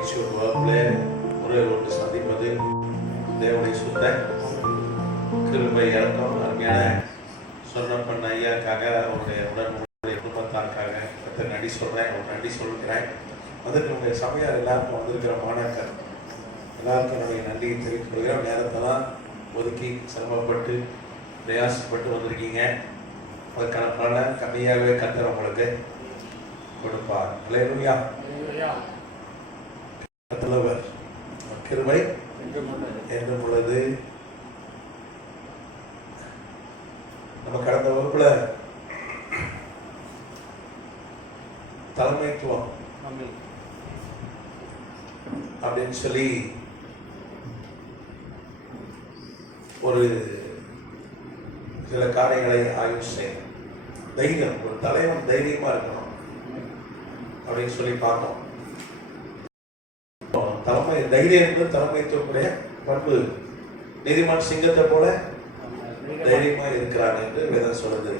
மகிழ்ச்சி ஒரு வகுப்பில் ஒன்று சந்திப்பது தேவனுடைய சுத்த கிருபை இறக்கம். அருமையான சொன்னப்பன் ஐயாக்காக அவருடைய உடனுடைய குடும்பத்தாருக்காக நன்றி சொல்கிறேன், ஒரு நன்றி சொல்கிறேன். வந்துட்டு உங்கள் சமையல் எல்லாருக்கும் வந்திருக்கிற மாணாக்கர் எல்லாருக்கும் என்னுடைய நன்றியை தெரிவித்துக் கொள்கிறோம். நேரத்தெல்லாம் ஒதுக்கி சிரமப்பட்டு பிரயாசப்பட்டு வந்திருக்கீங்க. அதுக்கான பலனை கம்மியாகவே கத்துற உங்களுக்கு கொடுப்பார். அல்லேலூயா. தலைவர் கிருபை என்றும் உள்ளது. நம்ம கடந்த வகுப்புல தலைமைத்துவம் அப்படின்னு சொல்லி ஒரு சில காரியங்களை ஆய்வு செய்யணும். தைரியம், ஒரு தலைவன் தைரியமா இருக்கணும் அப்படின்னு சொல்லி பார்த்தோம். தலைமை தைரியம் என்பது தலைமைத்துவக்கூடிய பண்பு. நீதிமான் சிங்கத்தை போல தைரியமா இருக்கிறான் என்று வேதம் சொல்லுது.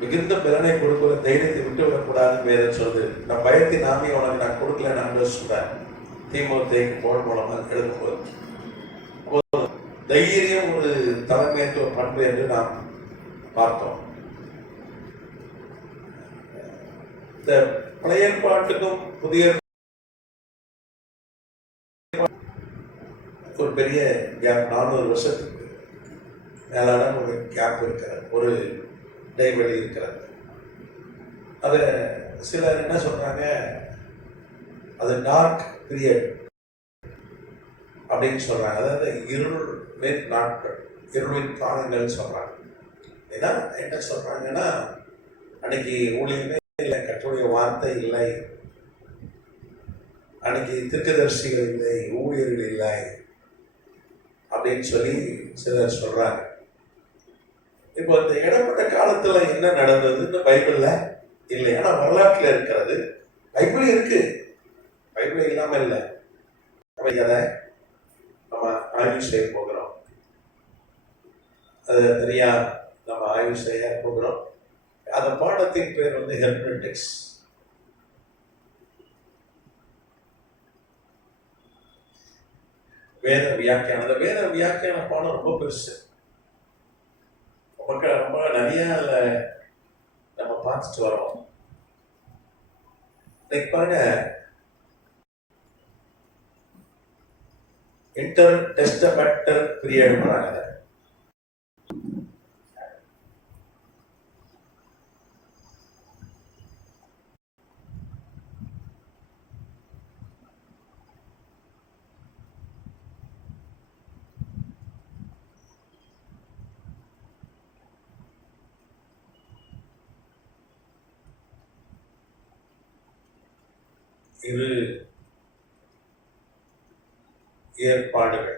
மிகுந்த பலனை கொடுக்கிற தைரியத்தை விட்டு விடக்கூடாதுன்னு வேதம் சொல்லுது. நான் பயத்தை நாமே உனக்கு நான் கொடுக்கல நான் சொல்றேன். தீமோத்தேயுக்கு போல் மூலமா எழுதும்போது தைரியம் ஒரு தலைமைத்துவ பண்பு என்று நாம் பார்த்தோம். இந்த பழைய ஏற்பாட்டுக்கும் புதிய ஒரு பெரிய கேப், 400 வருஷத்துக்கு மேலான ஒரு கேப் இருக்கிறது, ஒரு இடைவெளி இருக்கிறது. அதை சிலர் என்ன சொல்றாங்க, அது டார்க் பீரியட் அப்படின்னு சொல்றாங்க. அதாவது இருளின் நாட்கள், இருளின் காலங்கள் சொல்றாங்க. ஏன்னா என்ன சொல்றாங்கன்னா, அன்னைக்கு ஊழியமே இல்லை, கர்த்தருடைய வார்த்தை இல்லை, அன்னைக்கு தீர்க்கதரிசிகள் இல்லை, ஊழியர்கள் இல்லை அப்படின்னு சொல்லி சிலர் சொல்றாங்க. இப்போ இந்த இடப்பட்ட காலத்துல என்ன நடந்ததுன்னு பைபிள்ல இல்லை, ஆனா வரலாற்றுல இருக்கிறது. பைபிள் இருக்கு, பைபிள் இல்லாம இல்லை. அதை நம்ம ஆய்வு செய்ய போகிறோம். அது சரியா நம்ம ஆய்வு செய்ய போகிறோம். அந்த பாடத்தின் பேர் வந்து ஹெர்மெட்டிக்ஸ். வேத வியாக்கியானம். அந்த வேத வியாக்கியான பாடம் ரொம்ப பெருசு, ரொம்ப நிறைய நம்ம பார்த்துட்டு வரோம். பாருங்க, இன்டர் டெஸ்டமெண்டல் பீரியட் பண்றாங்க. இரு ஏற்பாடுகள்.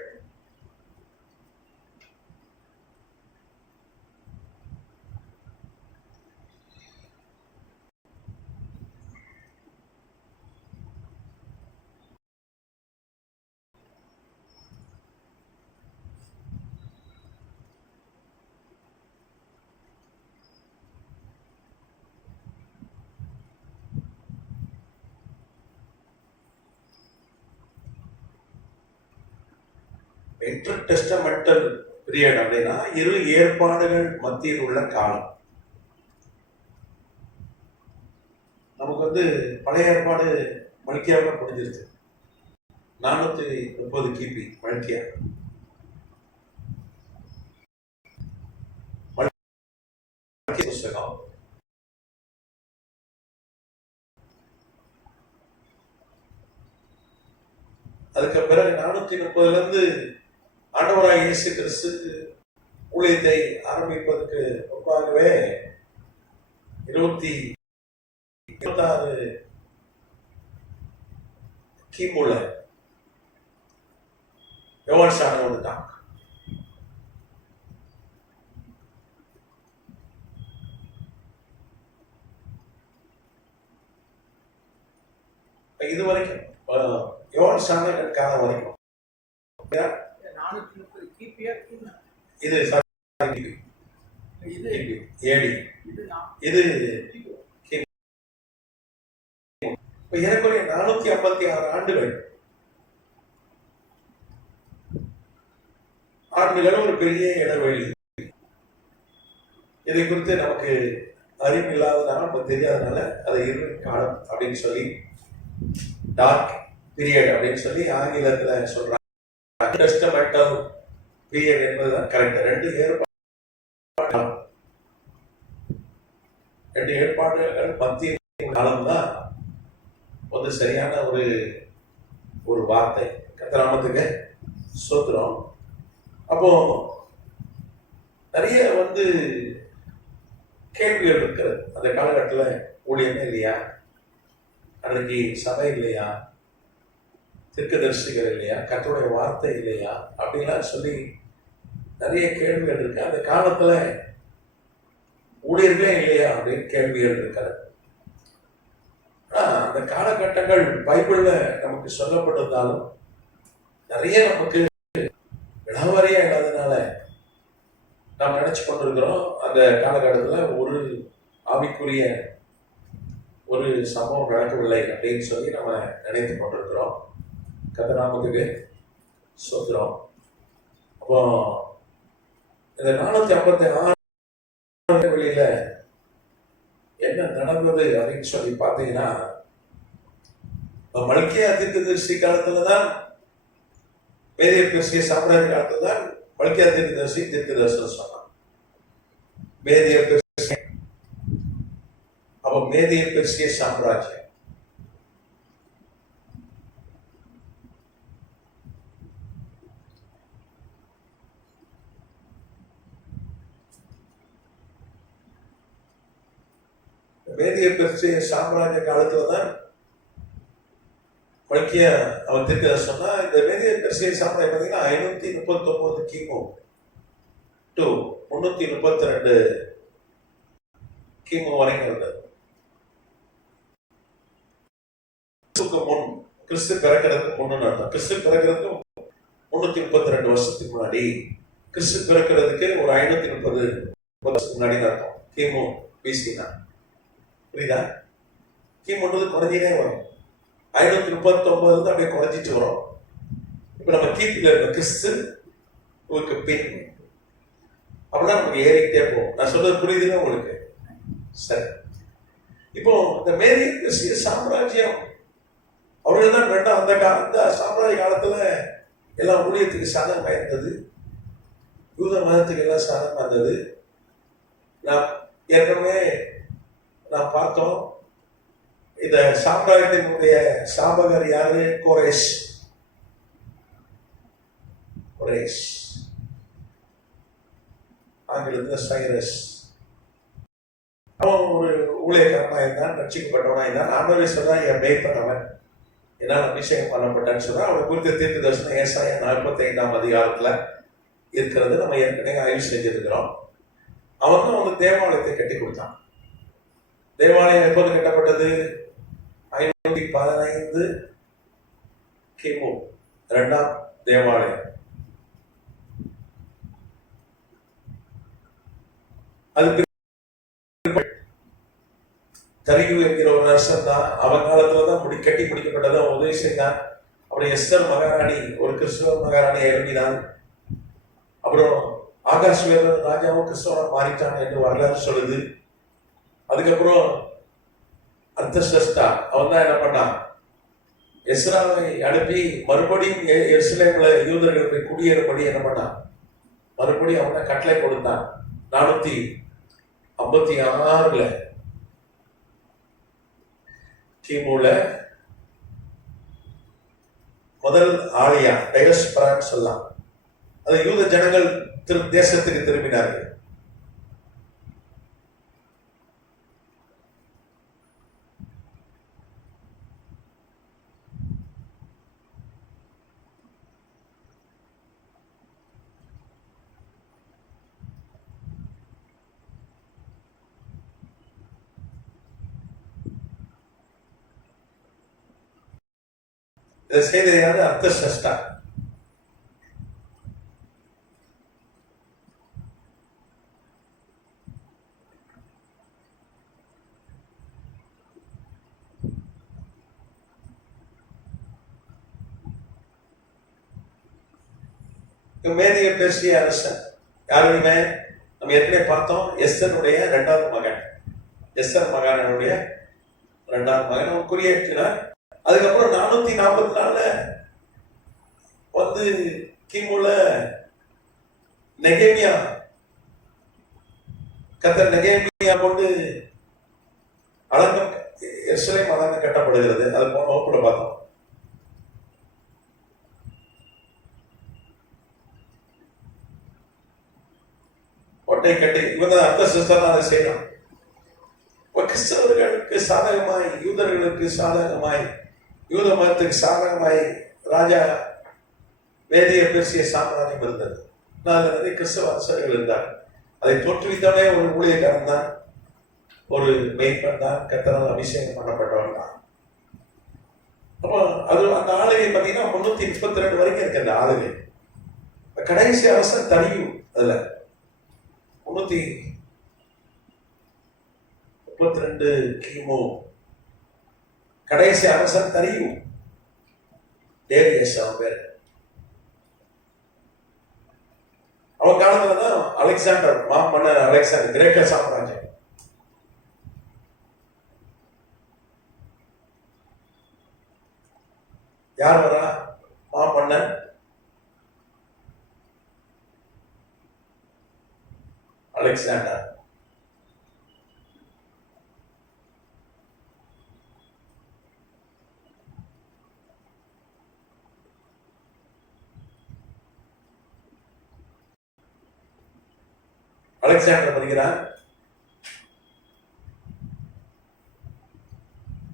இன்டர் டெஸ்டமெண்டல் பீரியட் அப்படின்னா இரு ஏற்பாடுகள் மத்தியில் உள்ள காலம். நமக்கு வந்து பழைய ஏற்பாடு மல்கியாவில் முடிஞ்சிருச்சு. 430 கிபி மல்கியா. புஸ்தகம் அதுக்கு பிறகு 430 இருந்து ஆண்டவராய் இயேசு கிறிஸ்து ஊழியத்தை ஆரம்பிப்பதற்கு முன்பாகவே 26 கிமுல யோவான் ஸ்நானன் வந்துட்டான். இது வரைக்கும் யோவான் ஸ்நானன் காலம் வரைக்கும் இது இது ஏறக்குறைய 456 ஆண்டுகள் ஒரு பெரிய இடைவெளி. இதை குறித்து நமக்கு அறிவு இல்லாதனால, நமக்கு தெரியாதனால அதை இருள் காலம் அப்படின்னு சொல்லி, டார்க் பீரியட் அப்படின்னு சொல்லி ஆங்கிலத்துல சொல்றாங்க. டெஸ்டமெண்டல் பீரியட் என்பதுதான் கரெக்ட். ரெண்டு ஏற்பாடுகள் மத்திய காலம் தான் வந்து சரியான ஒரு வார்த்தை. கர்த்தராமத்துக்கு ஸ்தோத்திரம். அப்போ நிறைய கேள்விகள் இருக்கிறது. அந்த காலகட்டத்தில் ஊழியமே இல்லையா, அன்றைக்கு சபை இல்லையா, தீர்க்கதரிசிகள் இல்லையா, கர்த்தருடைய வார்த்தை இல்லையா அப்படின்லாம் சொல்லி நிறைய கேள்விகள் இருக்கு. அந்த காலத்துல ஊழியர்களே இல்லையா அப்படின்னு கேள்விகள் இருக்கிறது. அந்த காலகட்டங்கள் பைபிள்ல நமக்கு சொல்லப்பட்டிருந்தாலும் நிறைய நமக்கு விடாவறையா இல்லாதனால நாம் நினைச்சு கொண்டிருக்கிறோம் அந்த காலகட்டத்தில் ஒரு ஆவிக்குரிய ஒரு சம்பவம் நடக்கவில்லை அப்படின்னு சொல்லி நம்ம நினைத்து கொண்டிருக்கிறோம். கர்த்தராமத்துக்கு ஸ்தோத்திரம். அப்போ இந்த 456 வெளியில என்ன நடந்தது அப்படின்னு சொல்லி பார்த்தீங்கன்னா, மல்கியா தீர்க்கதரிசி காலத்துலதான், மேதிய பெர்சிய சாம்ராஜ்ய காலத்துல தான் மல்கியா தீர்க்கதரிசி தீர்க்கதரிசனம் சொன்னான். மேதிய பெர்சிய, அப்ப மேதிய பெர்சிய சாம்ராஜ்யம் மேதிய பெர்சிய சாம்ராஜ்ய காலத்துலதான் மல்கியா அவன் தீர்க்கதரிசனம் சொன்னா. இந்த மேதிய பெர்சிய சாம்ராஜ்யம் பார்த்தீங்கன்னா 539 கிமு டு 332 கிமு வரைக்கும் இருந்தது. முன் கிறிஸ்து பிறக்கிறதுக்கு முன்னு அர்த்தம். கிறிஸ்து பிறக்கிறதுக்கு 332 வருஷத்துக்கு முன்னாடி, கிறிஸ்து பிறக்கிறதுக்கு ஒரு 530 வருஷத்துக்கு முன்னாடி அர்த்தம். கிமு பிசினா, புரியுதா? கிமுன்றது குறைஞ்சினே வரும். 539 அப்படியே குறைஞ்சிட்டு வரும். இப்ப நம்ம கிபில இருக்க கிறிஸ்து பின் அப்படின்னா நமக்கு ஏறிக்கிட்டே போகும். நான் சொல்றது புரியுதுன்னா உங்களுக்கு? சரி. இப்போ இந்த மேதிய பெர்சிய சாம்ராஜ்யம் அவர்கள் தான் வேண்டாம். அந்த சாம்ராஜ்ய காலத்துல எல்லாம் ஊழியத்துக்கு சாதகமா இருந்தது, யூத மதத்துக்கு எல்லாம் சாதகமா இருந்தது. நான் ஏற்கனவே பார்த்தோம். இந்த சாம்ராஜ்யத்தினுடைய சாபகர் யாரு? கோரேஷ். ஆங்கிலத்தில் சைரஸ். அவன் ஒரு ஊழியக்காரனா இருந்தான், ரட்சிக்கப்பட்டவனா இருந்தான். ஆண்டவரே சொன்னா என் மேய்ப்பனவன், என்னால் அபிஷேகம் பண்ணப்பட்டான்னு சொன்னா அவனை குறித்த தீர்க்க தரிசனம் ஏசாயா 45ஆம் அதிகாரத்துல இருக்கிறது. நம்ம ஏற்கனவே ஆய்வு செஞ்சிருக்கிறோம். அவன் தான் வந்து தேவாலயத்தை கட்டி கொடுத்தான். தேவாலயம் எப்போது கட்டப்பட்டது? 515 கிமு, 2ஆம் தேவாலயம். அதுக்கு தரிகு என்கிற ஒரு அரசன் தான் அவன் காலத்துலதான் கட்டி முடிக்கப்பட்டதான் உதவி செய்தான். அப்புறம் எஸ்தர் மகாராணி, ஒரு கிறிஸ்துவ மகாராணி இறங்கினான். அப்புறம் ஆகாஷ்வேரன் ராஜாவும் கிறிஸ்தவனா மாறிட்டான் என்று வரலாறு சொல்லுது. அதுக்கப்புறம் அர்த்தசஷ்டா அவன் தான் என்ன பண்ணான்? எஸ்ராவை அனுப்பி மறுபடியும் எருசலேம்ல யூதர்களுக்கு குடியேறும்படி என்ன பண்ணான்? மறுபடியும் அவன் தான் கட்டளை கொடுத்தான். 456 கிமுல முதல் ஆலயா டைரஸ்பரான்னு சொல்லலாம். அது யூத ஜனங்கள் தேசத்துக்கு திரும்பினார்கள். இதை செய்தது யாரு? அர்த்தசஷ்டா. மேதிய பேசிய அரசன் யாருமே நம்ம ஏற்கனவே பார்த்தோம். எஸ்தனுடைய 2வது மகன், எஸ்தர் மகனுடைய 2வது மகன் அவன் குறியேற்றினார். அதுக்கப்புறம் 444 வந்து கிமுல நெகேமியா, கர்த்தர் நெகேமியா கொண்டு அலங்கம் எருசலேம் அலங்கம் கட்டப்படுகிறது. அது போன வகுப்புல பார்த்தோம். கோட்டை கட்டி இவங்க அர்த்த சிஸ்டர் அதை செய்யலாம். கிறிஸ்தவர்களுக்கு சாதகமாய், யூதர்களுக்கு சாதகமாய், யூத மதத்துக்கு சாதகமாய் ராஜா வேதிய பேசிய சாம்ராஜ்யம் இருந்தது. நிறைய கிறிஸ்தவ அரசர்கள் இருந்தார். அதை தோற்றுவித்தவனே ஒரு ஊழியக்காரன் தான், ஒரு மெய்ப்பன் தான், கர்த்தரால் அபிஷேகம் பண்ணப்பட்டவன் தான். அப்போ அது அந்த ஆளுகை பார்த்தீங்கன்னா 332 வரைக்கும் இருக்கு. அந்த ஆளுகை கடைசி அரசன் தனியும் அதுல 332 கிமு கடைசி அரசன் தனியும் டேரியஸ் அவன் பேர். அவன் காலத்துலதான் அலெக்சாண்டர் மன்னர் அலெக்சாண்டர் கிரேக்க சாம்ராஜ்யம். யார் வரா? மன்னர் அலெக்சாண்டர். அலெக்சாண்டர் வருகிறான்.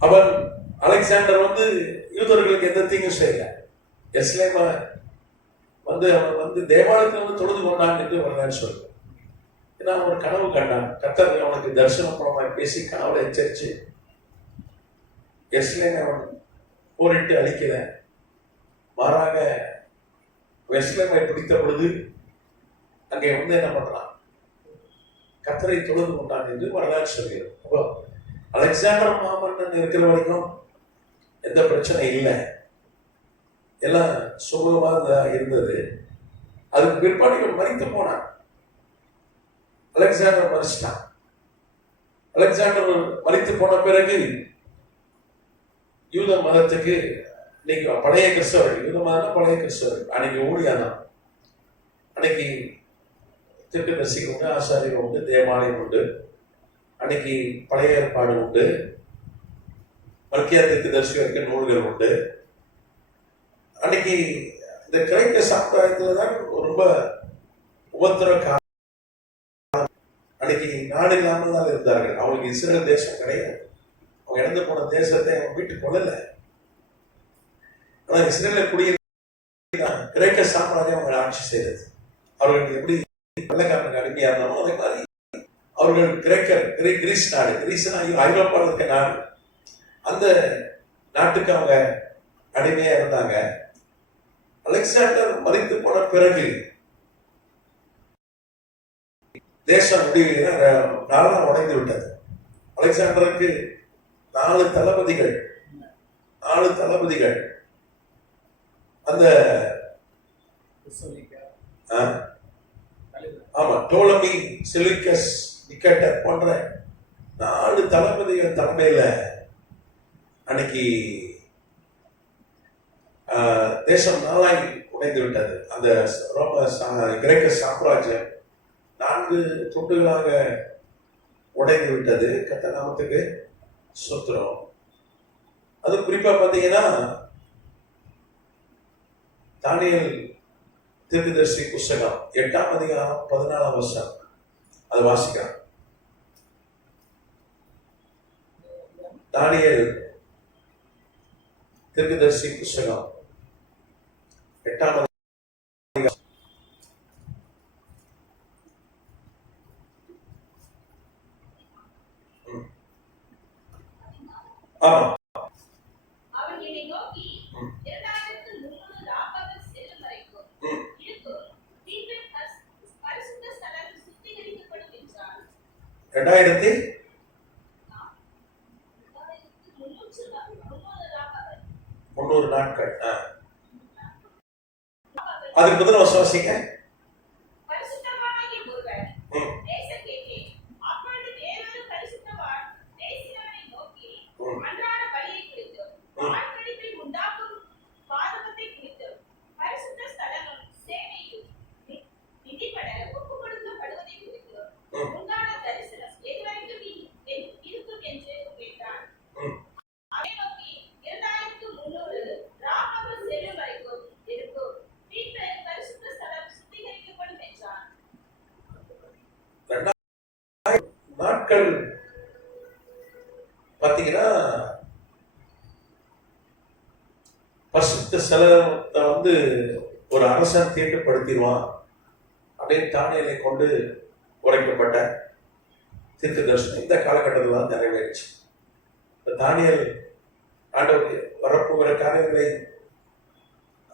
அவன் அலெக்சாண்டர் வந்து யூதர்களுக்கு எந்த தீங்கும் செய்யல. எஸ்லேம வந்து அவன் வந்து தேவாலயத்தில் வந்து தொழுது கொண்டான் என்று வரலாறு சொல்லுவான். ஏன்னா அவன் ஒரு கனவு கண்டான். கர்த்தர் அவனுக்கு தரிசன மூலமாய் பேசி கனவுல எச்சரிச்சு எஸ்லேம் அவன் போரிட்டு அழிக்கல, மாறாக எஸ்லேமை பிடித்த பொழுது அங்கே வந்து என்ன பண்றான்? கர்த்தரை தொழுது கொண்டான் என்று வரலாறு சொல்கிறது. அப்போ அலெக்சாண்டர் மாமன்னன் இருக்கிற வரைக்கும் எந்த பிரச்சனை இல்லை, எல்லாம் சுமூகமாக இருந்தது. அதுக்கு பிற்பாடு இவன் மரித்து போனான். அலெக்சாண்டர் மரிச்சிட்டான். அலெக்சாண்டர் மரித்து போன பிறகு யூத மதத்துக்கு இன்னைக்கு பழைய கிறிஸ்தவர்கள், யூத மதம் பழைய கிறிஸ்தவர்கள் அன்னைக்கு ஊழியாதான். அன்னைக்கு தீர்க்கதரிசி உண்டு, ஆசாரியர் உண்டு, தேவாலயம் உண்டு, அன்னைக்கு பழைய ஏற்பாடு உண்டு, மல்கியா தீர்க்கதரிசி வரைக்கும் நூல்கள் உண்டு. அன்னைக்கு இந்த கிரேக்க சமுதாயத்துல தான் ரொம்ப உபத்திர காலம். அன்னைக்கு நாடு இல்லாமல் தான் இருந்தார்கள். அவங்களுக்கு இஸ்ரேல் தேசம் கிடையாது. அவங்க இழந்து போன தேசத்தை அவங்க வீட்டுக்கு கொள்ளல. ஆனா இஸ்ரேல குடியிருந்த கிரேக்க சாம்ராஜ்யம் அவங்களை ஆட்சி செய்தது. அவர்களுக்கு எப்படி வெள்ளக்காரனுக்கு அடிமையா இருந்தாலும் அதே மாதிரி அவர்கள் கிரீஸ் நாடு, கிரீஸ்னா ஐரோப்பாவில் இருக்க நாடு, அந்த நாட்டுக்கு அவங்க அடிமையா இருந்தாங்க. அலெக்சாண்டர் மரித்து போன பிறகு தேசம் நாளா உடைந்து விட்டது. அலெக்சாண்டருக்கு 4 தளபதிகள் அந்த ஆமா டோலமி, செலுக்கஸ், நிக்கேட்டர் போன்ற 4 தளபதிகள் தலைமையில அன்னைக்கு தேசம் நாளாய் உடைந்து விட்டது. அந்த கிரேக்க சாம்ராஜ்யம் 4 துண்டுகளாக உடைந்து விட்டது. கர்த்தர் நாமத்துக்கு ஸ்தோத்திரம். அது குறிப்பா பாத்தீங்கன்னா தானியேல் தீர்க்கதரிசி புஸ்தகம் 8ஆம் அதிகாரம் 14ஆம் வசனம் அது வாசிக்கலாம். தானியேல் தீர்க்கதரிசி புஸ்தகம் 8ஆம் அதிகாரம். ஆமா ரெண்டாயிரத்தி 300 நாட்கள். அதுக்கு முதல்ல விசுவாசிங்க. நாட்கள் பார்த்தீங்கன்னா பரிசுத்த ஸ்தலத்தை வந்து ஒரு அரசன் தீட்டுப்படுத்திடுவான் அப்படின்னு தானியேலை கொண்டு உரைக்கப்பட்ட தீர்க்க தரிசனம் இந்த காலகட்டத்தில் தான் நிறைவேறிச்சு. தானியேல் ஆண்டவர் வரப்போகிற காரியங்களை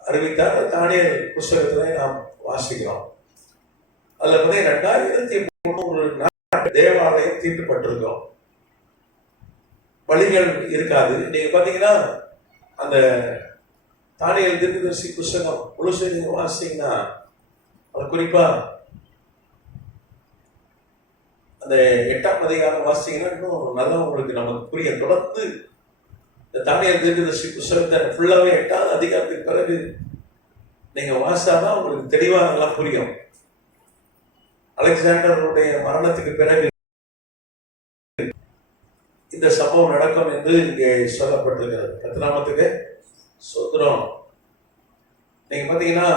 அறிவித்தால் தானியேல் புஸ்தகத்திலே நாம் வாசிக்கிறோம். அதுல வந்து 2300 தேவாலயம் தீட்டுப்பட்டிருக்கோம். வழிகள் இருக்காது. நீங்க பாத்தீங்கன்னா அந்த தானியேல் தீர்க்கதரிசி புஸ்தகம் முழுசு நீங்க வாசிங்கன்னா அது குறிப்பா அந்த 8ஆம் அதிகாரம் வாசிங்கன்னா இன்னும் நல்லா உங்களுக்கு நமக்கு புரிய. தொடர்ந்து இந்த தானியேல் தீர்க்கதரிசி புஸ்தகத்தை ஃபுல்லாவே 8ஆவது அதிகாரத்துக்கு பிறகு நீங்க வாசித்தாதான் உங்களுக்கு தெளிவா நல்லா புரியும். அலெக்சாண்டருடைய மரணத்துக்கு பிறகு இந்த சம்பவம் நடக்கும் என்று இங்கே சொல்லப்பட்டிருக்கிறது. கர்த்தநாமத்துக்கு ஸ்தோத்திரம். நீங்க பாத்தீங்கன்னா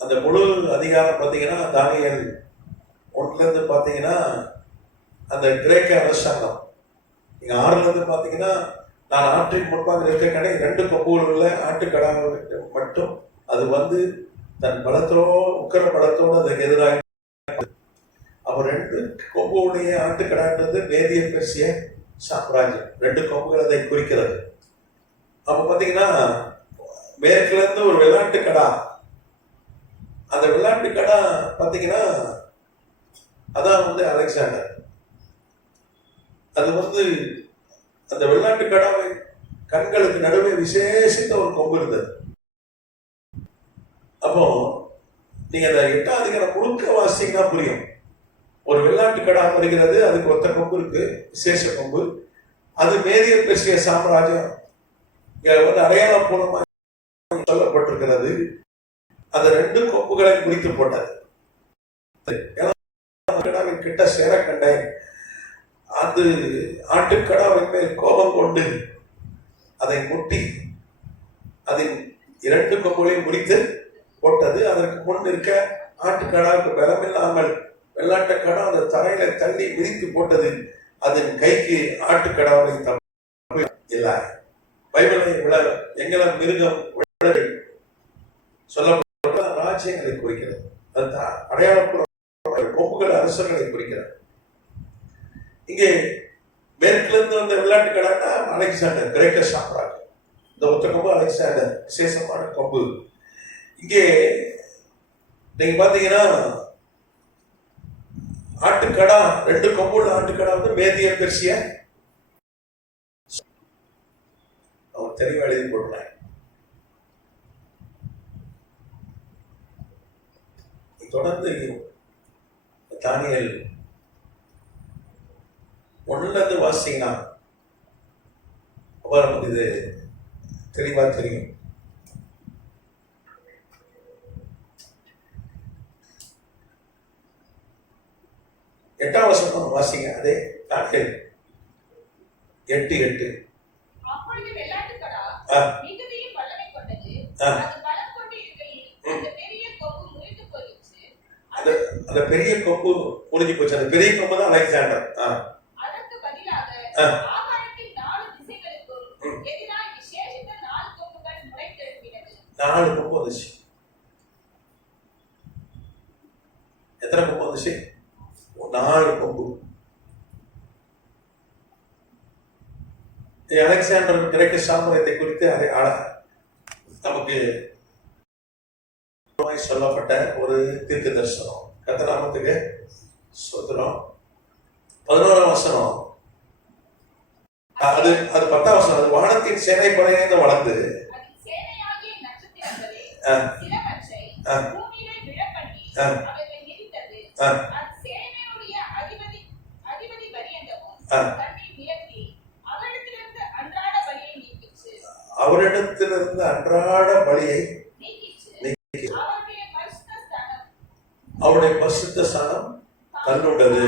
அந்த முழு அதிகாரம் பார்த்தீங்கன்னா தானியேல் 1 பார்த்தீங்கன்னா அந்த கிரேக்க அரசாங்கம், நீங்க 6 பார்த்தீங்கன்னா நான் ஆற்றின் முன்பாக இருக்க கடை 2 கொம்புகளுள்ள ஆட்டுக்கடா மட்டும் அது வந்து தன் பலத்தோடு உக்கர பலத்தோடு அதுக்கு எதிராக அவர் 2 கொம்புடைய ஆட்டுக்கடான்றது மேதிய பெர்சிய சாம்ராஜ்யம். 2 கொம்புகள் அதை குறிக்கிறது. அப்ப பாத்தீங்கன்னா மேற்குல இருந்து ஒரு வெள்ளாட்டு கடா, அந்த வெள்ளாட்டு கடா பாத்தீங்கன்னா அதான் வந்து அலெக்சாண்டர். அது வந்து அந்த வெள்ளாட்டு கடாவை கண்களுக்கு நடுவே விசேஷித்த ஒரு கொம்பு இருந்தது. அப்போ நீங்க அந்த 8ஆம் அதிகாரம் முழுக்க வாசிங்கன்னா புரியும். ஒரு வெள்ளாட்டு கடா வருகிறது, அதுக்கு ஒத்த கொம்பு இருக்கு, விசேஷ கொம்பு. அது மேதிய பெர்சிய சாம்ராஜ்யம் வந்து அடையாளம் பூர்வமாக சொல்லப்பட்டிருக்கிறது. அந்த 2 கொம்புகளை குறித்து போட்டது. கிட்ட சேர கண்டேன். அது ஆட்டுக்கடாவின் மேல் கோபம் கொண்டு அதை முட்டி அதன் 2 கொம்புகளையும் முடித்து போட்டது. அதற்கு முன் இருக்க ஆட்டுக்கடாவுக்கு பலமில்லாமல் வெள்ளாட்டுக்கடா அந்த தரையில தள்ளி மிதித்து போட்டது. அதன் கைக்கு ஆட்டுக்கடாவை இல்லை. பைபிளை எங்களை மிருகம் சொல்லப்பட்ட ராஜ்யங்களை குறிக்கிறது. அது அடையாளப்புற கொம்புகள் அரசர்களை குறிக்கிறது. இங்கே மேற்குல இருந்து வந்த வெள்ளாட்டு கடாட்டா அலெக்சாண்டர் கிரேக்க சாம்ராஜ்யம். இந்த ஒத்த கொம்பு அலெக்சாண்டர் விசேஷமான கொம்பு. இங்கே நீங்க பாத்தீங்கன்னா ஆட்டுக்கடா 2 கொம்புள்ள ஆட்டுக்கடா வந்து மேதிய பெர்சிய அவர் தெளிவா எழுதி போடுறாங்க. தொடர்ந்து தானியேல் 1 வாசிங்கன்னா நமக்கு இது தெளிவா தெரியும். எட்டாம் வசனம் வாசிங்க. அதே தானியேல் 8:8. அந்த பெரிய கொம்பு முடிஞ்சு போச்சு. அந்த பெரிய கொம்பு தான் அலெக்சாண்டர். 4 கொம்பு வந்துச்சு. எத்தனை கொம்பு வந்துச்சு? 4 கொம்பு. அலெக்சாண்டர் கிரேக்க சாம்ராஜ்யத்தை குறித்து நமக்கு சொல்லப்பட்ட ஒரு தீர்க்க தரிசனம். கர்த்தநாமத்துக்கு ஸ்தோத்திரம். 11ஆம் வசனம் அது 10ஆம் வசனம். அது வானத்தின் சேனை படையிலிருந்து வளர்ந்து சிலவற்றை பூமியிலே விழப்பண்ணி அவைகளை மிதித்தது. சேனையுடைய அதிபதி பரியந்தமும் தன்னை உயர்த்தி அவரிடத்திலிருந்து அன்றாட பலியை நீக்கிச்சு. அவருடைய பரிசுத்த ஸ்தானம் தன்னுடையது.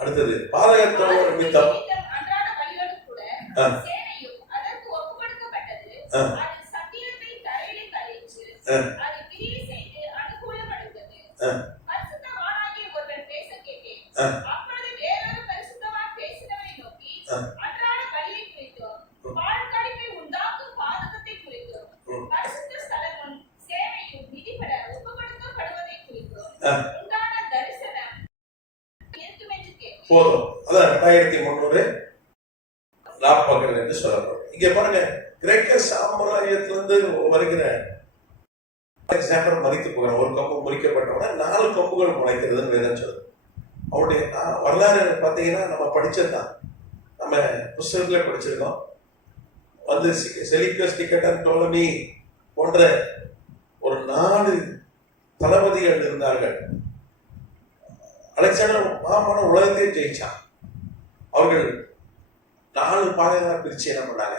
அடுத்தது பாதகத்தோடு நிமித்தம் அன்றாட பலியோடு கூட சேனையும் அதற்கு ஒப்புக்கொடுக்கப்பட்டது. அது சத்தியத்தை தரையிலே தள்ளிற்று. அது கிரியை செய்து அனுகூலப்படுத்தது. பரிசுத்தவானாகிய ஒருவன் பேச கேட்டேன். அப்பொழுது வேறொரு பரிசுத்தவான் பேசினவரை நோக்கி, அன்றாட பலியை குறித்தும் பாழ்கடிப்பை உண்டாக்கும் பாதகத்தை குறித்தும் பரிசுத்த ஸ்தலமும் சேனையும் விதிபட ஒப்புக்கொடுக்கப்படுவதை குறித்தும் உண்டான தரிசனம் இருக்குமென்று கேட்டேன். போதும். அதான் 2300 நாற்பகல் என்று சொல்லப்படும். இங்க பாருங்க, கிரேக்க சாம்ராஜ்யத்திலிருந்து வருகிற அலெக்சாண்டர் மறித்து போகிறார். ஒரு கம்பு முறிக்கப்பட்டவன 4 கம்புகள் முளைக்கிறதுன்னு வேதம் சொல்லுது. அவருடைய வரலாறு பார்த்தீங்கன்னா நம்ம படிச்சதுதான், நம்ம புஸ்தகத்துல படிச்சிருக்கோம். வந்து செலிக்கஸ், நிக்கட்டர், டோலமி போன்ற ஒரு 4 தளபதிகள் இருந்தார்கள். அலெக்சாண்டர் மாமான உலகத்தையே ஜெயிச்சான். அவர்கள் 4 பாதைகளாக பிரிச்சு என்ன பண்ணாங்க,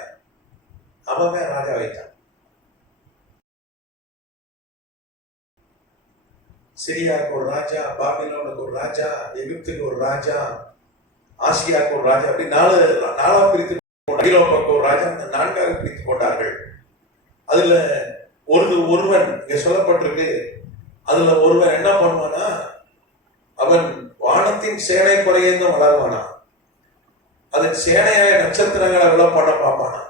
அவங்க ராஜா வைத்தான். சிரியாவுக்கு ஒரு ராஜா, பாபிலோனுக்கு ஒரு ராஜா, எகிப்துக்கு ஒரு ராஜா, ஆசியாவுக்கு ஒரு ராஜா, அப்படி 4 பிரித்து ஐரோப்பாவுக்கு ஒரு ராஜா, 4ஆக பிரித்து கொண்டார்கள். அதுல ஒருவன் இங்க சொல்லப்பட்டிருக்கு, அதுல ஒருவன் என்ன பண்ணுவானா, அவன் வானத்தின் சேனை குறையேந்தும் வளருவானா, அதன் சேனையாய நட்சத்திரங்களை எல்லாம் பண்ண பார்ப்பானா.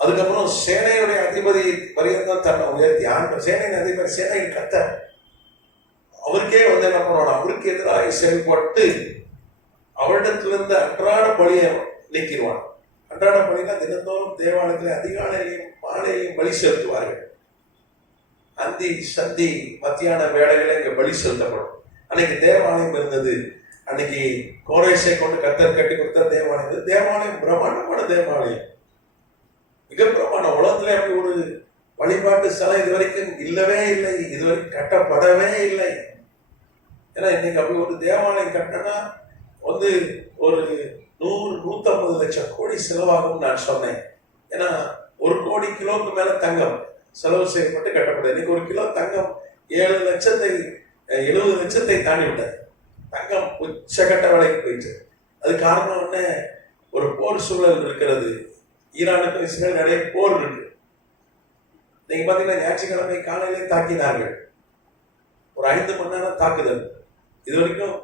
அதுக்கப்புறம் சேனையுடைய அதிபதி பரியந்தான் தன்னை உயர்த்தி ஆண்டு சேனையின் அதிபதி, சேனையின் கர்த்தர், அவருக்கே வந்து என்ன பண்ணுவானா, அவருக்கு எதிராக செயல்பட்டு அவரிடத்திலிருந்து அன்றாட பலியை நீக்கிடுவான். அன்றாட பலினா தினந்தோறும் தேவாலயத்தில் அதிகாலையிலையும் மாலையிலையும் பலி செலுத்துவார்கள். அந்தி சந்தி மத்தியான வேலைகளை இங்க பலி செலுத்தப்படும். அன்னைக்கு தேவாலயம் இருந்தது. அன்னைக்கு கோரேஷை கொண்டு கர்த்தர் கட்டி கொடுத்த தேவாலயம். தேவாலயம் பிரம்மாண்டமான தேவாலயம், மிக பிரமாண்ட. உலகத்துல அப்படி ஒரு வழிபாட்டு ஸ்தலம் இது வரைக்கும் இல்லவே இல்லை, இதுவரைக்கும் கட்டப்படவே இல்லை. ஏன்னா இன்னைக்கு அப்படி ஒரு தேவாலயம் கட்டினா வந்து ஒரு 100-150 லட்சம் கோடி செலவாகும் நான் சொன்னேன். ஏன்னா 1 கோடி கிலோக்கு மேல தங்கம் செலவு செய்யப்பட்டு கட்டப்பட்டது. இன்னைக்கு 1 கிலோ தங்கம் 70 லட்சத்தை தாண்டி விட்டது. தங்கம் உச்சகட்ட விலைக்கு போயிடுச்சு. அது காரணம் என்ன, ஒரு போர் சூழல் இருக்கிறது. ஈரானுக்கும் இஸ்ரேல் நிறைய போர் இருக்கு. நீங்க பாத்தீங்கன்னா ஞாயிற்றுக்கிழமை காலையிலே தாக்கினார்கள். ஒரு 5 மணி நேரம் தாக்குதல். இது வரைக்கும்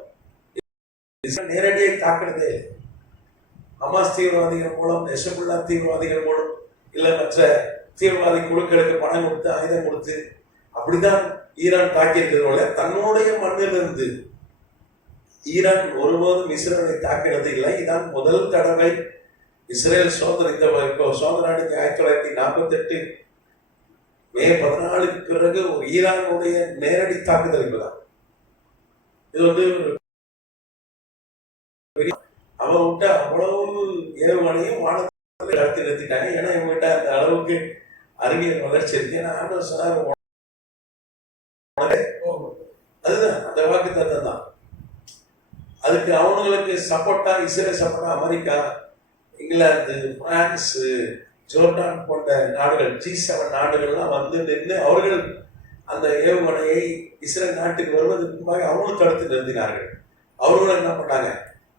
நேரடியாக தாக்குனதே இல்லை. ஹமாஸ் தீவிரவாதிகள் மூலம், ஹெஸ்புல்லா தீவிரவாதிகள் மூலம், இல்ல மற்ற தீவிரவாதி குழுக்களுக்கு பணம் கொடுத்து ஆயுதம் கொடுத்து அப்படிதான் ஈரான் தாக்கியிருக்கிறதோட தன்னுடைய மண்ணிலிருந்து ஈரான் ஒருபோதும் இஸ்ரேலை தாக்கினது இல்லை. இதான் முதல் தடவை இஸ்ரேல் சோதனை. சோதனை 1948 மே 14 பிறகு ஒரு ஈரானுடைய நேரடி தாக்குதல் இப்பதான். இது வந்து அவன் விட்ட அவ்வளவு ஏவுகணையும் வானத்தில் கடத்தி நிறுத்திட்டாங்க. ஏன்னா இவங்கிட்ட அந்த அளவுக்கு அறிவியல் வளர்ச்சி இருக்கு. ஏன்னா ஆண்டவர் சொன்னார், அதுதான் அந்த வாக்கு தத்தம் தான். அதுக்கு அவங்களுக்கு சப்போர்ட்டா இஸ்ரேல் சப்போர்ட்டா அமெரிக்கா, இங்கிலாந்து, பிரான்ஸ், ஜோர்டான் போன்ற நாடுகள், G7 நாடுகள்லாம் வந்து நின்று அவர்கள் அந்த ஏவுகணையை இஸ்ரேல் நாட்டுக்கு வருவதற்கு முன்பாக அவர்களும் தடுத்து நிறுத்தினார்கள். அவர்களும் என்ன பண்ணாங்க,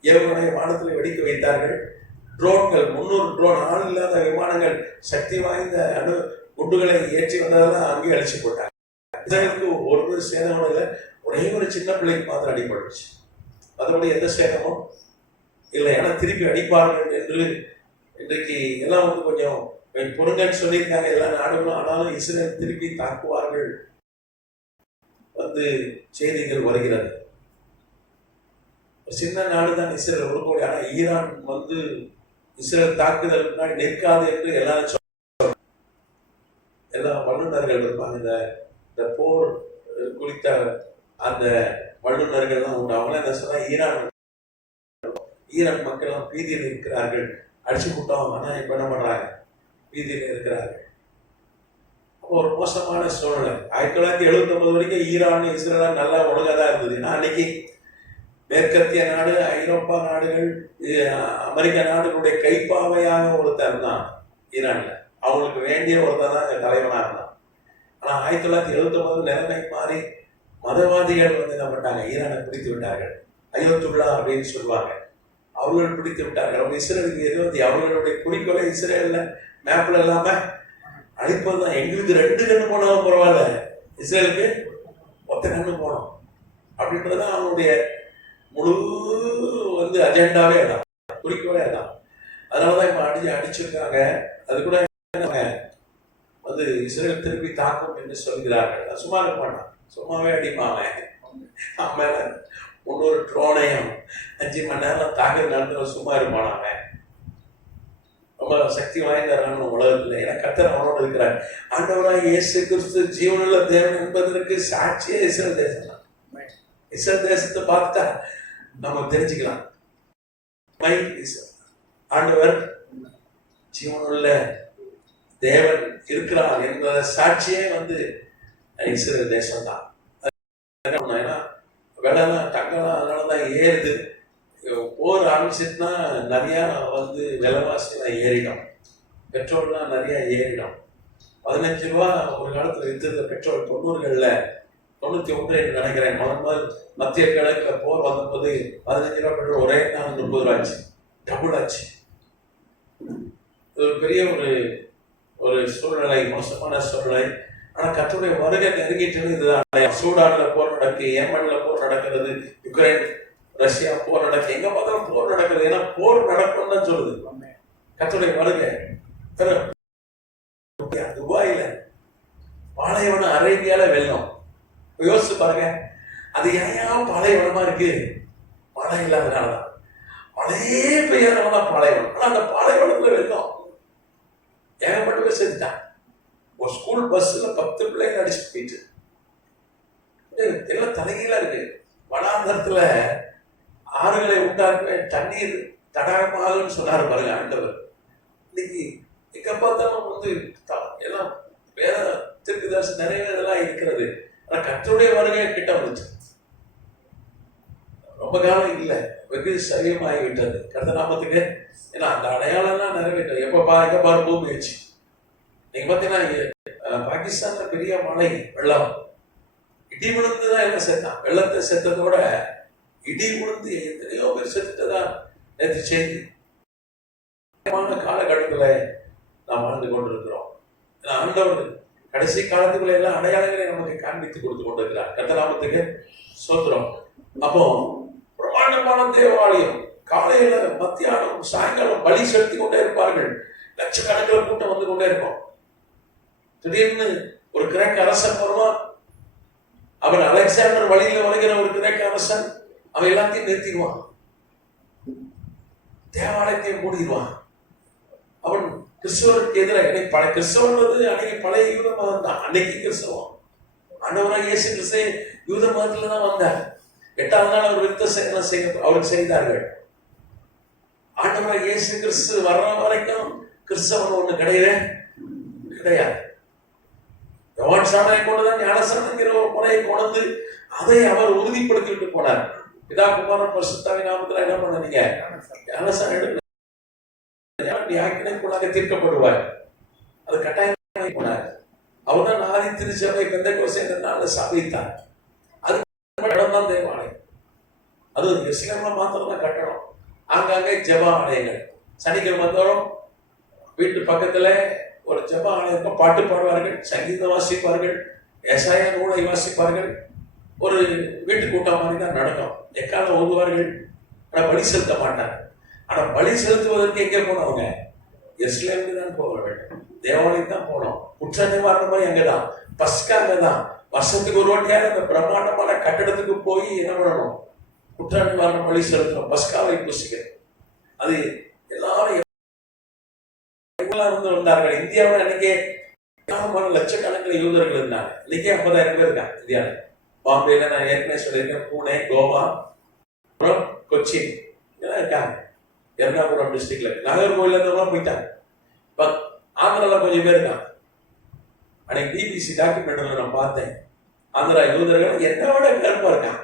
ஏவுகணையை வானத்தில் வெடிக்க வைத்தார்கள். ட்ரோன்கள் 300 ட்ரோன், ஆள் இல்லாத விமானங்கள், சக்தி வாய்ந்த அணு குண்டுகளை ஏற்றி வந்ததெல்லாம் அங்கே அழிச்சு போட்டாங்க. இஸ்ரேலுக்கு ஒரு சேதமும் இல்லை. ஒரே ஒரு சின்ன பிள்ளைக்கு மாத்திரம் அடிபட்டுச்சு. அதோட எந்த சேதமும் இல்லை. ஏன்னா திருப்பி அடிப்பார்கள் என்று இன்றைக்கு எல்லாம் வந்து கொஞ்சம் பொருங்கன்னு சொல்லியிருக்காங்க எல்லா நாடுகளும். ஆனாலும் இஸ்ரேல் திருப்பி தாக்குவார்கள் வந்து செய்திகள் வருகிறது. சின்ன நாடு தான் இஸ்ரேல், 1 கோடி. ஆனா ஈரான் வந்து இஸ்ரேல் தாக்குதல் முன்னாடி நிற்காது என்று எல்லாரும் சொல்றாங்க. எல்லா வல்லுநர்கள் இருப்பாங்க. இந்த போர் குறித்த அந்த வல்லுநர்கள்லாம் உண்டு. அவங்களாம் என்ன சொன்னா, ஈரான் மக்கள் எல்லாம் பீதியில் இருக்கிறார்கள், அடிச்சு கூட்டம். ஆனா இப்ப என்ன பண்றாங்க, பீதியில் இருக்கிறார்கள். ஒரு மோசமான சூழ்நிலை. 1979 வரைக்கும் ஈரான் இஸ்ரேல் நல்லா ஒழுங்காக தான் இருந்தது. ஏன்னா அன்னைக்கு மேற்கத்திய நாடு, ஐரோப்பா நாடுகள், அமெரிக்க நாடுகளுடைய கைப்பாவையாக ஒருத்தர் தான் ஈரான்ல. அவங்களுக்கு வேண்டிய ஒருத்தர் தான் தலைவனாக இருந்தான். ஆனால் 1979 நிலைமை மாறி மதவாதிகள் என்ன பண்ணாங்க, ஈரானை பிடித்து விட்டார்கள். அயோத்துல்லா அப்படின்னு சொல்லுவாங்க. அவர்கள் பிடித்து விட்டார்கள். அவங்க இஸ்ரேலுக்கு எதிர்த்து அவர்களுடைய குறிக்கோளை இஸ்ரேல்ல மேப்ல இல்லாம அழிப்பது தான். எங்களுக்கு 2 கண்ணு போனாலும் பரவாயில்ல, இஸ்ரேலுக்கு ஒத்த கண்ணு போனோம் அப்படின்றதான் அவங்களுடைய முழு அஜெண்டாவே அதான், குறிக்கோளே அதான். அதனாலதான் இப்ப அடிச்சிருக்காங்க. அது கூட இஸ்ரேல் திருப்பி தாக்கும் என்று சொல்கிறார்கள். சும்மா இருக்க மாட்டான், சும்மாவே அடிப்பாங்க. மேல 300 ட்ரோனையும் 5 மணி நேரம் தாக்குதல் நடத்துற சும்மா இருப்பானாங்க. ரொம்ப சக்தி வாய்ந்த உலகத்துல. ஏன்னா கர்த்தர் அவனோட இருக்கிறார். ஆண்டவராய் இயேசு கிறிஸ்து ஜீவனுள்ள தேவன் என்பதற்கு சாட்சியே இஸ்ரேல் தேசம் தான். இஸ்ரேல் தேசத்தை பார்த்தா நம்ம தெரிஞ்சுக்கலாம், ஆண்டவர் ஜீவனுள்ள தேவன் இருக்கிறார் என்ற சாட்சியே இஸ்ரேல் தேசம் தான். ஏன்னா விலைலாம் தங்கலாம் அதனாலதான் ஏறுது. போர் ஆரம்பிச்சுட்டுனா நிறைய விலைவாசிலாம் ஏறிடும். பெட்ரோல்லாம் நிறைய ஏறிடும். 15 ரூபா ஒரு காலத்துல வித்துருந்த பெட்ரோல் 90களில் 91 என்று நினைக்கிறேன். முதல் மத்திய கிழக்குல போர் வந்தபோது 15 ரூபா பெட்ரோல் ஒரே நாள் 30 ரூபா ஆச்சு. டபுள் ஆச்சு. ஒரு பெரிய ஒரு சூழ்நிலை, மோசமான சூழ்நிலை. ஆனா கர்த்தருடைய வருகை நெருங்கிட்டு இதுதான். சூடான்ல போர் நடக்கு, ஏமன்ல போர் நடக்கிறது, யுக்ரைன் ரஷ்யா போர் நடக்கு, எங்க பார்த்தாலும் போர் நடக்குது. ஏன்னா போர் நடக்கும்னு தான் சொல்லுது கர்த்தருடைய வருகை. துபாயில பாலைவனம், அரேபியால வெள்ளம். யோசிச்சு பாருங்க, அது ஏன் பாலைவனமா இருக்கு? மழை இல்லாதனாலதான். மழையே பெய்யாதனாலதான் பாலைவனம். ஆனா அந்த பாலைவனத்துல வெள்ளம் ஏகப்பட்ட பேர் செஞ்சுட்டான். ஒரு ஸ்கூல் பஸ்ல 10 பிள்ளைங்க அடிச்சுட்டு போயிட்டு எல்லாம் தலைகீழா இருக்கு. வனாந்தரத்துல ஆறுகளை உண்டாக்குவே தண்ணீர் தடாகமாகுன்னு சொன்னாரு பாருங்க ஆண்டவர். இன்னைக்கு எங்க பார்த்தாலும் எல்லாம் வேற திருக்குதாசு நிறைய இதெல்லாம் இருக்கிறது. ஆனா கர்த்தருடைய வருகை கிட்ட வந்துச்சு. ரொம்ப காலம் இல்லை, வெகு சரியமாகிவிட்டது கர்த்தர் நாமத்துக்கு. ஏன்னா அந்த அடையாளம்லாம் நிறைவேற்றது. எங்க பாரு பூமி வச்சு. நீங்க பாத்தீங்கன்னா பாகிஸ்தான்ல பெரிய மழை, வெள்ளம், இடி விழுந்துதான் எல்லாம் செத்தான். வெள்ளத்தை செத்ததோட இடி விழுந்து எத்தனையோ பேர் செத்துட்டதான் நேற்று செய்தி. காலகட்டத்துல நாம் வாழ்ந்து கொண்டிருக்கிறோம். ஆண்டவர் கடைசி காலத்துக்குள்ள எல்லாம் அடையாளங்களை நமக்கு காண்பித்து கொடுத்து கொண்டிருக்கிறார். கர்த்தர் நாமத்துக்கு சோத்திரம். அப்போ பிரமாண்டமான தேவாலயம், காலையில மத்தியானம் சாயங்காலம் பலி செலுத்தி கொண்டே இருப்பார்கள். லட்சக்கணக்கில் கூட்டம் வந்து கொண்டே இருக்கும். திடீர்னு ஒரு கிரேக்க அரசன் வருவான். அவன் அலெக்சாண்டர் வழியில வருகிற ஒரு கிரேக்க அரசன். அவன் எல்லாத்தையும் நிறுத்திடுவான், தேவாலயத்தையும் மூடிடுவான். அவன் கிறிஸ்தவருக்கு எதிராக கிறிஸ்தவன்றது அன்னைக்கு பழைய யூத மதம் தான். அன்னைக்கு கிறிஸ்தவம். ஆண்டவராக இயேசு கிறிஸ்து யூத மதத்துல தான் வந்தார். 8ஆம் நாள் அவர் விருத்த சேதனம் அவருக்கு செய்தார்கள். ஆண்டவராக இயேசு கிறிஸ்து வர்ற வரைக்கும் கிறிஸ்தவன் ஒண்ணு கிடையவே கிடையாது. யோவான் சாணனை கொண்டுதான் ஞானஸ்நானங்கிற ஒரு முறையை கொண்டு அதை அவர் உறுதிப்படுத்திட்டு போனார். பிதா குமாரன் பரிசுத்தாவின் நாமத்துல என்ன பண்ணீங்க? ஞானஸ்நானம் எடுக்க ஆக்கினைக்குள்ளாக தீர்க்கப்படுவார். அது கட்டாயம் போனார். அவர் தான் ஆதி திருச்சபை பெந்தெகோஸ்தே என்ற நாளில் ஸ்தாபித்தார். அது இடம் தான் தேவாலயம். அது எருசலேம்ல மாத்திரம் தான் கட்டணும். ஆங்காங்கே ஜெப ஆலயங்கள். சனிக்கிழமை தோறும் வீட்டு பக்கத்துல ஒரு ஜெப ஆலயம், பாட்டு பாடுவார்கள், சங்கீதம் வாசிப்பார்கள், ஏசாயா நூலை வாசிப்பார்கள். ஒரு வீட்டு கூட்டம் மாதிரி தான் நடக்கும். எக்காலம் ஓதுவார்கள். ஆனா பலி செலுத்த மாட்டாங்க. ஆனா பலி செலுத்துவதற்கு எங்கே போனவங்க? எருசலேமுக்கு தான் போக வேண்டும். தேவாலயம் தான் போனோம். குற்ற நிவாரணம் எங்கதான்? பஸ்கா அங்கதான். வருஷத்துக்கு ஒரு வாட்டியாக அந்த பிரம்மாண்டமான கட்டடத்துக்கு போய் என்ன பண்ணணும்? குற்ற நிவாரணம் பலி செலுத்தணும், பஸ்காவை புசிக்க. அது எல்லாரும் வந்தார்கள். இந்தியாவில் அன்னைக்கே லட்சக்கணக்கில் யூதர்கள் இருந்தாங்க. இன்னைக்கே 50,000 பேர் இருக்காங்க இந்தியாவில். பாம்பேல நான் ஏற்கனவே சொல்லியிருக்கேன், பூனே, கோவா, அப்புறம் கொச்சின் இதெல்லாம் இருக்காங்க. எர்ணாகுளம் டிஸ்ட்ரிக்ட்ல, நாகர்கோவில்ல இருந்தவங்க போயிட்டாங்க. ஆந்திரால கொஞ்சம் பேர் இருக்காங்க. அன்னைக்கு பிபிசி டாக்குமெண்ட்ல நான் பார்த்தேன். ஆந்திரா யூதர்கள் என்னை விட கருப்பா இருக்கான்.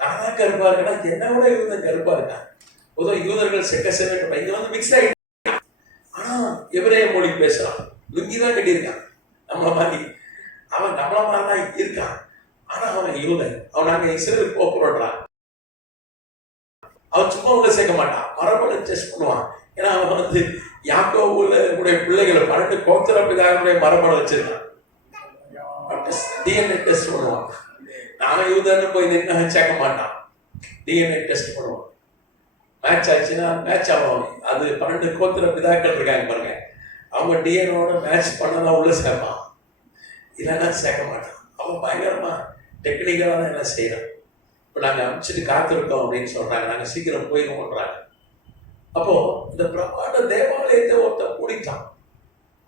நானா கருப்பா இருக்கேன்னா என்னை விட யூதன் கருப்பா இருக்கான். பொதுவாக யூதர்கள் செக்க செவன் இங்க வந்து மிக்ஸ் ஆகிட்டு, ஆனா எவரே மொழி பேசுறான், லுங்கிதான் கட்டியிருக்கான் நம்மள மாதிரி. அவன் நம்மள மாதிரிதான் இருக்கான், ஆனா அவன் யூதன். அவன் நாங்க இஸ்ரேலுக்கு போறான். அவன் சும்மா உள்ள சேர்க்க மாட்டான், மரபணு டெஸ்ட் பண்ணுவான். ஏன்னா அவன் வந்து யாக்கோபுல பிள்ளைகளை 12 கோத்திர பிதாவுடைய மரபணு வச்சிருக்கான். டிஎன்ஏ டெஸ்ட் பண்ணுவான். நானும் யூதன்னு போய் நின்று சேர்க்க மாட்டான், டிஎன்ஏ டெஸ்ட் பண்ணுவான். மேட்ச் ஆச்சுன்னா மேட்ச் ஆகும். அது 12 கோத்திர பிதாக்கள் இருக்காங்க பாருங்க, அவங்க டிஎன்ஓட மேட்ச் பண்ணதான் உள்ள சேர்ப்பான், இல்லைன்னா சேர்க்க மாட்டான். அவன் பயங்கரமா டெக்னிக்கலா தான் என்ன செய்யறான். இப்போ நாங்கள் அனுப்பிச்சிட்டு காத்திருக்கோம் அப்படின்னு சொல்றாங்க, நாங்கள் சீக்கிரம் போயிடுவோன்றாங்க. அப்போ இந்த பிரமாண்ட தேவாலயத்தை ஒருத்தன் கூடிட்டான்.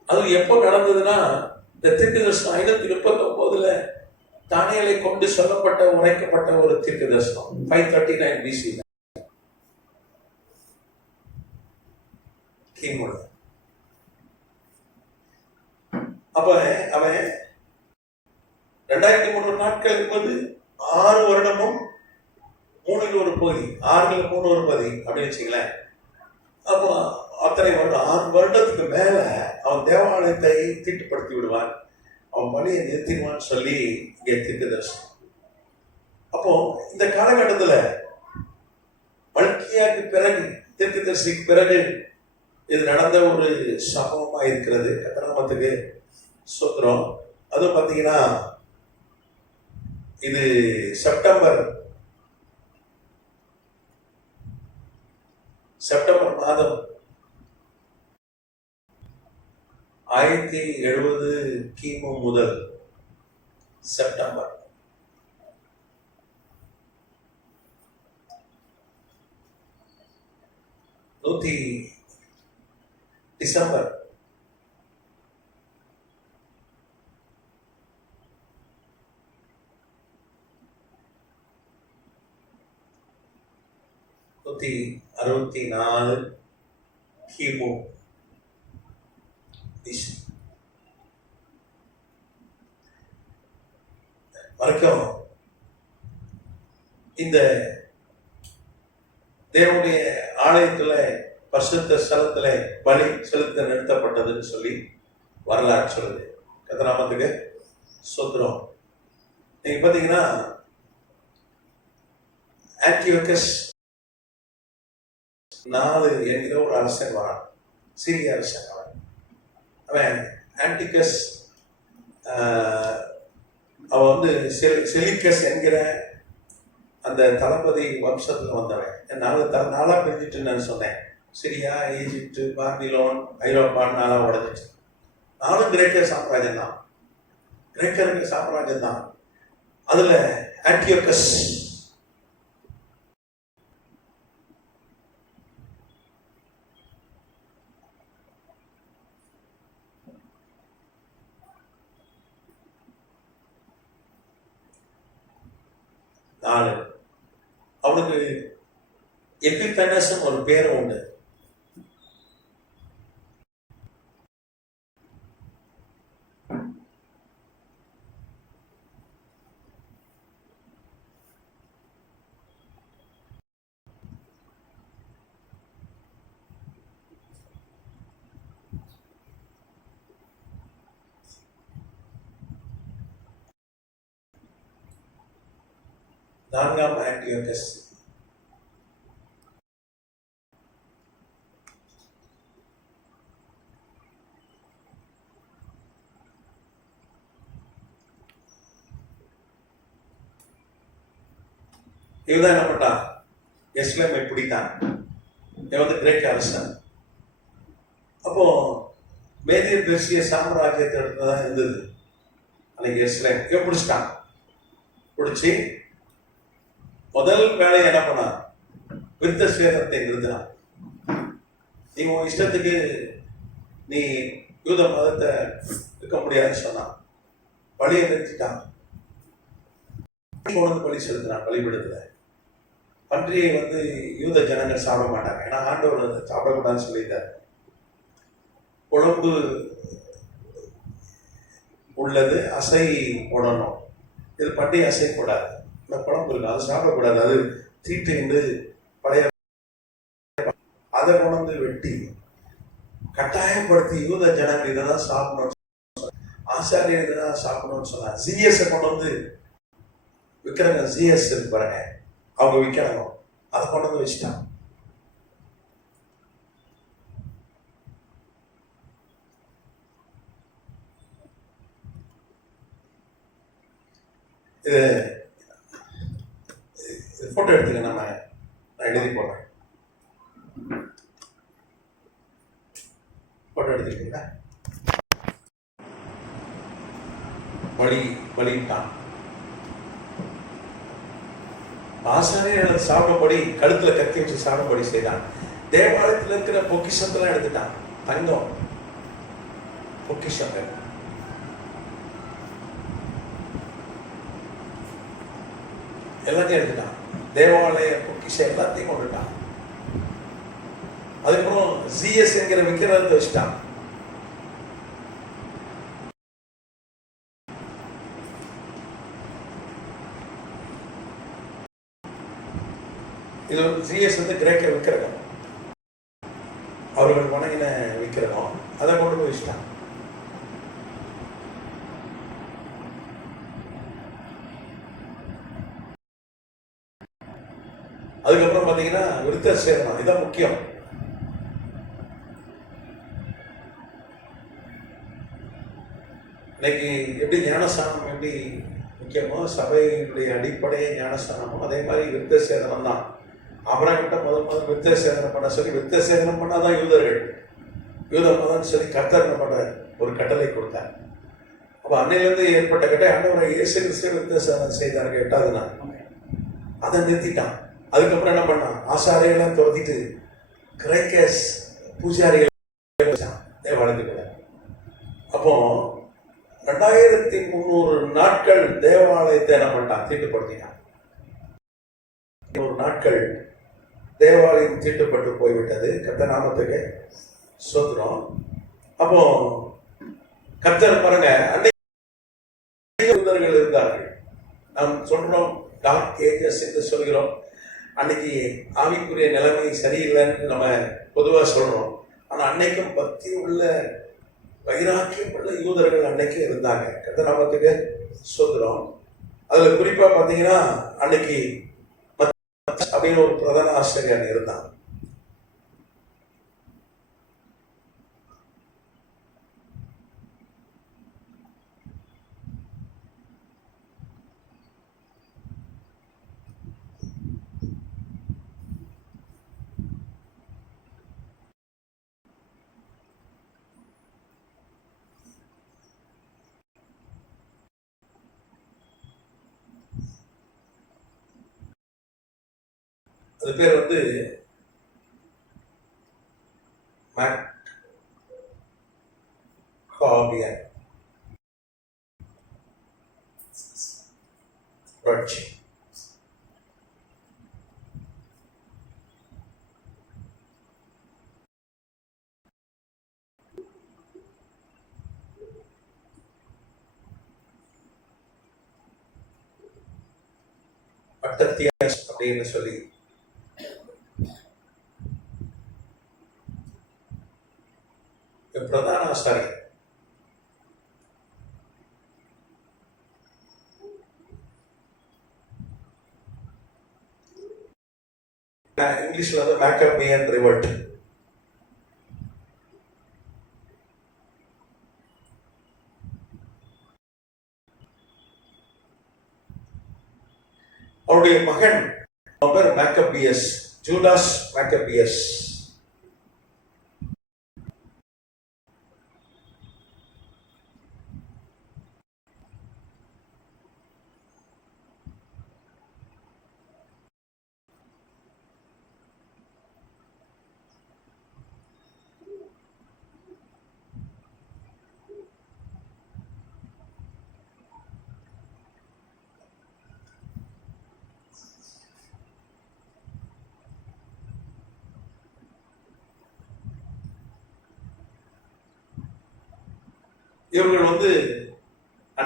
அது எப்போ நடந்ததுன்னா, இந்த தீர்க்கதரிசனம் 539 தானியேலை கொண்டு சொல்லப்பட்ட உரைக்கப்பட்ட ஒரு தீர்க்கதரிசனம் 539 BC. அப்ப அவன் 2300 நாட்கள் என்பது 6 வருடமும் 3 ஒரு பகுதி, 6 3 ஒரு பகுதி அப்படின்னு வச்சுங்களேன். அப்போ அத்தனை வருடம் 6 வருடத்துக்கு மேல அவன் தேவாலயத்தை தீட்டுப்படுத்தி விடுவான், அவன் பலியை நிறுத்திடுவான்னு சொல்லி இங்கே தீர்க்கதரிசனம். அப்போ இந்த காலகட்டத்துல மல்கியாவுக்கு பிறகு, தீர்க்கதரிசிக்கு பிறகு இது நடந்த ஒரு சம்பவமா இருக்கிறது. கத்தநாமத்துக்கு ஸ்தோத்திரம். அதுவும் பார்த்தீங்கன்னா இது செப்டம்பர் மாதம் 1070 கிமு முதல் செப்டம்பர் டிசம்பர் 164 கிமு வரைக்கும் இந்த தேவனுடைய ஆலயத்துல பரிசுத்த ஸ்தலத்துல பலி செலுத்த நிறுத்தப்பட்டதுன்னு சொல்லி வரலாறு சொல்லுது. கர்த்தநாமத்துக்கு ஸ்தோத்திரம். நீங்க பாத்தீங்கன்னா ஆன்டியோகஸ் 4 என்கிற ஒரு அரசன் வரான், சீரிய அரசன். அவன் ஆன்டிகஸ், அவன் வந்து செலிக்கஸ் என்கிற அந்த தளபதி வம்சத்துல வந்தவன். நாளா பிரிஞ்சிட்டு நான் சொன்னேன், சிரியா, ஈஜிப்து, பாபிலோன், ஐரோப்பான்னு நாளா உடஞ்சிச்சு. 4 கிரேக்க சாம்ராஜ்யம் தான், கிரேக்கருக்கு சாம்ராஜ்யம் தான். அதுல ஆன்டியோகஸ் அவனுக்கு எபிபெனஸ் ஒரு பேர் உண்டு. நான்காம் ஆன்டியோகஸ். இவதான் என்ன பண்ணா, எருசலேமை பிடித்தான். இவன் வந்து கிரேக்க அரசன். அப்போ மேதிய பெர்சிய சாம்ராஜ்யத்தை தான் இருந்தது அன்னைக்கு எருசலேம். இவன் பிடிச்சிட்டான். பிடிச்சி முதல் வேலையை என்ன பண்ணா, விருத்த சேதத்தை நிறுத்தினான். நீ உன் இஷ்டத்துக்கு நீ யூத மதத்தை இருக்க முடியாதுன்னு சொன்னான். பலியை நிறுத்திட்டான். கொண்டு பலி செலுத்தினான். பலிபீடத்துல பன்றியை வந்து யூத ஜனங்கள் சாப்பிட மாட்டாங்க, ஏன்னா ஆண்டவர் வந்து சாப்பிடக்கூடாதுன்னு சொல்லிட்டார். உள்ளது, அசை போடணும். இது பண்டி அசை போடாது. இந்த குழம்பு இருக்கு, அது சாப்பிடக்கூடாது. அது தீட்டு என்று பழைய அதை கொண்டு வெட்டி கட்டாயப்படுத்தி யூத ஜனங்கள் இதை தான் சாப்பிடணும், ஆசாரியர் இதை தான் சாப்பிடணும்னு சொன்னாங்க. ஜிஎஸ் கொண்டு வந்து விற்கிறாங்க. ஜிஎஸ் இருக்கு பாருங்க, அவங்க விற்கிறாங்க, அதை கொண்டு வந்து வச்சுட்டாங்க. இது போட்டோ எடுத்துக்க, நான் எழுதி போடுறேன். போட்டோ எடுத்துக்கிட்டீங்களா? வலிட்டான். ஆசாரியர்கள் சாப்பிடும்படி கழுத்துல கத்தி வச்சு சாப்பிடும்படி செய்தான். தேவாலயத்தில் இருக்கிற பொக்கிஷத்தெல்லாம் எடுத்துட்டான். தங்கம் பொக்கிஷங்கள் எல்லாத்தையும் எடுத்துட்டான். தேவாலய பொக்கிஷம் எல்லாத்தையும் கொண்டுட்டான். அதுக்கப்புறம் ஜிஎஸ் என்கிற விக்கிரகத்தை வச்சுட்டான். இது ஜிஎஸ் வந்து கிரேக்க விக்கிரகம், அவர்கள் வணங்கின விக்கிரகம். அதை கொண்டு போய் வச்சுட்டான். அதுக்கப்புறம் பாத்தீங்கன்னா விருத்த சேதனம், இதான் முக்கியம். இன்னைக்கு எப்படி ஞானஸ்தானம் எப்படி முக்கியமோ, சபையினுடைய அடிப்படையே ஞானஸ்தானமோ, அதே மாதிரி விருத்த சேதனம் தான். அவர்கிட்ட முதல் விருத்த சேதனம் பண்ண சொல்லி, விருத்த சேதனம் பண்ணாதான் யூதர்கள் யூத மதம் சொல்லி கர்த்தர் என்ன பண்ண ஒரு கட்டளை கொடுத்தார். அப்ப அன்னையிலிருந்து ஏற்பட்ட கட்டளை ஆண்டவரை இயேசு கிறிஸ்து விருத்த சேதனம் செய்தார்கள் 8வது நாள். அதை நிறுத்திட்டான். அதுக்கப்புறம் என்ன பண்ணான்? ஆசாரியெல்லாம் துரத்திட்டு கிரேக்க பூஜாரிகள் தேவாலயத்துக்குள்ள. அப்போ 2300 நாட்கள் தேவாலயத்தை என்ன பண்ணான்? தீட்டுப்படுத்தினான். 100 நாட்கள் தேவாலயம் தீட்டுப்பட்டு போய்விட்டது. கர்த்தர் நாமத்துக்கு ஸ்தோத்திரம். அப்போ கர்த்தர் பாருங்க, அன்னைக்கு யூதர்கள் இருந்தார்கள். நாம் சொல்றோம் டார்க் ஏஜஸ் என்று சொல்கிறோம். அன்னைக்கு ஆவிக்குரிய நிலைமை சரியில்லைன்னு நம்ம பொதுவாக சொல்றோம். ஆனா அன்னைக்கும் பக்தி உள்ள வைராக்கியம் உள்ள யூதர்கள் அன்னைக்கு இருந்தாங்க. கர்த்தர் நாமத்துக்கு ஸ்தோத்திரம். அதுல குறிப்பா பாத்தீங்கன்னா அன்னைக்கு அப்படின்னு ஒரு பிரதான ஆசிரியர் இருந்தான். அது பேர் வந்து மேக்ஹாபியன் புரட்சி. பட்டத்தியாஸ் அப்படின்னு சொல்லி பிரதான ஆசாரியர். இங்கிலீஷ்ல வந்து மேக்கபியன் ரிவர்ட். அவருடைய மகன் பேர் மேக்கபியஸ், ஜூடாஸ் மேக்கபியஸ். இவர்கள் வந்து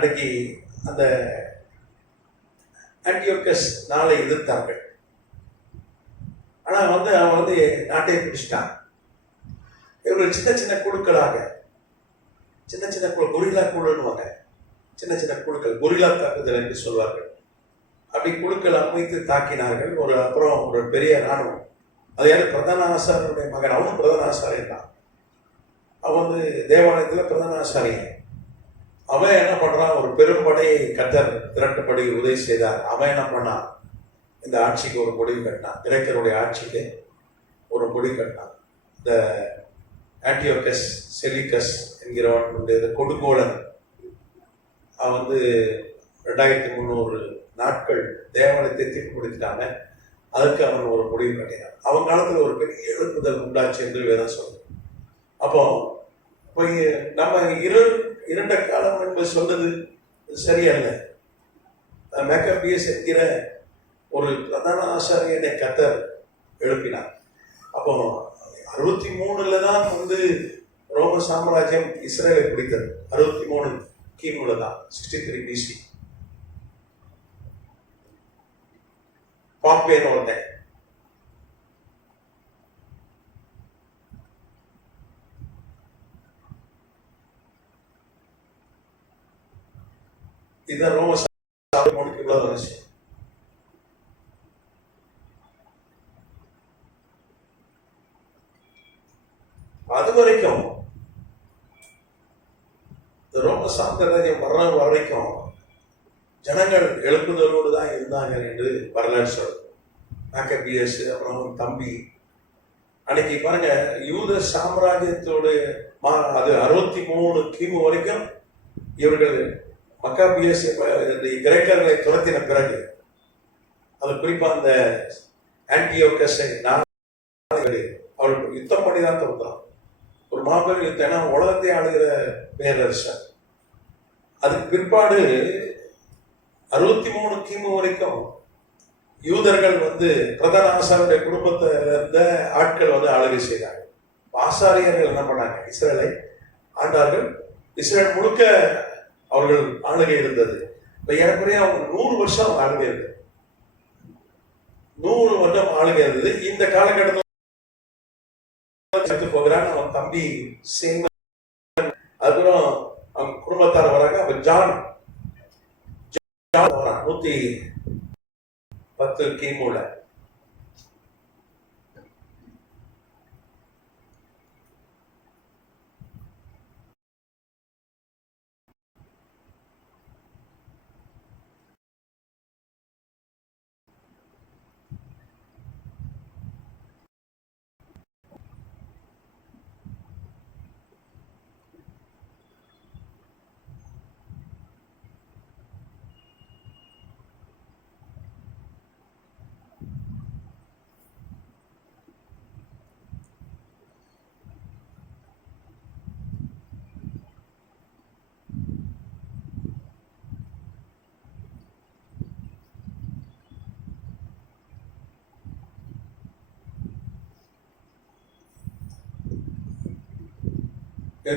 அன்றைக்கு அந்த ஆன்டியோக்கஸ் நாளை எதிர்த்தார்கள். ஆனா அவன் நாட்டையை பிடிச்சிட்டான். இவர்கள் சின்ன சின்ன குழுக்களாக, சின்ன சின்ன குழு, கொரில்லா குழுன்னுவாங்க, சின்ன சின்ன குழுக்கள், கொரில்லா தாக்குதல் என்று சொல்வார்கள். அப்படி குழுக்கள் அமைத்து தாக்கினார்கள். அப்புறம் ஒரு பெரிய இராணுவம், அது யாரு, பிரதான ஆசாரியனுடைய மகன், அவனும் பிரதான ஆசாரியன் தான். அவன் தேவாலயத்தில் பிரதான ஆசாரியன். அவன் என்ன பண்றான், ஒரு பெரும்படையை கர்த்தர் திரட்டும்படி உதவி செய்தார். அவன் என்ன பண்ணான், இந்த ஆட்சிக்கு ஒரு முடிவு கட்டினான், கிரேக்கருடைய ஆட்சிக்கு ஒரு முடிவு கட்டினான். இந்த ஆன்டியோக்கஸ் செலிகஸ் என்கிறவன் கொடுங்கோலன், அவன் 2300 நாட்கள் தேவாலயத்தை தீர்ப்புப்படுத்திட்டாங்க. அதுக்கு அவன் ஒரு முடிவு கட்டினான். அவன் காலத்தில் ஒரு பெரிய எழுப்புதல் உண்டாச்சு என்று வேதம் சொல்லுது. அப்போ நம்ம இரண்ட காலம் என்பது சொல்றது சரியல்ல. மேக்கபியஸ் என்கிற ஒரு பிரதான ஆசாரியனை கர்த்தர் எழுப்பினார். அப்போ 63 தான் ரோம சாம்ராஜ்யம் இஸ்ரேலை பிடித்தது. 63 கிமுல தான், 63 BC. பாம்பேன்னு ஒருத்தன், இதுதான் ரோம சாம்ராஜ்யம் இவ்வளவு விஷயம். அது வரைக்கும் ரோம சாம்ராஜ்யம் வர்ற வரைக்கும் ஜனங்கள் எழுப்புதலோடு தான் இருந்தாங்க என்று வரலாறு சொல்லுது. மேக்கபியஸ், அப்புறம் தம்பி, அன்னைக்கு பாருங்க, யூத சாம்ராஜ்யத்தோடு அது 63 கிமு வரைக்கும் இவர்கள் மக்காபியஸ் கிரேக்கர்களை துரத்தின பிறகு, அது குறிப்பா அந்த ஆன்டியோக்கஸை அவர்கள் யுத்தம் பண்ணி தான் துரத்தான். ஒரு மாபெரும் யுத்தம், ஏன்னா உலகத்தை ஆளுகிற பேரரசர். அதுக்கு பிற்பாடு 63 கிமு வரைக்கும் யூதர்கள் பிரதான ஆசாரியருடைய குடும்பத்தை இருந்த ஆட்கள் ஆளுகை செய்தாங்க. ஆசாரியர்கள் என்ன பண்ணாங்க, இஸ்ரேலை ஆண்டார்கள். இஸ்ரேல் முழுக்க அவர்கள் ஆளுகை இருந்தது. இப்ப ஏறக்குறைய அவங்க 100 வருஷம் ஆளுகை இருந்தது. 100 வருடம் ஆளுகை இருந்தது. இந்த காலகட்டத்தில் போகிறான் அவன் தம்பி சேமன், அதுக்கப்புறம் அவன் குடும்பத்தார் வராங்க. அப்ப ஜான் 110 கிமுல.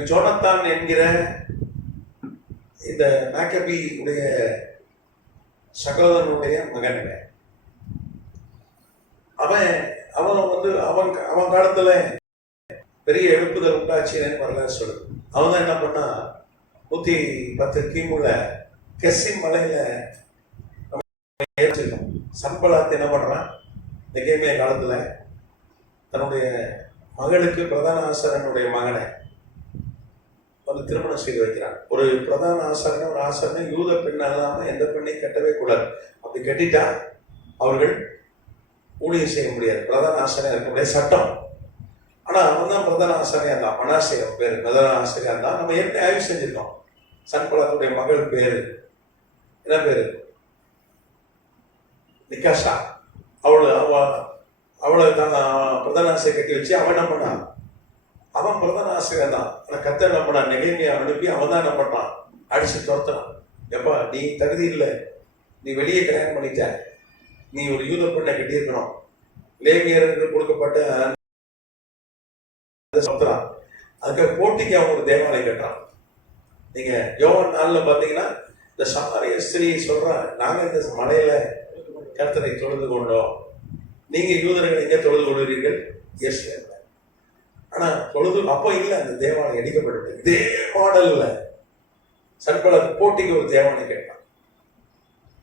ஜோனத்தான் என்கிற இந்த மேக்கபி உடைய சகோதரனுடைய மகன். அவன் காலத்துல பெரிய எழுப்புதல் உண்டாச்சுன்னு வரலாறு சொல்லுது. அவன் தான் என்ன பண்ணா, 110 கிமுல கெசிம் மலையில சம்பளாத்து என்ன பண்றான், நெகேமியா காலத்துல தன்னுடைய மகளுக்கு பிரதான ஆசாரியனுடைய மகனை திருமணம் செய்து வைக்கிறான். ஒரு பிரதான ஆசாரியன், ஒரு ஆசாரியன் யூத பெண் அல்லாம எந்த பெண்ணையும் கட்டவே கூடாது. அப்படி கட்டிட்டா அவர்கள் ஊழியம் செய்ய முடியாது, பிரதான ஆசாரியா இருக்க முடியாது, சட்டம். ஆனா அவன் தான் பிரதான ஆசாரியா இருந்தான். மனாசே பேரு பிரதான ஆசாரியா இருந்தான். நம்ம ஏற்கனவே ஆய்வு செஞ்சிருக்கோம். சன்பலாத்துடைய மகள் பேரு என்ன பேரு, நிகாஷா. அவளை தான் பிரதான ஆசையை கட்டி வச்சு அவன் என்ன பண்ணான், அவன் பிரதான ஆசிரியர் தான். ஆனா கர்த்தர் என்ன பண்ணான், நெகேமியா அனுப்பி அவன் தான் என்ன பண்ணான், அடிச்சு துரத்துறான். எப்பா நீ தகுதி இல்லை, நீ வெளியே கல்யாணம் பண்ணிட்ட, நீ ஒரு யூத பெண்ணை கட்டியிருக்கணும், லேவியருக்கு கொடுக்கப்பட்ட அதுக்கு போட்டிக்கு அவன் ஒரு தேவாலயம் கட்டுறான். நீங்க யோவான் 4 பாத்தீங்கன்னா இந்த சமாரிய ஸ்திரீ சொல்றா, நாங்க இந்த மலையில கர்த்தரை தொழுது கொண்டோம், நீங்க யூதர்கள் எங்க தொழுது கொள்கிறீர்கள்? எருசலேம்ல. ஆனா தொழுது அப்போ இல்ல, அந்த தேவாலயம் இடிக்கப்பட்டது. இதே மாடல்ல சன்பலத் போட்டிக்கு ஒரு தேவாலயம் கேட்டான்.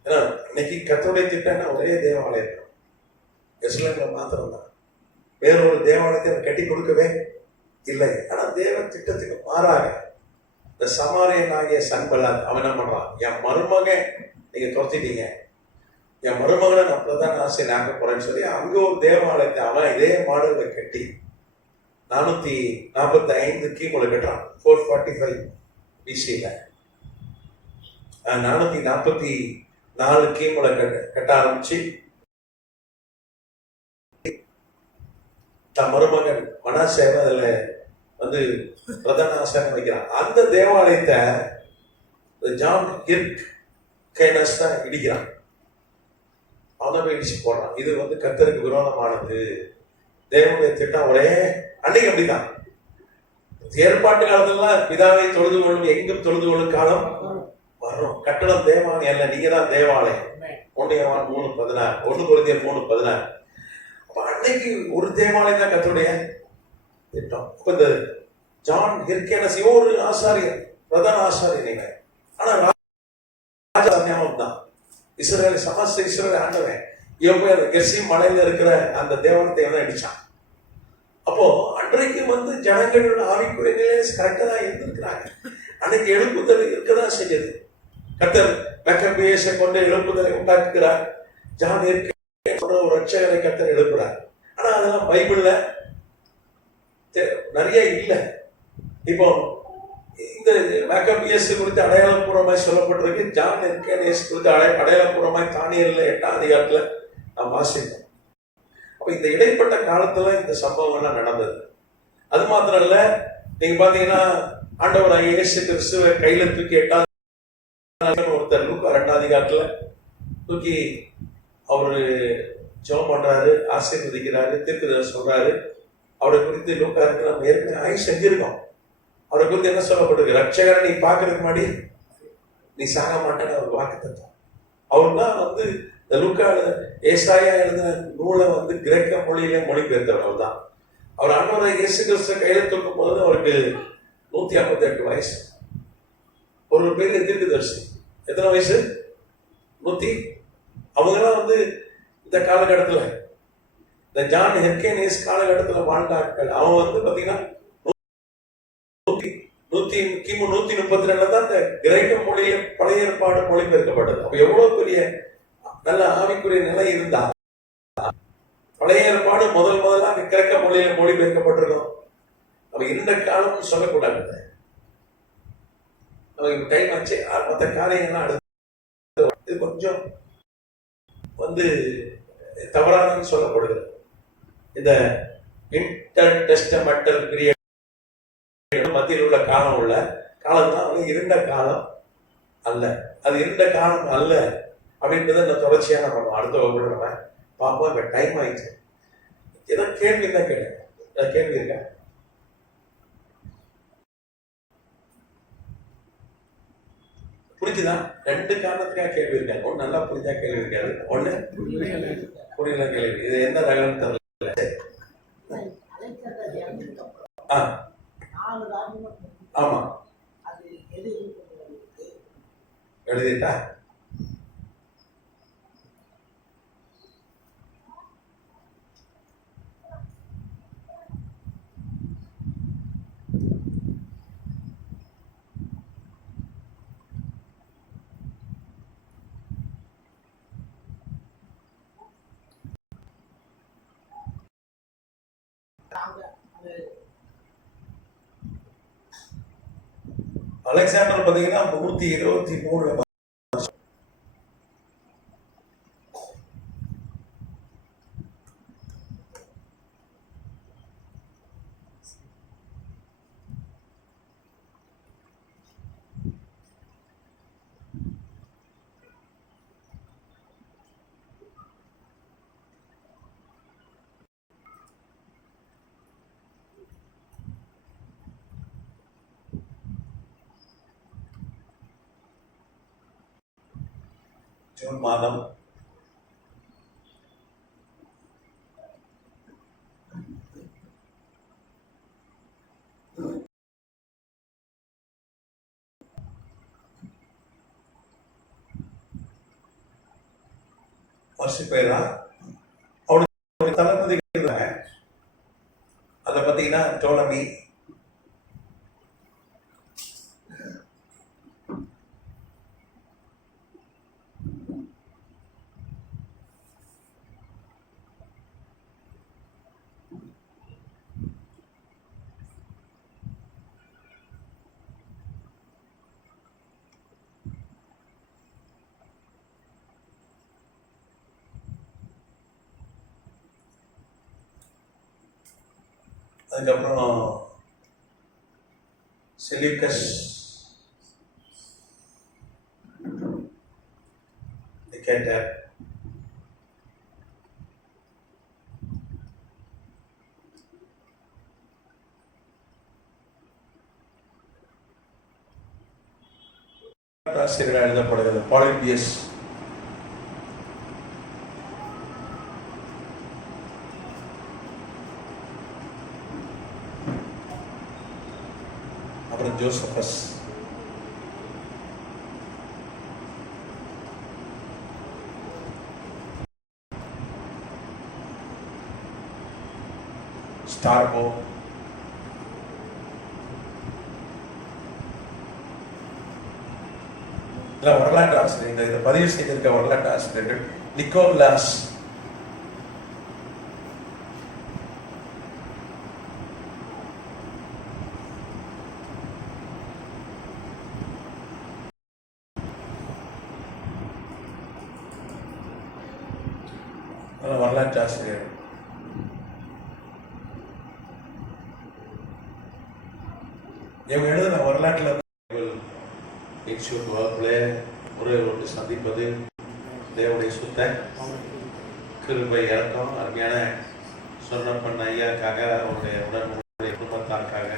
ஏன்னா இன்னைக்கு கர்த்தருடைய திட்டம்னா ஒரே தேவாலயம் தான், எருசலேம்ல மாத்திரம் தான். வேறொரு தேவாலயத்தை கட்டி கொடுக்கவே இல்லை. ஆனா தேவ திட்டத்துக்கு மாறாக இந்த சமாரியன் ஆகிய சன்பலாத் அவன் என்ன பண்றான், என் மருமகன் நீங்க துரத்திட்டீங்க, என் மருமகனை நான் பிரதான ஆசை நாக்க போறேன்னு சொல்லி அங்க ஒரு தேவாலயத்தை அவன் இதே மாடல்ல கட்டி 445 கிமுல கட்டுறான். 445 பிசில 444 கிமுல கட்ட ஆரம்பிச்சு தன் மருமகன் மனாசேவை அதுல வந்து பிரதான ஆசாரம் வைக்கிறான். அந்த தேவாலயத்தை ஜான் ஹிர்க் கைனஸ் தான் இடிக்கிறான். அவன் போய் இடிச்சு போடுறான். இது வந்து கர்த்தருக்கு விரோதமானது. தேவனுடைய திட்டம் ஒரே அன்னைக்கு அப்படிதான். ஏற்பாட்டு காலத்துலாம் பிதாவை தொழுது கொள்ளும் எங்கும் தொழுது கொள்ளும் காலம் வரும். கட்டணம் தேவாலயம் அல்ல, நீங்க தான் தேவாலயம். 1 யோவான் 3:16, 1 கொரிந்தியர் 3:16. அன்னைக்கு ஒரு தேவாலயம் தான் கர்த்தருடைய திட்டம். இப்ப இந்த ஜான் ஹிர்கேனஸ் ஒரு ஆசாரியர், பிரதான ஆசாரியர். ஆனா ராஜா தான் இஸ்ரேல் சமஸ்த இஸ்ரேல் ஆண்டவன் கெர்சிம் மலையில இருக்கிற அந்த தேவாலயத்தை எல்லாம் அடிச்சான். அப்போ அன்றைக்கு வந்து ஜனங்கள் ஆவிக்குரிய நிலையில கரெக்டா தான் இருந்திருக்கிறாங்க. அன்னைக்கு எழுப்புதல் இருக்கதான் செய்யுது. கர்த்தர் மெக்கபியேசை கொண்டு எழுப்புதலை உண்டாக்குகிறார். ஜான் சொல்ற ஒரு ரட்சகரை கர்த்தர் எழுப்புறார். ஆனா அதெல்லாம் பைபிள்ல நிறைய இல்லை. இப்போ இந்த மேக்கபியஸ் குறித்து அடையாளப்பூர்வமாய் சொல்லப்பட்டிருக்கு. ஜான் எர்கேனியஸ் குறித்து அடையாளப்பூர்வமாய் தானியேல்ல 8ஆம் அதிகாரத்துல நாம் வாசித்தோம். அப்ப இந்த இடைப்பட்ட காலத்துல இந்த சம்பவங்கள்லாம் நடந்தது. அது மாத்திரம் இல்ல, நீங்க பாத்தீங்கன்னா ஆண்டவர் இயேசு கிறிஸ்துவை கையில தூக்கி 8ஆம் ஒருத்தர் லூக்கா 2ஆம் அதிகாரத்துல தூக்கி அவரு ஜெபம் பண்றாரு, ஆசீர்வதிக்கிறாரு, தீர்க்கதரிசனம் சொல்றாரு. அவரை குறித்து லூக்கா நம்ம ஏற்கனவே செஞ்சிருக்கோம். அவரை குறித்து என்ன சொல்லப்பட்டிருக்கு? ரட்சகரை நீ பாக்குறதுக்கு முன்னாடி நீ சாக மாட்டேன்னு அவர் வாக்கு தத்துவம். அவர் தான் வந்து இந்த லூக்கா ஏசாயா எழுதின நூலை வந்து கிரேக்க மொழியில மொழிபெயர்த்தவர். அவர் தான். அவர் ஆண்டவரை இயேசு கிறிஸ்துவை கையில தூக்கும் போது அவருக்கு 158 வயசு. ஒரு பெரிய தீர்க்கதரிசி. எத்தனை வயசு? 100. அவங்கெல்லாம் வந்து இந்த காலகட்டத்துல இந்த ஜான் ஹெர்கேனியஸ் காலகட்டத்துல வாழ்ந்தார்கள். அவன் வந்து பாத்தீங்கன்னா கிமு 132 தான் இந்த கிரேக்க மொழியில பழைய ஏற்பாடு மொழிபெயர்க்கப்பட்டது. அப்ப எவ்வளவு பெரிய நல்ல ஆவிக்குரிய நிலை இருந்தா பழைய ஏற்பாடு முதல்ல கிரேக்க மொழியில மொழிபெயர்க்கப்பட்டிருக்கும். அப்ப இந்த காலம்னு சொல்லக்கூடாது. நமக்கு டைம் ஆச்சு. மற்ற காரியங்கள்லாம் அடுத்து இது கொஞ்சம் வந்து தவறானு சொல்லப்படுகிறது. இந்த இன்டர் டெஸ்டமெண்டல் பீரியட் மத்தியில் உள்ள காலம் உள்ள காலம் தான் இருண்ட காலம் அல்ல. அது இருண்ட காலம் அல்ல அப்படின்றத இந்த தொடர்ச்சியா நம்ம அடுத்த வகுப்புல நம்ம பார்ப்போம். இப்ப டைம் ஆயிடுச்சு. ஏதோ கேள்வி தான் கேளுங்க. கேள்வி இருக்கா? புரிஞ்சுதான்? 2 காரணத்துக்காக கேள்வி இருக்காது. ஒண்ணு நல்லா புரிஞ்சா கேள்வி இருக்காது, ஒண்ணு புரியல கேள்வி. இது என்ன ரகம் தெரியல. ஆமா எழுதிட்டா அலெக்சாண்டர் பாத்தீங்கன்னா 123 ஜூன் மாதம் வாசிப்பேரா அவனுடைய தளபதிகள் அதை பார்த்தீங்கன்னா டோலமி, அதுக்கப்புறம் செலிகஸ், நிக்கேட்டர், ஆசிரியராக எழுதப்படுகிறது பாலிபியஸ், அப்புறம் ஜோசபஸ், ஸ்டார்போ, வரலாற்று ஆசிரியர்கள், இதை பதிவு செய்திருக்க வரலாற்று ஆசிரியர்கள் நிக்கோலாஸ், வரலாற்று ஆசிரியர். இவங்க எழுதின வரலாற்றில் ஒரே ஒன்று சந்திப்பது தேவனுடைய சுத்த கிருபை இறக்கம். அருமையான சொன்னப்பன் ஐயாக்காக அவருடைய உடனுடைய குடும்பத்தாருக்காக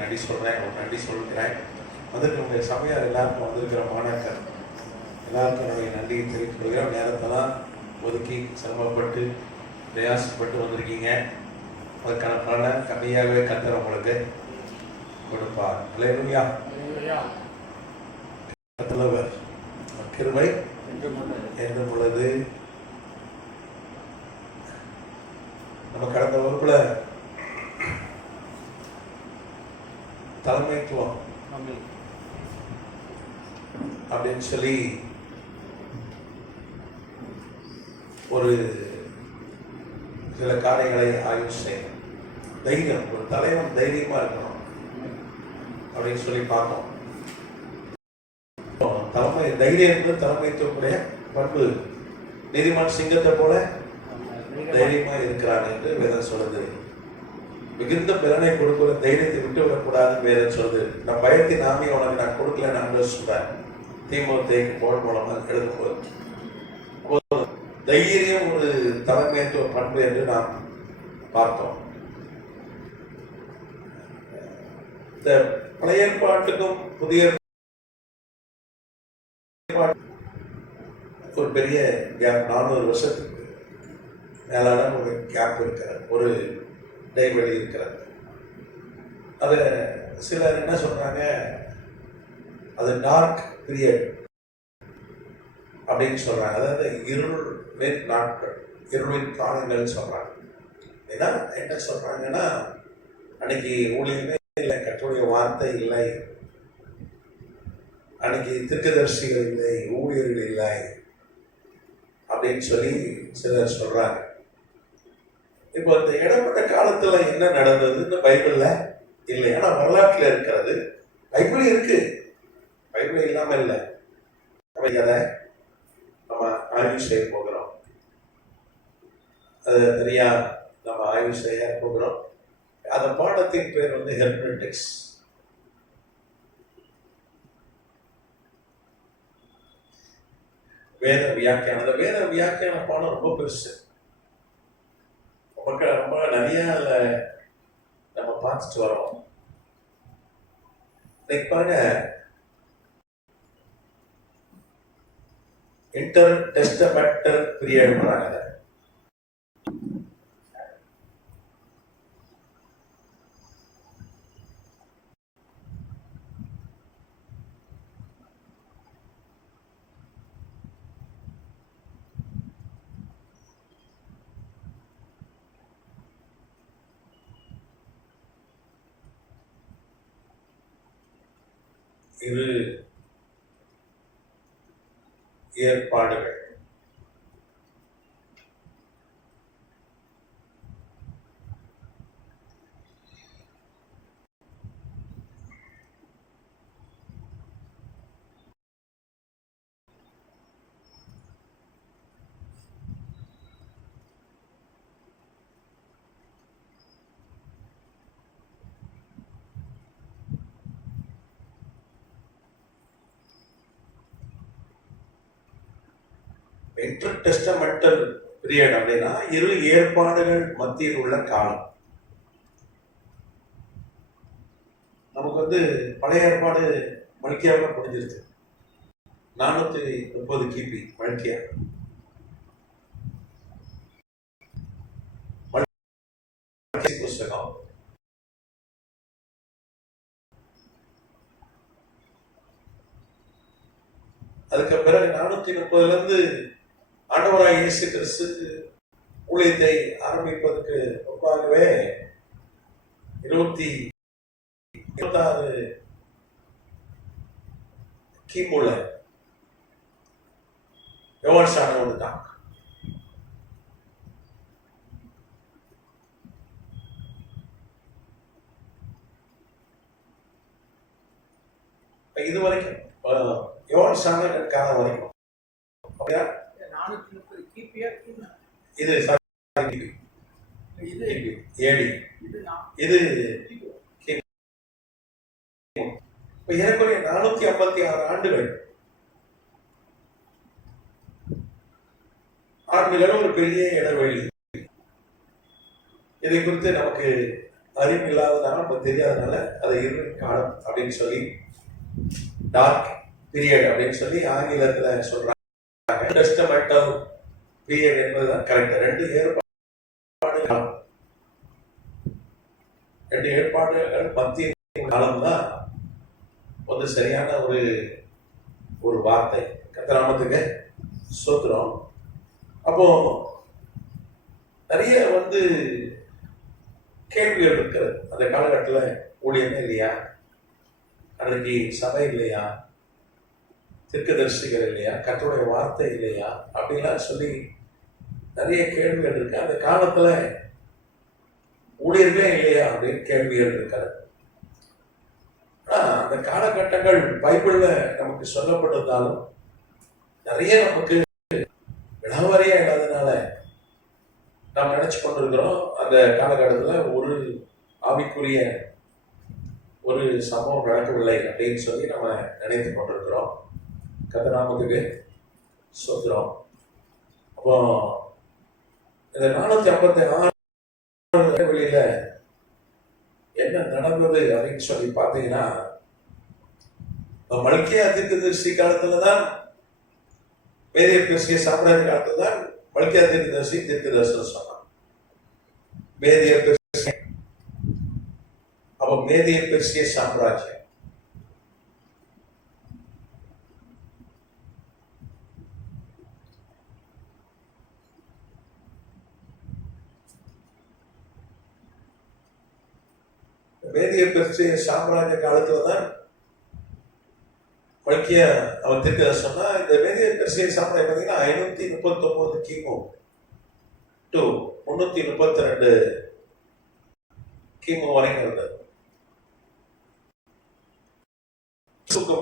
நன்றி சொல்கிறேன், அவர் நன்றி சொல்கிறேன். அதுக்கு உங்களுடைய சபையார் எல்லாருக்கும் வந்திருக்கிற மாணாக்கர் எல்லாருக்கும் என்னுடைய நன்றியை தெரிவித்துக் கொள்கிறோம். நேரத்தெல்லாம் ஒதுக்கி சிரமப்பட்டு பிரயாசப்பட்டு வந்திருக்கீங்க. அதுக்கான பலனை கம்மியாகவே கத்தர் உங்களுக்கு கொடுப்பார். அல்லேலூயா. தலைவர் கிருபை என்றும் உள்ளது. நம்ம கடந்த வகுப்புல தலைமைத்துவம் அப்படின்னு சொல்லி ஒரு சில காரியங்களை ஆய்வு செய்யணும். தைரியம், ஒரு தலைவன் தைரியமா இருக்கணும் அப்படின்னு சொல்லி பார்த்தோம். தலைமை தைரியம் என்பது தலைமைத்துவக்கூடிய பண்பு. நீதிமான் சிங்கத்தை போல தைரியமா இருக்கிறான் என்று வேதம் சொல்லுது. மிகுந்த பலனை கொடுக்கிற தைரியத்தை விட்டு விடக்கூடாதுன்னு வேதம் சொல்லுது. நான் பயத்தின் ஆமையை உனக்கு நான் கொடுக்கல நான் சொல்றேன். தீமோத்தேயுக்கு போல் மூலமா எழுதும்போது தைரியம் ஒரு தலைமைத்துவ பண்பு என்று நாம் பார்த்தோம். இந்த பழைய ஏற்பாட்டுக்கும் புதிய ஒரு பெரிய கேப், 400 வருஷத்துக்கு மேலான ஒரு கேப் இருக்கிறது, ஒரு இடைவெளி இருக்கிறது. அது சிலர் என்ன சொல்றாங்க, அது டார்க் பீரியட் அப்படின்னு சொல்றாங்க. அதாவது இருளின் நாட்கள், இருளின் காலங்கள் சொல்றாங்க. ஏன்னா என்ன சொல்றாங்கன்னா, அன்னைக்கு ஊழியமே இல்லை, கர்த்தருடைய வார்த்தை இல்லை, அன்னைக்கு தீர்க்கதரிசிகள் இல்லை, ஊழியர்கள் இல்லை அப்படின்னு சொல்லி சிலர் சொல்றாங்க. இப்போ இந்த இடப்பட்ட காலத்துல என்ன நடந்ததுன்னு பைபிள்ல இல்லை, ஆனா வரலாற்றுல இருக்கிறது. பைபிள் இருக்கு, பைபிள் இல்லாம இல்லை. அதை நம்ம ஆய்வு செய்ய போகிறோம். அது சரியா நம்ம ஆய்வு செய்ய போகிறோம். அந்த பாடத்தின் பேர் வந்து ஹெர்மெட்டிக்ஸ். வேத வியாக்கியானம். அந்த வேத வியாக்கியான பாடம் ரொம்ப பெருசு, ரொம்ப நிறைய நம்ம பார்த்துட்டு வரோம். இன்னைக்கு பாருங்க, இன்டர் டெஸ்டமெண்டல் பீரியட் வராங்க. இரு ஏற்பாடுகள். இன்டர் டெஸ்டமெண்டல் பீரியட் அப்படின்னா இரு ஏற்பாடுகள் மத்தியில் உள்ள காலம். நமக்கு பழைய ஏற்பாடு மல்கியாவில் முடிஞ்சிருச்சு. 430 கிபி மல்கியா. புஸ்தகம் அதுக்கு பிறகு 430 ஆண்டவராய் இயேசு கிறிஸ்து ஊழியத்தை ஆரம்பிப்பதற்கு முன்பாகவே 26 கிமுல யோவான் வந்துட்டாங்க. இது வரைக்கும் யோவான் ஸ்நானகன் காலம் வரைக்கும் அப்படியா? 430 கிபியா இது ஏடி இது ஏறக்குறைய 456 ஆண்டுகள் ஒரு பெரிய இடைவெளி. இதை குறித்து நமக்கு அறிவு இல்லாதனால, நமக்கு தெரியாதனால அதை இரு காலம் அப்படின்னு சொல்லி, டார்க் பீரியட் அப்படின்னு சொல்லி ஆங்கிலத்துல சொல்றாங்க. டெஸ்டமெண்டல் பீரியட் என்பதுதான் கரெக்ட். ரெண்டு ஏற்பாடுகள் மத்திய காலம் தான் சரியான ஒரு வார்த்தை. கர்த்தராமத்துக்கு ஸ்தோத்திரம். அப்போ நிறைய கேள்விகள் இருக்கிறது. அந்த காலகட்டத்தில் ஊழியமே இல்லையா, அன்றைக்கு சபை இல்லையா, தீர்க்கதரிசிகள் இல்லையா, கர்த்தருடைய வார்த்தை இல்லையா அப்படின்லாம் சொல்லி நிறைய கேள்விகள் இருக்கு. அந்த காலத்துல ஊழியர்களே இல்லையா அப்படின்னு கேள்விகள் இருக்கிறது. அந்த காலகட்டங்கள் பைபிள்ல நமக்கு சொல்லப்பட்டிருந்தாலும் நிறைய நமக்கு விடாவறையா இல்லாதனால நாம் நினைச்சு கொண்டிருக்கிறோம் அந்த காலகட்டத்துல ஒரு ஆவிக்குரிய ஒரு சம்பவம் நடக்கவில்லை அப்படின்னு சொல்லி நம்ம நினைத்து கொண்டிருக்கிறோம். கர்த்தராமத்துக்கு ஸ்தோத்திரம். அப்போ இந்த 456 வெளியில என்ன நடந்தது அப்படின்னு சொல்லி பார்த்தீங்கன்னா, மல்கியா தீர்க்கதரிசி காலத்துலதான், மேதிய பெர்சிய சாம்ராஜ்ய காலத்துல தான் மல்கியா தீர்க்கதரிசி தீர்க்கதரிசனம் சொன்னான். மேதிய பெர்சிய, அப்ப மேதிய பெர்சிய சாம்ராஜ்யம் மேதிய பெர்சிய சாம்ராஜ்ய காலத்துலதான் மல்கியா அவன் தீர்க்கதரிசனம் சொன்னா. இந்த மேதிய பெர்சிய சாம்ராஜ்யம் பார்த்தீங்கன்னா 539 கிமு டு 332 கிமு வரைக்கும் இருந்தது.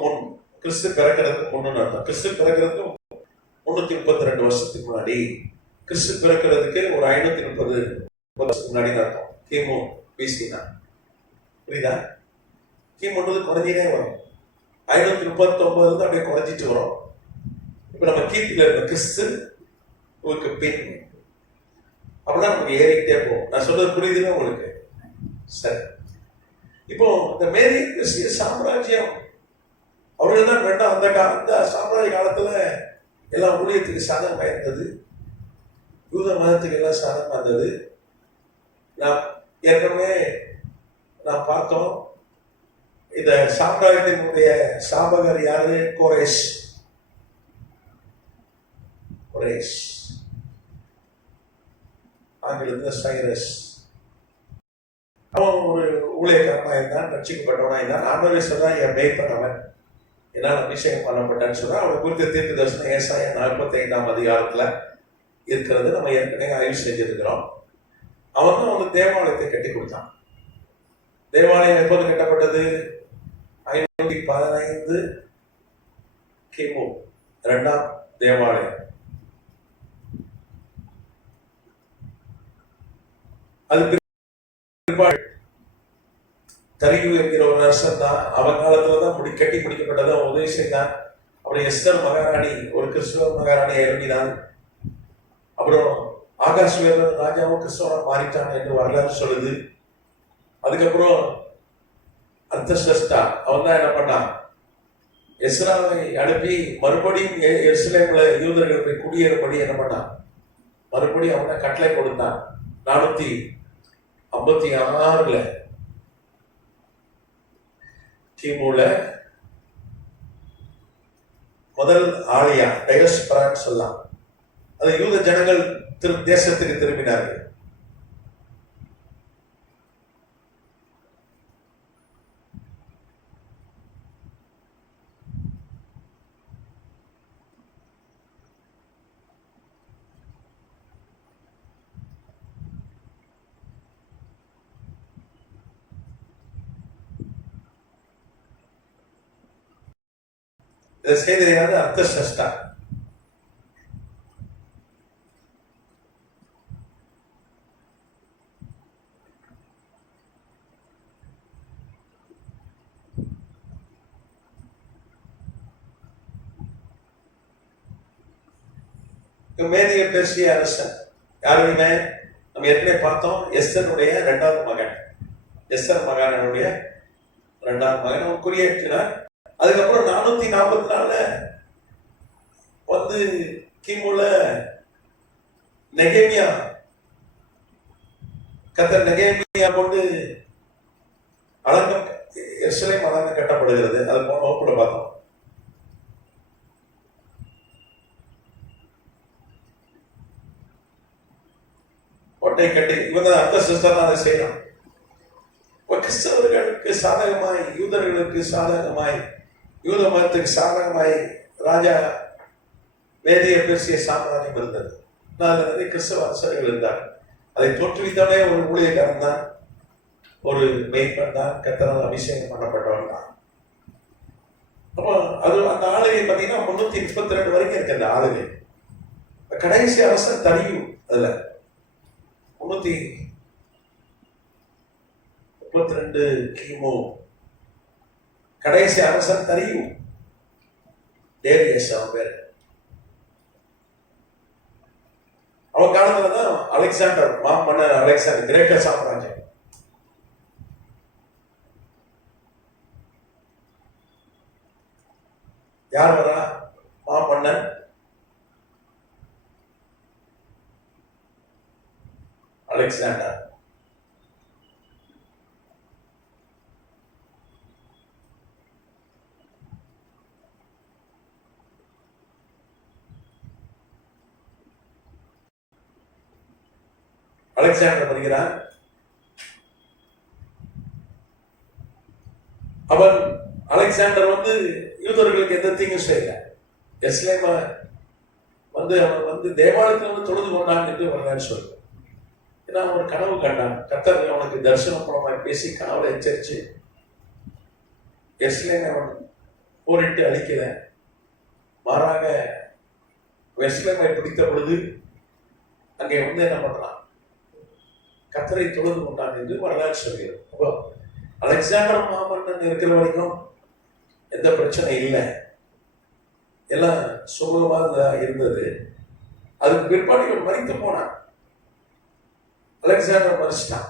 முன் கிறிஸ்து பிறக்கிறதுக்கு முன்னு அர்த்தம். கிறிஸ்து பிறக்கிறதுக்கு 332 வருஷத்துக்கு முன்னாடி, கிறிஸ்து பிறக்கிறதுக்கு ஒரு 530 வருஷத்துக்கு முன்னாடி அர்த்தம். கிமு பிசினா, புரியுதா? கிமுன்றது குறைஞ்சினே வரும். 539 அப்படியே குறைஞ்சிட்டு வரும். இப்ப நம்ம கிபில இருக்க கிறிஸ்து பின் அப்படின்னா நமக்கு ஏறிக்கிட்டே போகும். நான் சொல்றது புரியுதுன்னா உங்களுக்கு? சரி. இப்போ இந்த மேதிய பெர்சிய சாம்ராஜ்யம் அவர்கள் தான் வேண்டாம். அந்த சாம்ராஜ்ய காலத்துல எல்லாம் ஊழியத்துக்கு சாதகமாக இருந்தது, யூத மதத்துக்கு எல்லாம் சாதகமாக இருந்தது. நாம் ஏற்கனவே நாம் பார்த்தோம், இந்த சாம்ராஜ்யத்தினுடைய சாபகர் யாரு? கோரேஷ். ஆங்கிலத்தில் சைரஸ். அவன் ஒரு ஊழியக்காரனாக இருந்தான், ரட்சிக்கப்பட்டவனாக இருந்தான். ஆண்டவரே சொல்றான், என் மேய்ப்பனவன், என்னால் அபிஷேகம் பண்ணப்பட்டான்னு சொல்றான். அவனை குறித்த தீர்க்க தரிசனம் ஏசாயா 45ஆம் அதிகாரத்தில் இருக்கிறது. நம்ம ஏற்கனவே ஆய்வு செஞ்சிருக்கிறோம். அவன் தான் அவனுக்கு தேவாலயத்தை கட்டி கொடுத்தான். தேவாலயம் எப்போது கட்டப்பட்டது? 515 கிமு, 2ஆம் தேவாலயம். அதுக்கு தரியு என்கிற ஒரு அரசன் தான், அவன் காலத்துலதான் கட்டி முடிக்கப்பட்டது. அவன் உதவி செய்தான். அப்புறம் எஸ்தர் மகாராணி, ஒரு கிறிஸ்துவ மகாராணி இறங்கினான். அப்புறம் ஆகாஷ்வேரன் ராஜாவும் கிறிஸ்தவன் மாறிட்டான் என்று வரலாறு சொல்லுது. அதுக்கப்புறம் அர்த்தசஷ்டா அவன் தான் என்ன பண்ணான்? எஸ்ராவை அனுப்பி மறுபடியும் எருசலேம்ல யூதர்கள் போய் குடியேறும்படி என்ன பண்ணான்? மறுபடியும் அவன் தான் கட்டளை கொடுத்தான். 456 கிமுல முதல் ஆலயா டைரஸ்பரான்னு சொல்லலாம். அது யூத ஜனங்கள் தேசத்துக்கு திரும்பினார்கள். இதை செய்தது அர்த்தசஷ்டா. மேதிய பேசிய அரசன் யாருமே நம்ம ஏற்கனவே பார்த்தோம். எஸ்தருடைய 2வது மகன், எஸ்தர் மகானுடைய 2வது மகன் அவன் குடியேற்றினார். அதுக்கப்புறம் 444 வந்து கிமுல நெகேமியா, கர்த்தர் நெகேமியா கொண்டு அலங்கம் எருசலேம் அலங்கம் கட்டப்படுகிறது. அது போன வகுப்புல பார்த்தோம். கோட்டை கட்டி இவங்க அர்த்தசஷ்டா அதை செய்யறான். கிறிஸ்தவர்களுக்கு சாதகமாய், யூதர்களுக்கு சாதகமாய், யூத மதத்துக்கு சாதகமாய் ராஜா வேதிய பேசிய சாம்ராஜ்யம் இருந்தது. நிறைய கிறிஸ்தவ அரசர்கள் இருந்தார். அதை தோற்றுவித்தவனே ஒரு ஊழியக்காரன் தான், ஒரு மெய்ப்பன் தான், கர்த்தரால் அபிஷேகம் பண்ணப்பட்டவன் தான். அப்போ அது அந்த ஆளுகை பார்த்தீங்கன்னா 332 வரைக்கும் இருக்கு. அந்த ஆளுகை கடைசி அரசன் தரியு. அதுல 332 கிமு கடைசி அரசன் தரியு, டேரியஸ் அவன் பேரு. அவன் காலத்துலதான் அலெக்சாண்டர் மாமன்னர் அலெக்சாண்டர், கிரேக்க சாம்ராஜ்யம். யார் வரா? மாமன்னர் அலெக்சாண்டர். அலெக்சாண்டர் வருகிறான். அவன் அலெக்சாண்டர் வந்து யூதர்களுக்கு எந்த தீங்கும் செய்யல. எஸ்லேம வந்து அவன் வந்து தேவாலயத்தில் வந்து தொழுது கொண்டான் என்று வரலாறு சொல்லுவான். ஏன்னா அவன் ஒரு கனவு கண்டான். கர்த்தர் அவனுக்கு தரிசனம் மூலமாய் பேசி கனவுல எச்சரிச்சு எஸ்லேமை அவன் போரிட்டு அழிக்கல, மாறாக எஸ்லேமை பிடித்த பொழுது அங்கே வந்து என்ன பண்றான்? கர்த்தரை தொழுது கொண்டான் என்று வரலாறு சொல்கிறது. அப்போ அலெக்சாண்டர் மாமன்னன் இருக்கிற வரைக்கும் எந்த பிரச்சனை இல்லை, எல்லாம் சுமூகமாக இருந்தது. அதுக்கு பிற்பாடு இவன் மரித்து போனான். அலெக்சாண்டர் மரிச்சிட்டான்.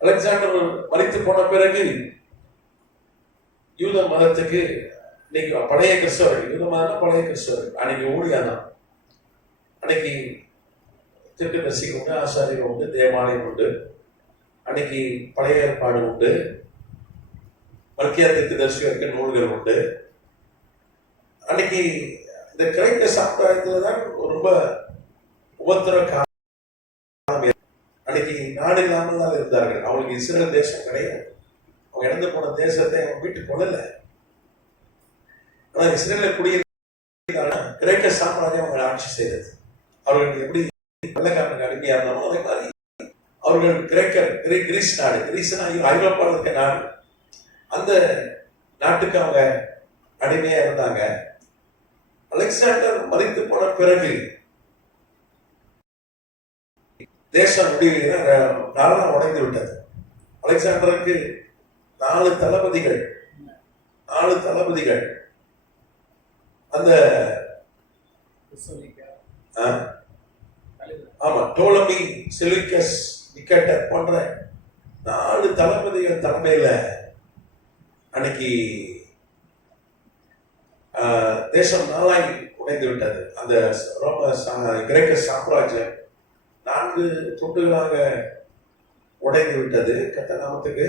அலெக்சாண்டர் மரித்து போன பிறகு யூத மதத்துக்கு இன்னைக்கு பழைய கிறிஸ்தவர்கள், யூதமான பழைய கிறிஸ்தவர்கள், அன்னைக்கு ஊழியாதான், அன்னைக்கு தீர்க்கதரிசிகள் உண்டு, ஆசாரியர்கள் உண்டு, தேவாலயம் உண்டு, அன்னைக்கு பழைய ஏற்பாடு உண்டு, மல்கியா தீர்க்கதரிசி இருக்க நூல்கள் உண்டு. அன்னைக்கு இந்த கிரேக்க சமுதாயத்துல தான் ரொம்ப உபத்திர காலம். அன்னைக்கு நாடு இல்லாமல் தான் இருந்தார்கள். அவங்களுக்கு இஸ்ரேல் தேசம் கிடையாது. அவங்க இழந்து போன தேசத்தை அவங்க வீட்டுக்கு கொள்ளல. ஆனா இஸ்ரேல குடியிருந்தாங்கன்னா கிரேக்க சாம்ராஜ்யம் அவங்களை ஆட்சி செய்தது. அவர்களுக்கு எப்படி வெள்ளக்காரனுக்கு அடிமையா இருந்தாலும் அதே மாதிரி அவர்கள் கிரீஸ் நாடு, கிரீஸ்னா ஐரோப்பாவில் இருக்க நாடு, அந்த நாட்டுக்கு அவங்க அடிமையா இருந்தாங்க. அலெக்சாண்டர் மரித்து போன பிறகு தேசம் நாளெல்லாம் உடைந்து விட்டது. அலெக்சாண்டருக்கு 4 தளபதிகள் அந்த ஆமா, டோலமி, செலுக்கஸ், நிக்கட்டர் போன்ற 4 தளபதிகள் தலைமையில அன்னைக்கு தேசம் நாளாய் உடைந்து விட்டது. அந்த கிரேக்க சாம்ராஜ்யம் 4 துண்டுகளாக உடைந்து விட்டது. கர்த்தர் நாமத்துக்கு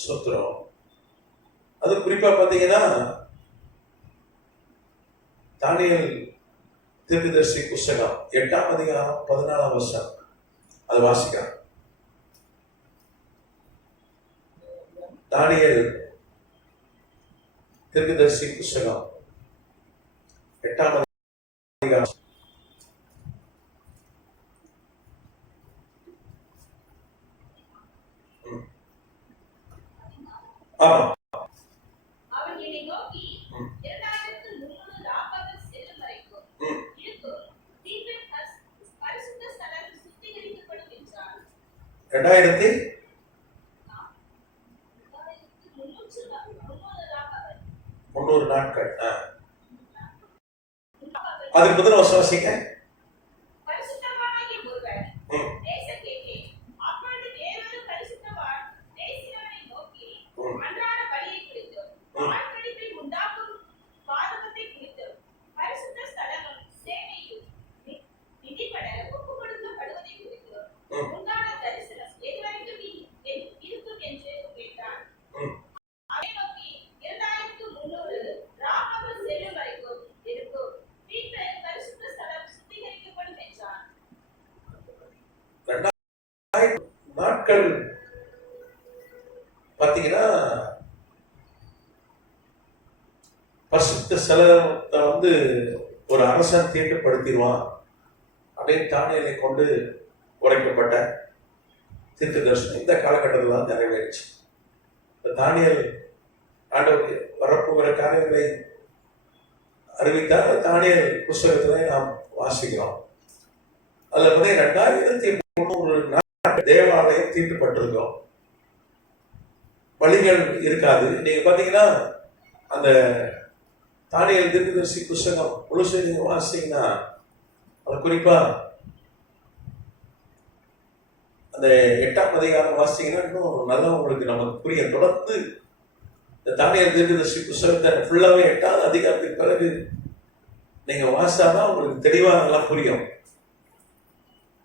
ஸ்தோத்திரம். அது குறிப்பா பாத்தீங்கன்னா தானியேல் தீர்க்கதரிசி புஸ்தகம் 8ஆம் அதிகாரம் 14ஆம் வசனம், அது வாசிக்கலாம். தானியேல் தீர்க்கதரிசி புஸ்தகம் 8ஆம் அதிகாரம். ஆமா, அவன் என்னை நோக்கி 2300 ராப்பகல் செல்லும் வரைக்கும் இருக்கும் தீர்ப்பின் பரிசுத்த ஸ்தலம் சுத்திகரிக்கப்படும் என்றார். 2300 நாட்கள். அதுக்கு முதல்ல வசவாசிங்க. பரிசுத்தவானாகிய ஒருவன் தேசக்கேட்டே, அப்பொழுது வேறொரு பரிசுத்தவான் தேசினவனை நோக்கி அன்றாட பலியை குறித்தும் ஆழ்கடிப்பை உண்டாக்கும் பாதகத்தை குறித்தும் பரிசுத்த ஸ்தலமும் சேனையும் விதிப்பட ஒப்புக் கொடுக்கப்படுவதை குறித்தும் உண்டான தரிசனம் எதுவரைக்கும் இருக்கும் என்று கேட்டான். அவனை நோக்கி 2300 ராப்பகல் செல்லும் வரைக்கும் இருக்கும் தீர்ப்பின் பரிசுத்த ஸ்தலம் சுத்திகரிக்கப்படும் என்றான். நாட்கள் பாத்தீங்கன்னா பரிசுத்த ஸ்தலத்தை ஒரு அரசன் தீட்டுப்படுத்திடுவான் அப்படின்னு தானியேலை கொண்டு உரைக்கப்பட்ட தீர்க்க தரிசனம் இந்த காலகட்டத்தில் தான் நிறைவேறிச்சு. தானியேல் ஆண்டவர் வரப்போகிற காரியங்களை அறிவித்தார். தானியேல் புஸ்தகத்திலே நாம் வாசிக்கிறோம். அதுல 2300 தேவாலயம் தீட்டுப்பட்டிருக்கோம். வழிகள் இருக்காது. நீங்க பாத்தீங்கன்னா அந்த தானியேல் தீர்க்கதரிசி புஸ்தகம் முழுசு நீங்க வாசிங்கன்னா அது குறிப்பா அந்த 8ஆம் அதிகாரம் வாசிங்கன்னா இன்னும் நல்லா உங்களுக்கு நமக்கு புரிய. தொடர்ந்து இந்த தானியேல் தீர்க்கதரிசி புஸ்தகத்தை ஃபுல்லாவே 8ஆவது அதிகாரத்துக்கு பிறகு நீங்க வாசிச்சாதான் உங்களுக்கு தெளிவா நல்லா புரியும்.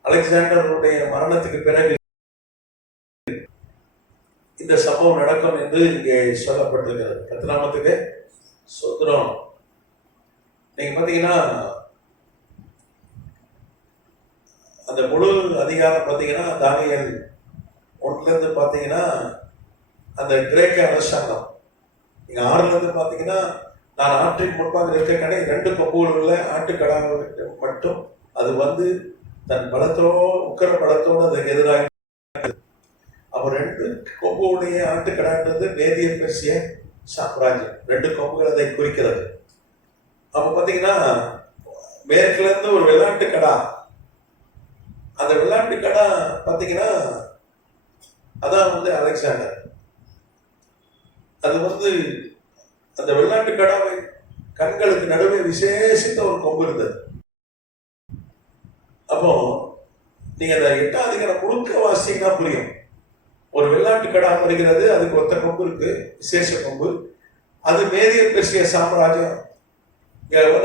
அலெக்சாண்டருடைய மரணத்துக்கு பிறகு இந்த சம்பவம் நடக்கும் என்று இங்கே சொல்லப்பட்டிருக்கிறது. கர்த்தர் நாமத்துக்கு ஸ்தோத்திரம். நீங்க பாத்தீங்கன்னா அந்த முழு அதிகாரம் பாத்தீங்கன்னா தானியேல் 1 பாத்தீங்கன்னா அந்த கிரேக்க அரசாங்கம், நீங்க 6 பாத்தீங்கன்னா நான் ஆற்றின் முன்பாக இருக்க கடை 2 கொம்புகள் உள்ள ஆட்டுக்கடா மட்டும் அது தன் உக்கிர பலத்தோடு அதுக்கு எதிராக. அப்போ 2 கொம்புடைய ஆட்டுக்கடான்றது மேதிய பெர்சிய சாம்ராஜ்யம். 2 கொம்புகள் அதை குறிக்கிறது. அப்ப பாத்தீங்கன்னா மேற்குல இருந்து ஒரு வெள்ளாட்டு கடா, அந்த வெள்ளாட்டு கடா பாத்தீங்கன்னா அதான் அலெக்சாண்டர். அது அந்த வெள்ளாட்டு கடாவை கண்களுக்கு நடுவே விசேஷித்த ஒரு கொம்பு இருந்தது. அப்போ நீங்க அந்த 8ஆம் அதிகாரம் முழுக்க வாசிங்கன்னா புரியும். ஒரு வெள்ளாட்டு கடா வருகிறது, அதுக்கு ஒத்த கொம்பு இருக்கு, விசேஷ கொம்பு. அது மேதிய பெர்சிய சாம்ராஜ்யம்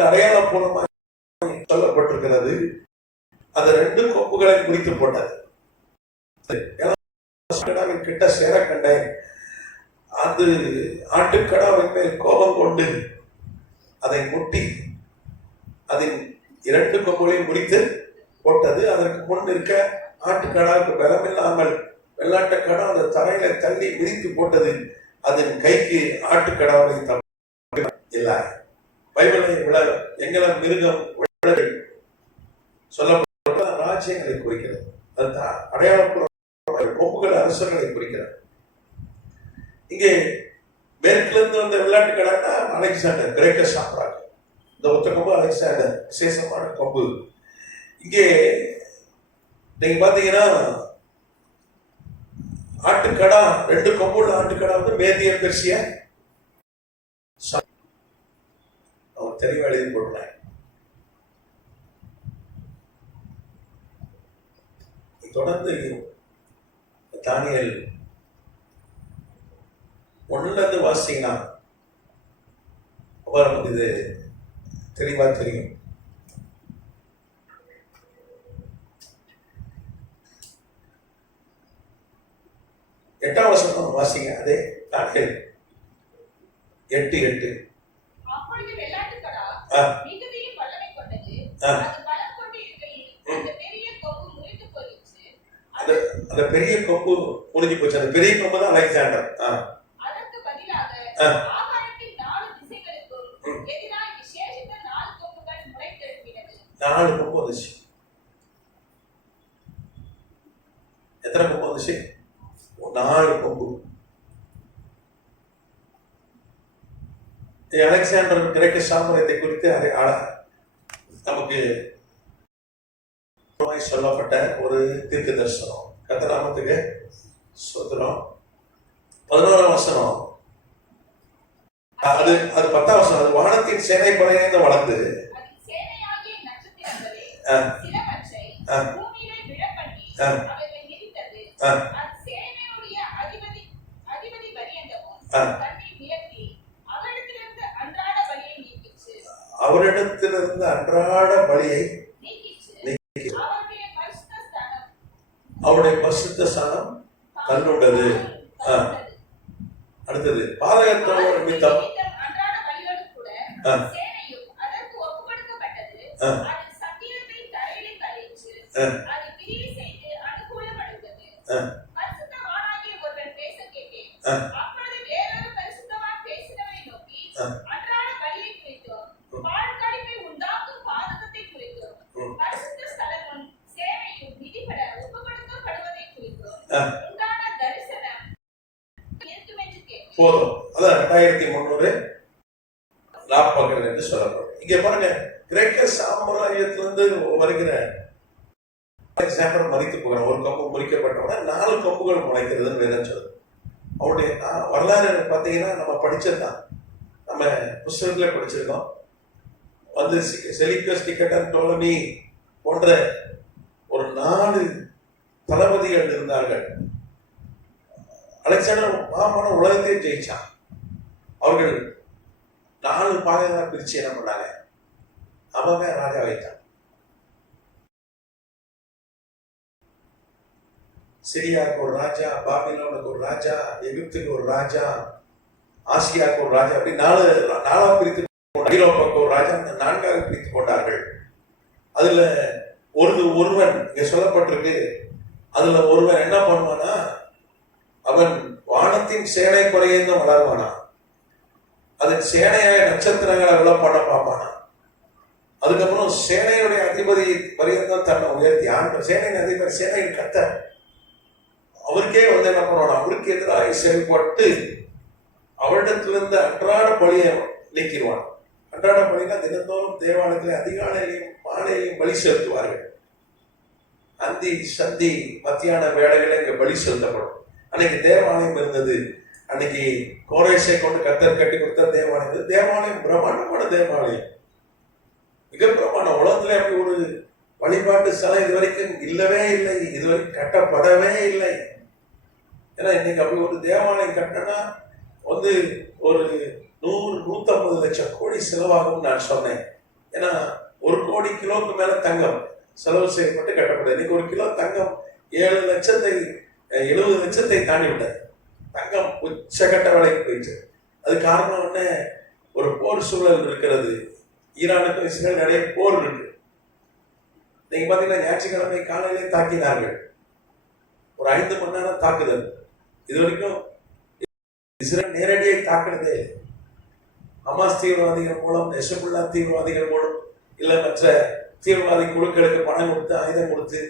அடையாளம் மூலமாக சொல்லப்பட்டிருக்கிறது. அந்த 2 கொம்புகளை குறித்து போட்டது. கிட்ட சேர கண்டேன். அது ஆட்டுக்கடாவின் மேல் கோபம் கொண்டு அதை முட்டி அதன் 2 கொம்புகளையும் முடித்து போட்டது. அதற்கு முன் இருக்க ஆட்டுக்கடாவுக்கு பலமில்லாமல் வெள்ளாட்டுக்கடா அந்த தரையில தள்ளி மிதித்து போட்டது. அதன் கைக்கு ஆட்டுக்கடாவை இல்லை. பைபிளை எங்களை மிருகம் சொல்லப்பட்ட ராஜ்யங்களை குறிக்கிறது. அது அடையாளம் கொம்புகள் அரசர்களை குறிக்கிறது. இங்கே மேற்குல இருந்து வந்த வெள்ளாட்டுக்கடான்னா அலெக்சாண்டர், கிரேக்க சாம்ராஜ்யம். இந்த ஒத்த கொம்பு அலெக்சாண்டர், விசேஷமான கொம்பு. இங்கே நீங்க பாத்தீங்கன்னா ஆட்டுக்கடா 2 கொம்புள்ள ஆட்டுக்கடா வந்து மேதிய பெர்சிய அவர் தெளிவா எழுதி போடுறாங்க. தொடர்ந்து தானியேல் 1 வாசிங்கன்னா நமக்கு இது தெளிவா தெரியும். எட்டாம் வசனம் வாசிங்க. அதே தானியேல் 8:8. அப்பொழுது வெள்ளாட்டுக்கடா மிகுதியும் வல்லமை கொண்டது. அது பலம் கொண்டு இருக்கையில் அந்த பெரிய கொம்பு முறிந்து போயிற்று. அந்த பெரிய கொம்பு முடிஞ்சு போச்சு. அந்த பெரிய கொம்பு தான் அலெக்சாண்டர். அதற்கு பதிலாக ஆகாயத்தின் 4 திசைகளுக்கும் எதிராக விசேஷித்த 4 கொம்புகள் முளைத்தெழும்பினது. 4 கொம்பு வந்துச்சு. எத்தனை கொம்பு வந்துச்சு? 4 கொம்பு. அலெக்சாண்டர் கிரேக்க சாம்ராஜ்யத்தை குறித்து நமக்கு சொல்லப்பட்ட ஒரு தீர்க்க தரிசனம். கர்த்தர் நாமத்துக்கு ஸ்தோத்திரம். 11ஆம் வசனம். அது 10ஆம் வசனம். அது வானத்தின் சேனை படையிலிருந்து வளர்ந்து சேனையாகிய நட்சத்திரங்களே சிலவற்றை பூமியிலே விழப்பண்ணி அவைகளை மிதித்தது. அது சேனையுடைய அதிபதி பரியந்தமும் தன்னை உயர்த்தி அவரிடத்திலிருந்து அன்றாட பலியை அவருடைய பரிசுத்த ஸ்தானம் கல்லுண்டது. அடுத்தது பாதகத்தோடு நிமித்தம் போதும். அதான் 2300 லாப்பகல் என்று சொல்லப்படும். இங்க பாருங்க, கிரேக்க சாம்ராஜ்யத்திலிருந்து வருகிற அலெக்சாண்டர் மறித்து போகிறார். ஒரு கொம்பு முறிக்கப்பட்டவுடனே 4 கொம்புகள் முளைக்கிறதுன்னு வேதம் சொல்லுது. அவருடைய வரலாறு பார்த்தீங்கன்னா நம்ம படிச்சதுதான், நம்ம புஸ்தகத்துல படிச்சிருக்கோம். வந்து செலிகஸ், நிக்கட்டர், டோலமி போன்ற ஒரு 4 தளபதிகள் இருந்தார்கள். அலெக்சாண்டர் மாமான உலகத்தையே ஜெயிச்சான். அவர்கள் 4 பாகங்களாக பிரிச்சு என்ன பண்ணாங்க, அவன் ராஜா வைத்தான். சிரியாவுக்கு ஒரு ராஜா, பாபிலோனுக்கு ஒரு ராஜா, எகிப்துக்கு ஒரு ராஜா, ஆசியாவுக்கு ஒரு ராஜா, அப்படி 4 பிரித்து ஐரோப்பாவுக்கு ஒரு ராஜா, 4ஆக பிரித்து கொண்டார்கள். அதுல ஒருவன் இங்க சொல்லப்பட்டிருக்கு. அதுல ஒருவன் என்ன பண்ணுவானா, அவன் வானத்தின் சேனை குறையேந்து வளருவானா, அதன் சேனையாய நட்சத்திரங்களை விழ பண்ண பார்ப்பானா. அதுக்கப்புறம் சேனையுடைய அதிபதி பரியந்தான் தன்னை உயர்த்தி ஆண்டு சேனையின் அதிபதி, சேனையின் கர்த்தர், அவருக்கே வந்து என்ன பண்ணுவானா, அவருக்கு எதிராக செயல்பட்டு அவரிடத்திலிருந்து அன்றாட பலியை நீக்கிடுவான். அன்றாட பலினா தினந்தோறும் தேவாலயத்தில் அதிகாலையிலையும் மாலையிலையும் பலி செலுத்துவார்கள். அந்தி சந்தி மத்தியான வேளைகளை இங்க பலி செலுத்தப்படும். அன்னைக்கு தேவாலயம் இருந்தது. அன்னைக்கு கோரேசை கொண்டு கர்த்தர் கட்டி கொடுத்த தேவாலயம். தேவாலயம் பிரம்மாண்டமான தேவாலயம், மிக பிரமாண்டம். உலகத்துல அப்படி ஒரு வழிபாட்டு ஸ்தலம் இதுவரைக்கும் இல்லவே இல்லை, இதுவரைக்கும் கட்டப்படவே இல்லை. ஏன்னா இன்னைக்கு அப்படி ஒரு தேவாலயம் கட்டினா வந்து ஒரு 100-150 லட்சம் கோடி செலவாகும் நான் சொன்னேன். ஏன்னா 1 கோடி கிலோக்கு மேல தங்கம் செலவு செய்யப்பட்டு கட்டப்படுது. இன்னைக்கு 1 கிலோ தங்கம் 70 லட்சத்தை தாண்டி விட்டது. தங்கம் உச்சகட்ட விலைக்கு போயிடுச்சு. அது காரணம் என்ன? ஒரு போர் சூழல் இருக்கிறது. ஈரானுக்கும் இஸ்ரேல் நிறைய போர் இருக்கு. நீங்க பாத்தீங்கன்னா ஞாயிற்றுக்கிழமை காலையிலே தாக்கினார்கள். ஒரு 5 மணி நேரம் தாக்குதல். இது வரைக்கும் இஸ்ரேல் நேரடியை தாக்குனதே இல்லை. ஹமாஸ் தீவிரவாதிகள் மூலம், ஹெஸ்புல்லா தீவிரவாதிகள் மூலம், இல்ல மற்ற தீவிரவாதி குழுக்களுக்கு பணம் கொடுத்து ஆயுதம் கொடுத்து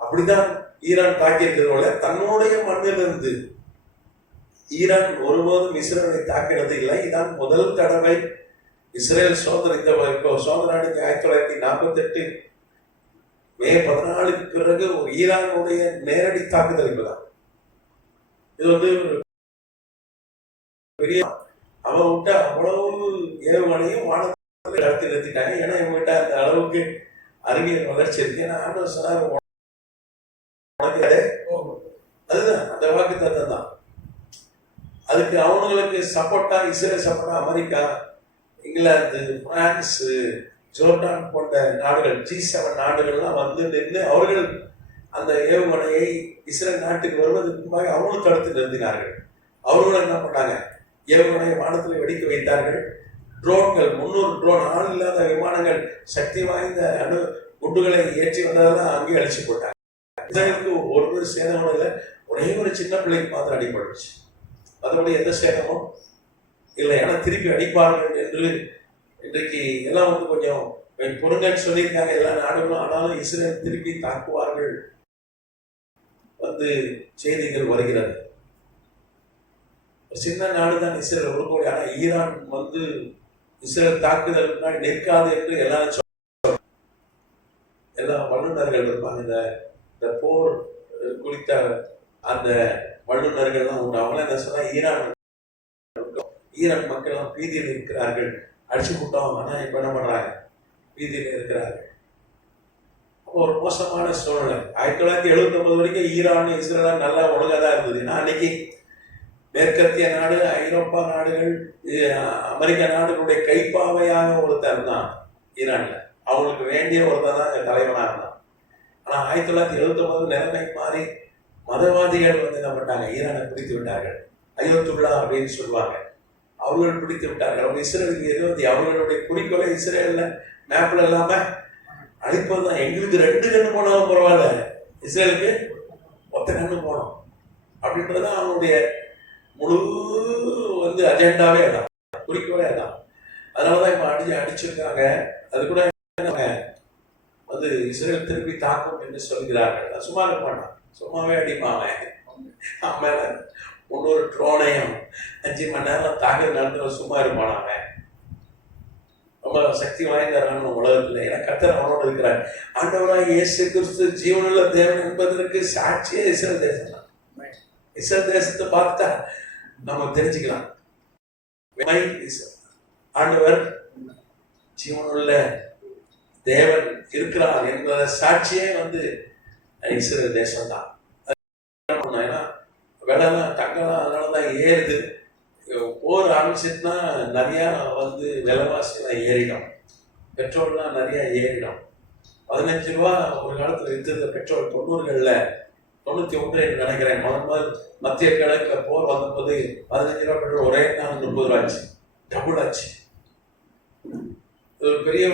அப்படிதான் ஈரான் தாக்கியிருக்கிறதோட தன்னுடைய மண்ணிலிருந்து ஈரான் ஒருபோதும் இஸ்ரேலை தாக்கினது இல்லை. இதான் முதல் தடவை இஸ்ரேல் சோதனை. சோதனை 1948 மே 14 பிறகு ஒரு ஈரானுடைய நேரடி தாக்குதல் இப்பதான். இது வந்து பெரிய அவன் விட்ட அவ்வளவு ஏவுகணையும் வானத்தில் கடத்தி நிறுத்திட்டாங்க. ஏன்னா இவங்கிட்ட அந்த அளவுக்கு அறிவியல் வளர்ச்சி இருக்கு. ஏன்னா ஆண்டவர் சொன்னார், அதுதான் அந்த வாக்கு தத்தம் தான். அதுக்கு அவங்களுக்கு சப்போர்ட்டா இஸ்ரேல் சப்போர்ட்டா அமெரிக்கா, இங்கிலாந்து, பிரான்ஸ், ஜோர்டான் போன்ற நாடுகள், G7 நாடுகள்லாம் வந்து நின்று அவர்கள் அந்த ஏவுகணையை இஸ்ரேல் நாட்டுக்கு வருவதற்கு முன்பாக அவங்களும் தடுத்து நிறுத்தினார்கள். அவர்களும் என்ன பண்ணாங்க? ஏவுகணையை வானத்தில் வெடிக்க வைத்தார்கள். ட்ரோன்கள் 300 ட்ரோன், ஆள் இல்லாத விமானங்கள், சக்தி வாய்ந்த அணு குண்டுகளை ஏற்றி வந்ததெல்லாம் அங்கேயே அழிச்சு போட்டாங்க. இஸ்ரேலுக்கு ஒரு சேதமும் இல்லை. ஒரே ஒரு சின்ன பிள்ளைக்கு மாத்திரம் அடிபட்டுச்சு. அதோட எந்த சேதமும் இல்லை. ஏன்னா திருப்பி அடிப்பார்கள் என்று இன்றைக்கு எல்லாம் வந்து கொஞ்சம் பொருங்கன்னு சொல்லியிருக்காங்க எல்லா நாடுகளும். ஆனாலும் இஸ்ரேல் திருப்பி தாக்குவார்கள் வந்து செய்திகள் வருகிறது. சின்ன நாடு தான் இஸ்ரேல், 1 கோடி. ஆனா ஈரான் வந்து இஸ்ரேல் தாக்குதல் முன்னாடி நிற்காது என்று எல்லாரும் எல்லா வல்லுநர்கள் இருப்பாங்க. இந்த போர் குறித்த அந்த வல்லுநர்கள்லாம் உண்டு. அவங்களாம் என்ன சொன்னா, ஈரான் மக்கள் எல்லாம் பீதியில் இருக்கிறார்கள், அடிச்சு விட்டோம். ஆனா இப்ப என்ன பண்றாங்க? பீதியில் இருக்கிறார்கள். அப்போ ஒரு மோசமான சூழ்நிலை. 1979 வரைக்கும் ஈரான் இஸ்ரேல் நல்லா ஒழுங்கா தான் இருந்தது. ஏன்னா அன்னைக்கு மேற்கத்திய நாடு, ஐரோப்பா நாடுகள், அமெரிக்க நாடுகளுடைய கைப்பாவையாக ஒருத்தர் தான் ஈரான்ல. அவங்களுக்கு வேண்டிய ஒருத்தர் தான் தலைவனாக இருந்தான். ஆனா 1979 நிலைமை மாறி மதவாதிகள் வந்து என்ன பண்ணாங்க? ஈரானை பிடித்து விட்டார்கள். அயோத்துல்லா அப்படின்னு சொல்லுவாங்க. அவர்கள் பிடித்து விட்டார்கள். அவங்க இஸ்ரேலுக்கு எதிர்த்து அவர்களுடைய குறிக்கோளை இஸ்ரேல்ல மேப்ல இல்லாம அழிப்பது தான். எங்களுக்கு 2 கண்ணு போனாலும் பரவாயில்ல, இஸ்ரேலுக்கு ஒத்த கண்ணு போனோம் அப்படின்றதான் அவனுடைய முழு வந்து அஜெண்டாவே அதான், குறிக்கோளே அதான். அதனாலதான் இப்ப அடிச்சிருக்காங்க. அது கூட வந்து இஸ்ரேல் திருப்பி தாக்கும் என்று சொல்கிறார்கள். சும்மா இருக்க மாட்டான், சும்மாவே அடிப்பாங்க. மேல 300 ட்ரோனையும் 5 மணி நேரம் தாக்குதல் நடத்துற சும்மா இருப்பானாங்க. ரொம்ப சக்தி வாய்ந்த ராணுவம் உலகத்துல. ஏன்னா கர்த்தர் அவனோடு இருக்கிறார். ஆண்டவராய் இயேசு கிறிஸ்து ஜீவனுள்ள தேவன் என்பதற்கு சாட்சியே இஸ்ரேல் தேசம் தான். இஸ்ரேல் தேசத்தை பார்த்தா நம்ம தெரிஞ்சுக்கலாம். ஆண்டவர் ஜீவனுள்ள தேவன் இருக்கிறார் என்பத சாட்சியே வந்து இஸ்ரேல் தேசம் தான். ஏன்னா விலைலாம் தங்கலாம் அதனாலதான் ஏறுது. போர் ஆரம்பிச்சுன்னா நிறைய வந்து விலைவாசிலாம் ஏறிடும். பெட்ரோல்லாம் நிறைய ஏறிடும். 15 ரூபா ஒரு காலத்துல வித்துருந்த பெட்ரோல் 90களில் 91 என்று நினைக்கிறேன். முதல் மத்திய கிழக்குல போர் வந்தபோது 15 ரூபா பெட்ரோல் ஒரே நாள் 30 ரூபா ஆச்சு. டபுள் ஆச்சு. இது ஒரு பெரிய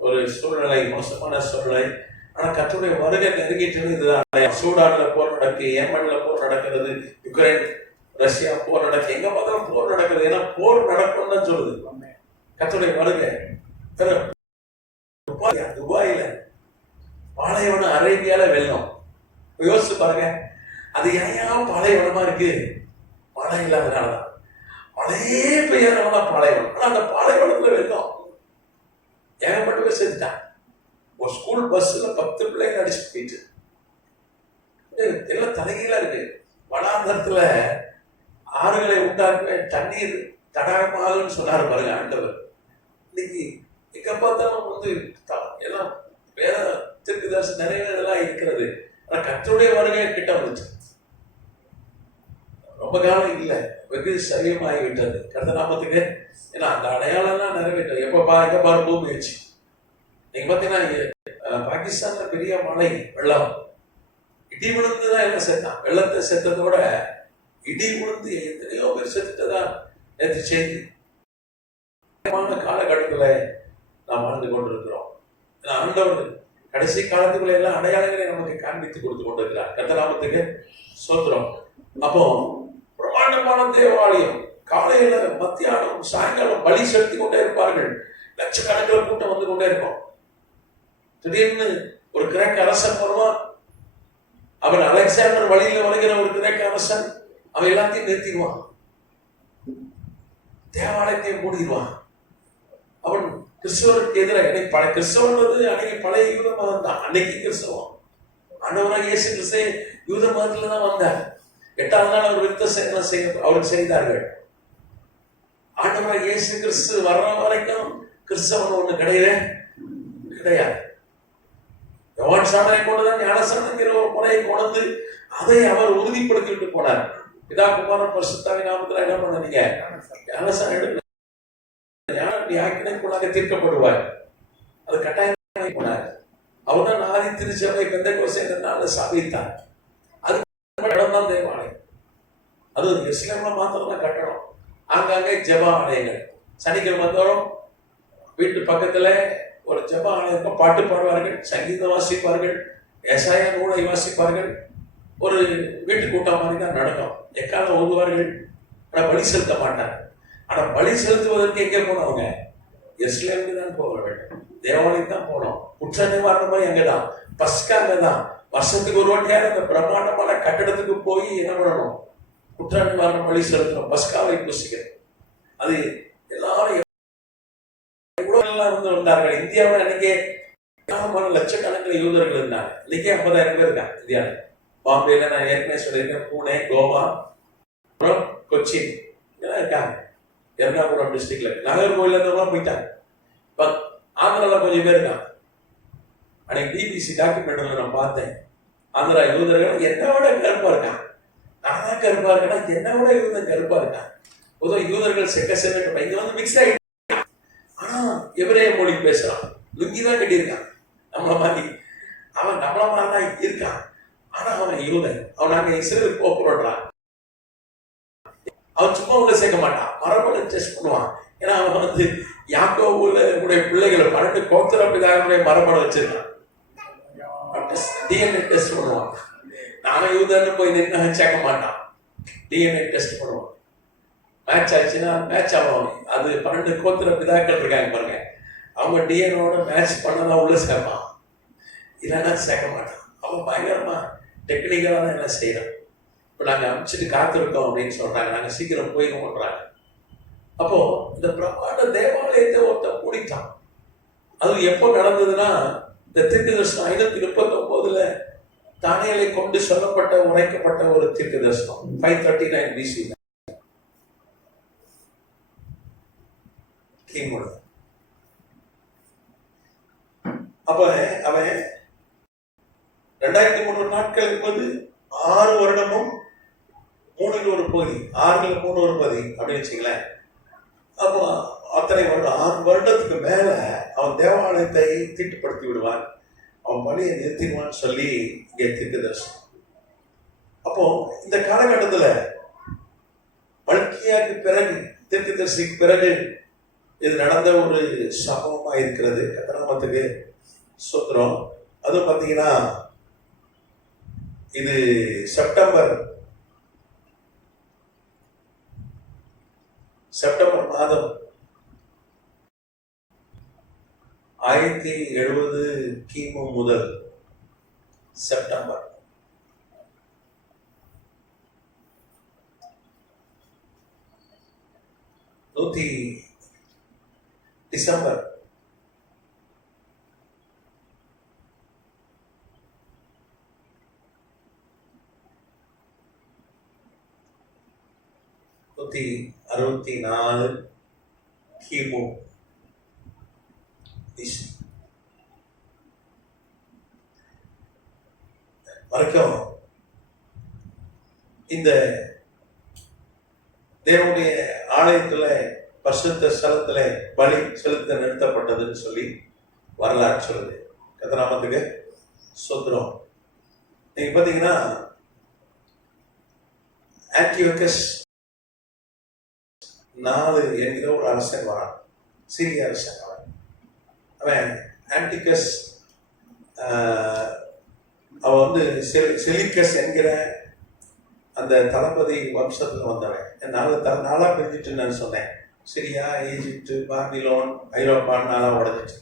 ஒரு சூழ்நிலை, மோசமான சூழ்நிலை. ஆனா கர்த்தருடைய வருகை நெருங்கிட்டு இதுதான். சூடான்ல போர் நடக்கு, ஏமன்ல போர் நடக்கிறது, யுக்ரைன் ரஷ்யா போர் நடக்கு, எங்க பார்த்தாலும் போர் நடக்கிறது. ஏன்னா போர் நடக்கும் தான் சொல்லுது கர்த்தருடைய வருகை. துபாயில பாலைவனம், அரேபியால வெள்ளம். யோசிச்சு பாருங்க, அது ஏன் பாலைவனமா இருக்கு? மழை இல்லாதனாலதான். மழையே பெய்யாதனாலதான் பாலைவனம். ஆனா அந்த பாலைவனத்துல வெள்ளம் ஏகப்பட்ட பேர் செஞ்சுட்டான். ஒரு ஸ்கூல் பஸ்ல 10 பிள்ளைங்க அடிச்சு போயிட்டு எல்லாம் தலைகீழா இருக்கு. வனாந்தரத்துல ஆறுகளை உண்டாக்குவே தண்ணீர் தடாகமாகுன்னு சொன்னாரு பாருங்க ஆண்டவர். இன்னைக்கு எங்க பார்த்தாலும் வந்து எல்லாம் வேற தீர்க்கதரிசி நிறைய இதெல்லாம் இருக்கிறது. ஆனா கர்த்தருடைய வருகை கிட்ட வந்துச்சு. ரொம்ப காலம் இல்லை, வெகு சரியமாகிவிட்டது. கர்த்தநாமத்துக்கு. ஏன்னா அந்த அடையாளம்லாம் நிறைவேற்றது. எங்க பாரு பூமி வச்சு நீங்க பாத்தீங்கன்னா பாகிஸ்தான்ல பெரிய மழை வெள்ளம், இடி விழுந்துதான் எல்லாம் செத்தான். வெள்ளத்தை செத்ததோட இடி விழுந்து எத்தனையோ பேர் செத்துட்டதான் நேற்று செய்தி. காலகட்டத்துல நாம் வாழ்ந்து கொண்டிருக்கிறோம். ஆண்டவர் கடைசி காலத்துக்குள்ள எல்லாம் அடையாளங்களை நமக்கு காண்பித்து கொடுத்து கொண்டிருக்கிறார். கர்த்தநாமத்துக்கு ஸ்தோத்திரம். அப்போ பிரமாண்டமான தேவாலயம், காலையில மத்தியானம் சாயங்காலம் பலி செலுத்தி கொண்டே இருப்பார்கள். லட்சக்கணக்கில் கூட்டம் வந்து கொண்டே இருக்கும். திடீர்னு ஒரு கிரேக்க அரசன் வருவான். அவன் அலெக்சாண்டர் வழியில வருகிற ஒரு கிரேக்க அரசன். அவன் எல்லாத்தையும் நிறுத்திடுவான், தேவாலயத்தை மூடிடுவான். அவன் கிறிஸ்தவருக்கு எதிராக கிறிஸ்தவன்றது அன்னைக்கு பழைய யூத மதம் தான். அன்னைக்கு கிறிஸ்தவம். ஆண்டவராக இயேசு கிறிஸ்து யூத மதத்துல தான் வந்தார். 8ஆவது நாள் அவர் விருத்த சேதனம் அவருக்கு செய்தார்கள். ஆண்டவராக இயேசு கிறிஸ்து வர்ற வரைக்கும் கிறிஸ்தவன் ஒண்ணு கிடையாது. யோவான் சாணனை கொண்டுதான் ஞானசானங்கிற ஒரு முறையை கொண்டு அதை அவர் உறுதிப்படுத்திவிட்டு போனார். பிதா குமாரன் பரிசுத்தாவின் நாமத்துல என்ன பண்ணீங்க? ஞானசானம் ஆக்கினைக்குள்ளாக தீர்க்கப்படுவார். அது கட்டாயம் போனார். அவர்தான் ஆதி திருச்சபை பெந்தெகோஸ்தே என்ற நாளை சாபித்தார். அது இடம்தான் தேவாலயம். அது இஸ்லாம்ல மாத்திரம் தான் கட்டணும். ஆங்காங்கே ஜெப ஆலயங்கள். சனிக்கிழமை தோறும் வீட்டு பக்கத்துல ஒரு ஜெப ஆலயம், பாட்டு பாடுவார்கள், சங்கீதம் வாசிப்பார்கள், ஏசாயா நூலை வாசிப்பார்கள். ஒரு வீட்டு கூட்டம் மாதிரி தான் நடக்கும். எக்காலம் ஓதுவார்கள். ஆனா பலி செலுத்த மாட்டாங்க. ஆனா பலி செலுத்துவதற்கு எங்கே போனவங்க? எருசலேமுக்கு தான் போக வேண்டும். தேவாலயம் தான் போனோம். குற்ற நிவாரணம் எங்கதான்? பஸ்காங்க தான். வருஷத்துக்கு ஒரு வாட்டியாக அந்த பிரமாண்டமான கட்டடத்துக்கு போய் என்ன பண்ணணும்? குற்ற நிவாரணம் பலி செலுத்தணும், பஸ்காவை புசிக்கணும். அது எல்லாரும் இருந்து வந்தார்கள். இந்தியாவில் அன்னைக்கே லட்சக்கணக்கில் யூதர்கள் இருந்தாங்க. இன்னைக்கே 50,000 பேர் இருக்காங்க இந்தியாவில். பாம்பேல நான் ஏற்கனவே சொல்லியிருக்கேன், பூனே, கோவா, அப்புறம் கொச்சின் இதெல்லாம் இருக்காங்க. எர்ணாகுளம் டிஸ்ட்ரிக்ட்ல நாகர்கோவில்ல இருந்தவங்க போயிட்டாங்க. ஆந்திரால கொஞ்சம் பேர் இருக்காங்க. அன்னைக்கு பிபிசி டாக்குமெண்ட்ல நான் பார்த்தேன். ஆந்திரா யூதர்கள் என்னோட கருப்பா இருக்கான். நான் தான் கருப்பா இருக்கேன்னா என்னோட யூதன் கருப்பா இருக்கான். பொதுவாக யூதர்கள் செக்க இங்க வந்து மிக்ஸ் ஆகிட்டு. ஆனா எவரே மொழி பேசுறான், லுங்கி தான் கட்டியிருக்கான். நம்மள மாதிரி அவன் நம்மள மாதிரிதான் இருக்கான். ஆனா அவன் யூதன். அவன் நாங்க இஸ்ரேலுக்கு போடுறான். அவன் சும்மா உள்ள சேர்க்க மாட்டான், மரபணு டெஸ்ட் பண்ணுவான். ஏன்னா அவன் வந்து யாக்கோபுடைய பிள்ளைகளை 12 கோத்திர பிதாக்களுடைய மரபணு வச்சிருக்கான். டிஎன்ஏ டெஸ்ட் பண்ணுவான். நானும் யூதன்னு போய் நின்று சேர்க்க மாட்டான், டிஎன்ஏ டெஸ்ட் பண்ணுவான். மேட்ச் ஆச்சுன்னா மேட்ச் ஆகும். அது 12 கோத்திர பிதாக்கள் இருக்காங்க பாருங்க, அவங்க டிஎன்ஓட மேட்ச் பண்ணதான் உள்ள சேர்ப்பான், இல்லைன்னா சேர்க்க மாட்டான். அவன் பயங்கரமா டெக்னிக்கலா தான் என்ன செய்யறான். இப்போ நாங்கள் அனுப்பிச்சிட்டு காத்திருக்கோம் அப்படின்னு சொல்றாங்க. நாங்கள் சீக்கிரம் போயிடுவோம்ன்றாங்க. அப்போ இந்த பிரமாண்ட தேவாலயத்தை ஒருத்தன் மூடிட்டான். அது எப்போ நடந்ததுன்னா, இந்த தீர்க்கதரிசனம் 539 தானியேலை கொண்டு சொல்லப்பட்ட உரைக்கப்பட்ட ஒரு தீர்க்கதரிசனம் 539 BC. அப்ப அவன் 2300 நாட்கள் என்பது 6 வருடமும் 3 ஒரு பகுதி, 6 3 ஒரு பகுதி அப்படின்னு வச்சுங்களேன். அப்போ அத்தனை வருடம் 6 வருடத்துக்கு மேல அவன் தேவாலயத்தை தீட்டுப்படுத்தி விடுவான், அவன் பலியை நிறுத்திடுவான்னு சொல்லி இங்கே தீர்க்கதரிசனம். அப்போ இந்த காலகட்டத்துல மல்கியாவுக்கு பிறகு, தீர்க்கதரிசிக்கு பிறகு இது நடந்த ஒரு சம்பவமா இருக்கிறது. கர்த்தநாமத்துக்கு ஸ்தோத்திரம். அதுவும் பார்த்தீங்கன்னா இது செப்டம்பர் மாதம் 1070 கிமு முதல் செப்டம்பர் டிசம்பர் 164 கிமு வரைக்கும் இந்த தேவனுடைய ஆலயத்துல பரிசுத்த ஸ்தலத்துல பலி செலுத்த நிறுத்தப்பட்டதுன்னு சொல்லி வரலாறு சொல்லுது. கர்த்தர் சொத்துறோம். நீங்க பாத்தீங்கன்னா ஆன்டியோகஸ் 4 என்கிற ஒரு அரசன் வரான், சிறிய அரசன் வரான். அவன் ஆன்டிகஸ் அவன் வந்து செலிக்கஸ் என்கிற அந்த தளபதி வம்சத்துல வந்தவன். நாளா பிரிஞ்சுட்டு நான் சொன்னேன், சிரியா, ஈஜிப்து, பாபிலோன், ஐரோப்பா நாளா உடஞ்சிட்டு.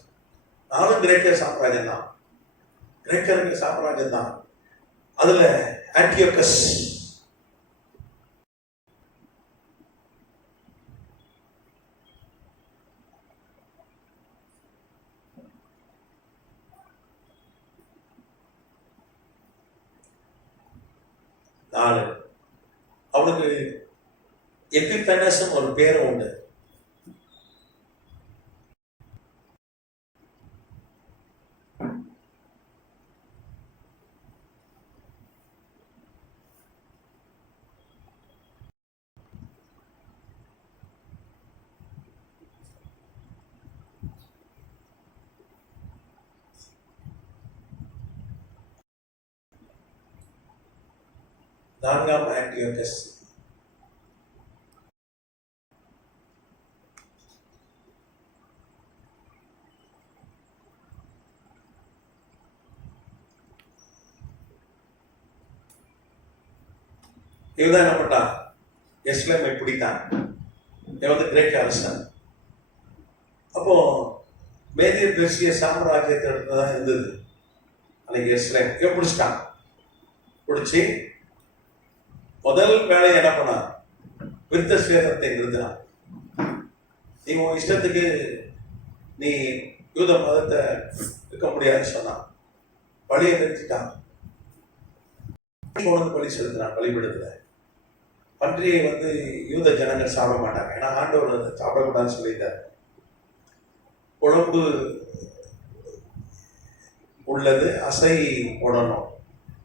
4 கிரேக்க சாம்ராஜ்யம் தான், கிரேக்கருக்கு சாம்ராஜ்யம் தான். அதுல ஆன்டியோகஸ் அவனுக்கு எபிபெனஸ் ஒரு பேர் உண்டு. நான்காம் ஆன்டியோகஸ். இவதான் என்ன பண்ணான், எருசலேமை பிடித்தான். இவன் வந்து கிரேக்க அரசன். அப்போ மேதிய பெர்சிய சாம்ராஜ்யத்திட்ட தான் இருந்தது அன்னைக்கு எருசலேம். இவன் பிடிச்சிட்டான். பிடிச்சி முதல் வேலையை என்ன பண்ணான், விருத்த சேதனத்தை நிறுத்தினான். நீ உன் இஷ்டத்துக்கு நீ யூத மதத்தை இருக்க முடியாதுன்னு சொன்னான். பலியை நிறுத்திட்டான். கொண்டு பலி செலுத்தினான். பலிபீடத்துல பன்றியை வந்து யூத ஜனங்கள் சாப்பிட மாட்டாங்க, ஏன்னா ஆண்டவர் வந்து சாப்பிடக்கூடாதுன்னு சொல்லிட்டார். குழம்பு உள்ளது அசை போடணும்,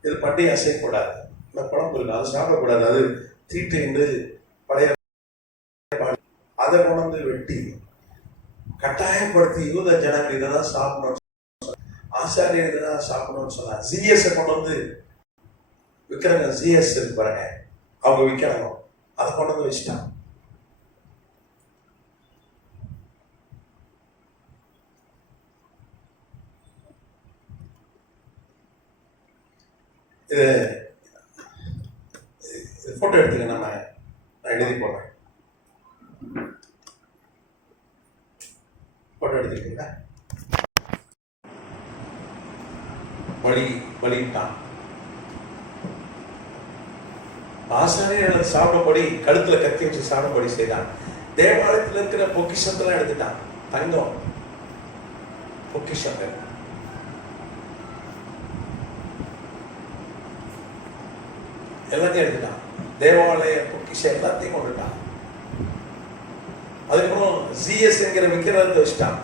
இது பண்டி அசை போடாது. இந்த குழம்பு இருக்கு, அது சாப்பிடக்கூடாது, அது தீட்டு என்று பழைய அதை கொண்டு வெட்டி கட்டாயப்படுத்தி யூத ஜனங்கள் இதைதான் சாப்பிடணும், ஆசாரியர் இதைதான் சாப்பிடணும்னு சொன்னாங்க. ஜிஎஸ் கொண்டு வந்து விற்கிறாங்க. ஜிஎஸ் இருக்கு பாருங்க, அவங்க விற்கிறாங்க, அதை கொண்டு வந்து வச்சுட்டாங்க. இது போட்டோ எடுத்துக்க, நான் எழுதி போடுறேன். போட்டோ எடுத்துக்கிட்டீங்களா? பலிட்டான். ஆசாரியர்கள் சாப்பிடும்படி கழுத்துல கத்தி வச்சு சாப்பிடும்படி செய்தான். தேவாலயத்தில் இருக்கிற பொக்கிஷத்தெல்லாம் எடுத்துட்டான். தங்கம் பொக்கிஷங்கள் எல்லாத்தையும் எடுத்துட்டான். தேவாலய பொக்கிஷம் எல்லாத்தையும் கொண்டுட்டான். அதுக்கப்புறம் ஜிஎஸ் என்கிற விக்கிரகத்தை வச்சுட்டான்.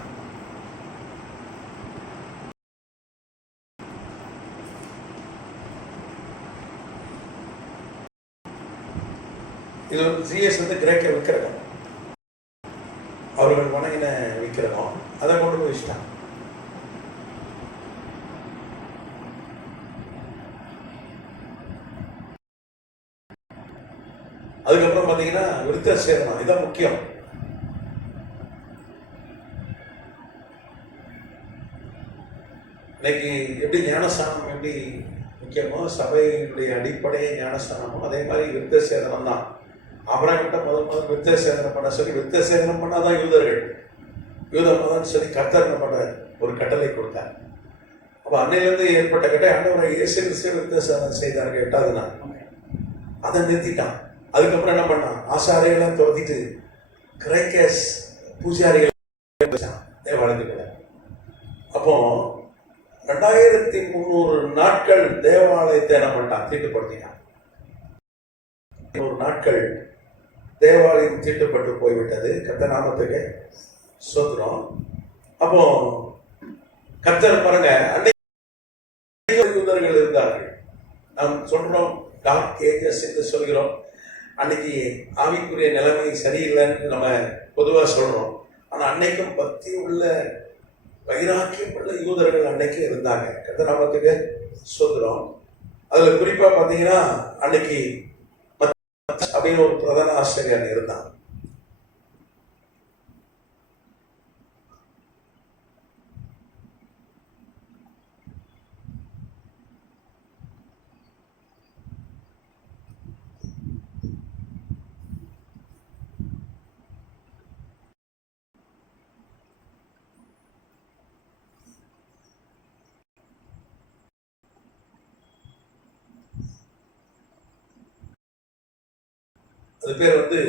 இது ஒரு ஜிஎஸ் வந்து கிரேக்க விக்கிரகம், அவர்கள் வணங்கின விக்கிரகம். அதை கொண்டு போய் வச்சுட்டான். அதுக்கப்புறம் பாத்தீங்கன்னா விருத்த சேதனம், இதான் முக்கியம். இன்னைக்கு எப்படி ஞானஸ்தானம் எப்படி முக்கியமோ, சபையினுடைய அடிப்படையே ஞானஸ்தானமோ, அதே மாதிரி விருத்த சேதனம் தான். அப்புறம் கிட்ட முதல் விருத்த சேதனம் பண்ண சொல்லி, விருத்த சேதனம் பண்ணாதான் யூதர்கள் யூத மதம் சொல்லி கர்த்தர் பண்ண ஒரு கட்டளை கொடுத்தார். அப்ப அன்னையிலிருந்து ஏற்பட்ட கட்டளை ஆண்டவரை இயேசு கிறிஸ்து விருத்த சேதனம் செய்தார்கள் 8வது நாள். அதை நிறுத்திட்டான். அதுக்கப்புறம் என்ன பண்ணான், ஆசாரியெல்லாம் துரத்திட்டு கிரேக்கஸ் பூஜாரிகள் தேவாலயத்துக்குள்ள. அப்போ 2300 நாட்கள் தேவாலயத்தை என்ன பண்ணான், தீட்டுப்படுத்தினான். 100 நாட்கள் தேவாலயம் தீட்டுப்பட்டு போய்விட்டது. கர்த்தர் நாமத்துக்கு ஸ்தோத்திரம். அப்போ கர்த்தர் பாருங்க, அன்னைக்கு யூதர்கள் இருந்தார்கள். நாம் சொல்றோம் டார்க் ஏஜஸ் என்று சொல்கிறோம். அன்னைக்கு ஆவிக்குரிய நிலைமை சரியில்லைன்னு நம்ம பொதுவாக சொல்றோம். ஆனால் அன்னைக்கும் பக்தி உள்ள வைராக்கியம் உள்ள யூதர்கள் அன்னைக்கு இருந்தாங்க. கர்த்தநாமத்துக்கு ஸ்தோத்திரம். அதுல குறிப்பா பார்த்தீங்கன்னா அன்னைக்கு அப்படின்னு ஒரு பிரதான ஆசிரியர் இருந்தான். அது பேர் வந்து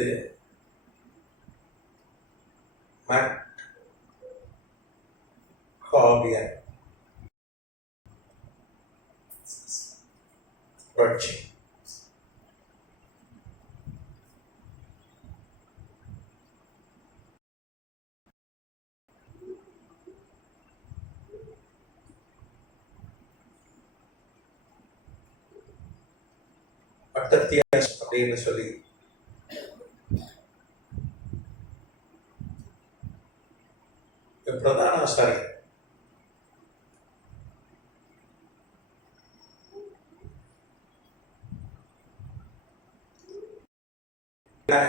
மேக்காபியன் புரட்சி. பட்டத்தியாஸ் அப்படின்னு சொல்லி பிரதான ஆசாரியர்.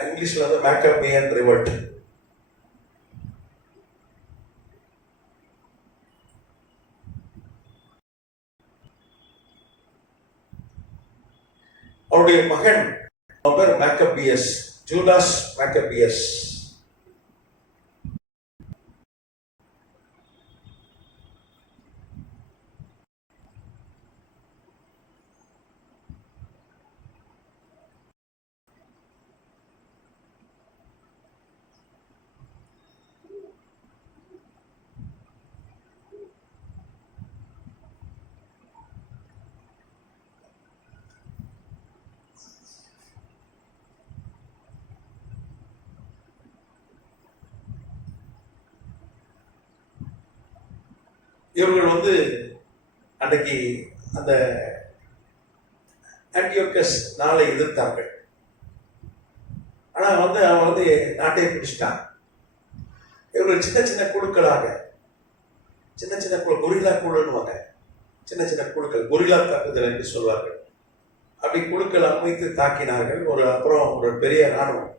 இங்கிலீஷ்ல வந்து மேக்கபியன் ரிவல்ட். அவருடைய மகன் பேர் மேக்கபியஸ், ஜூடாஸ் மேக்கபியஸ். இவர்கள் வந்து அன்றைக்கு அந்த ஆன்டியோக்கஸ் நாளை எதிர்த்தார்கள். ஆனா வந்து அவன் வந்து நாட்டை பிடிச்சிட்டான். இவர்கள் சின்ன சின்ன குழுக்களாக, சின்ன சின்ன குழு, கொரில்லா குழுன்னுவாங்க, சின்ன சின்ன குழுக்கள், கொரில்லா தாக்குதல் என்று சொல்வார்கள். அப்படி குழுக்கள் அமைத்து தாக்கினார்கள். அப்புறம் ஒரு பெரிய ராணுவம்,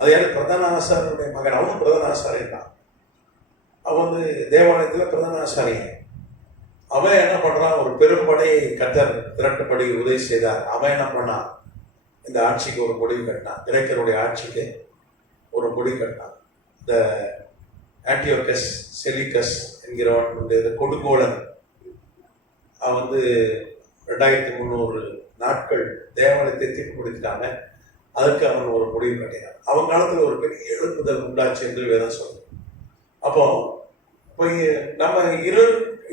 அது யாரு, பிரதான ஆசாரியனுடைய மகன், அவனும் பிரதான ஆசாரியன் தான். அவன் வந்து தேவாலயத்தில் பிரதான ஆசாரியன். அவன் என்ன பண்றான், ஒரு பெரும்படையை கர்த்தர் திரட்டும்படி உதவி செய்தார். அவன் என்ன பண்ணான், இந்த ஆட்சிக்கு ஒரு முடிவு கட்டினான். கிரேக்கருடைய ஆட்சிக்கு ஒரு முடிவு கட்டினான். இந்த ஆன்டியோக்கஸ் செலிகஸ் என்கிறவன் கொடுங்கோலன், அவன் வந்து 2300 நாட்கள் தேவாலயத்தை தீர்ப்புப்படுத்தினாங்க. அதுக்கு அவன் ஒரு முடிவு கட்டினான். அவன் காலத்தில் ஒரு பெரிய எழுப்புதல் உண்டாச்சு என்று வேதம் சொல்லுது. அப்போ நம்ம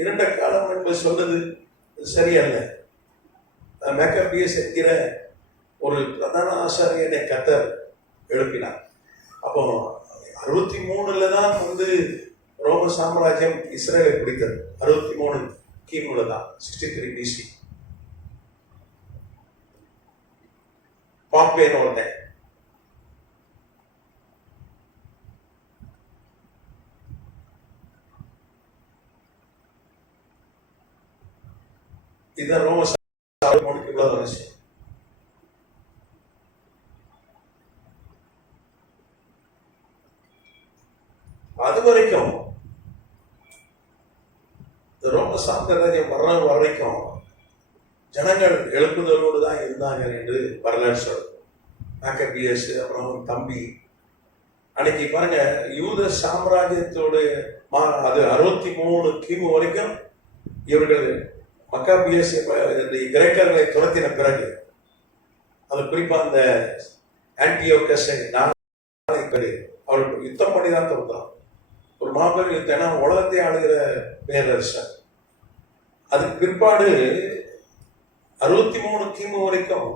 இரண்ட காலம் என்பது சொல்றது சரியல்ல. மேக்கபியஸ் என்கிற ஒரு பிரதான ஆசாரியனை கர்த்தர் எழுப்பினார். அப்போ 63 தான் வந்து ரோம சாம்ராஜ்யம் இஸ்ரேலை பிடித்தது. 63 கிமுல தான், 63 BC. பாம்பேன்னு ஒருத்தன், இதுதான் ரோம சாம்ராஜ்யம். அது வரைக்கும் ரோம சாம்ராஜ்யம் வர்ற வரைக்கும் ஜனங்கள் எழுப்புதலோடு தான் இருந்தாங்க என்று வரலாறு சொல்லுது. மேக்கபியஸ், அப்புறம் தம்பி, அன்னைக்கு பாருங்க, யூத சாம்ராஜ்யத்தோடு அது 63 கிமு வரைக்கும் இவர்கள் மக்காபியஸ் கிரேக்கர்களை துரத்தின பிறகு, அது குறிப்பா அந்த ஆன்டியோக்கஸை அவர்கள் யுத்தம் பண்ணி தான் துரத்தான். ஒரு மாபெரும் யுத்தம், ஏன்னா உலகத்தை ஆளுகிற பேரரசர். அதுக்கு பிற்பாடு 63 கிமு வரைக்கும்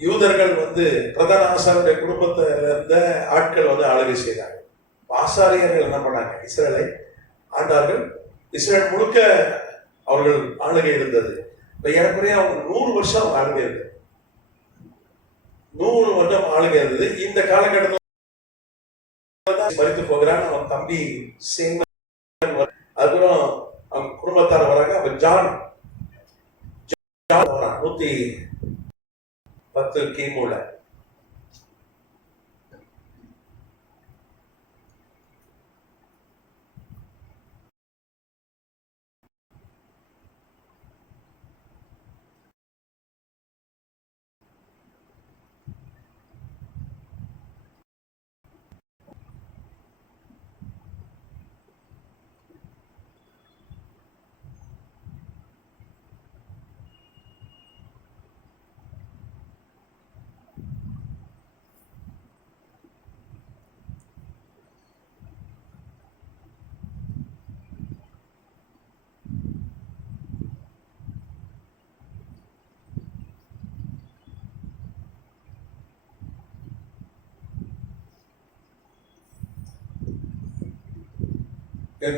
யூதர்கள் வந்து பிரதான ஆசாரியருடைய குடும்பத்தில் இருந்த ஆட்கள் வந்து ஆளுகை செய்தார்கள். ஆசாரியர்கள் என்ன பண்ணாங்க, இஸ்ரேலை ஆண்டார்கள். இஸ்ரேல் முழுக்க அவர்கள் ஆளுகை இருந்தது. இப்ப ஏறக்குறைய அவங்க 100 வருஷம் ஆளுகை இருந்தது. 100 வருடம் ஆளுகை இருந்தது. இந்த காலகட்டத்தில் மறித்து போகிறான். அவன் தம்பி சேமன், அதுக்கப்புறம் அவன் குடும்பத்தார் வராங்க. அவன் ஜான் வரான் 110 கிமுல.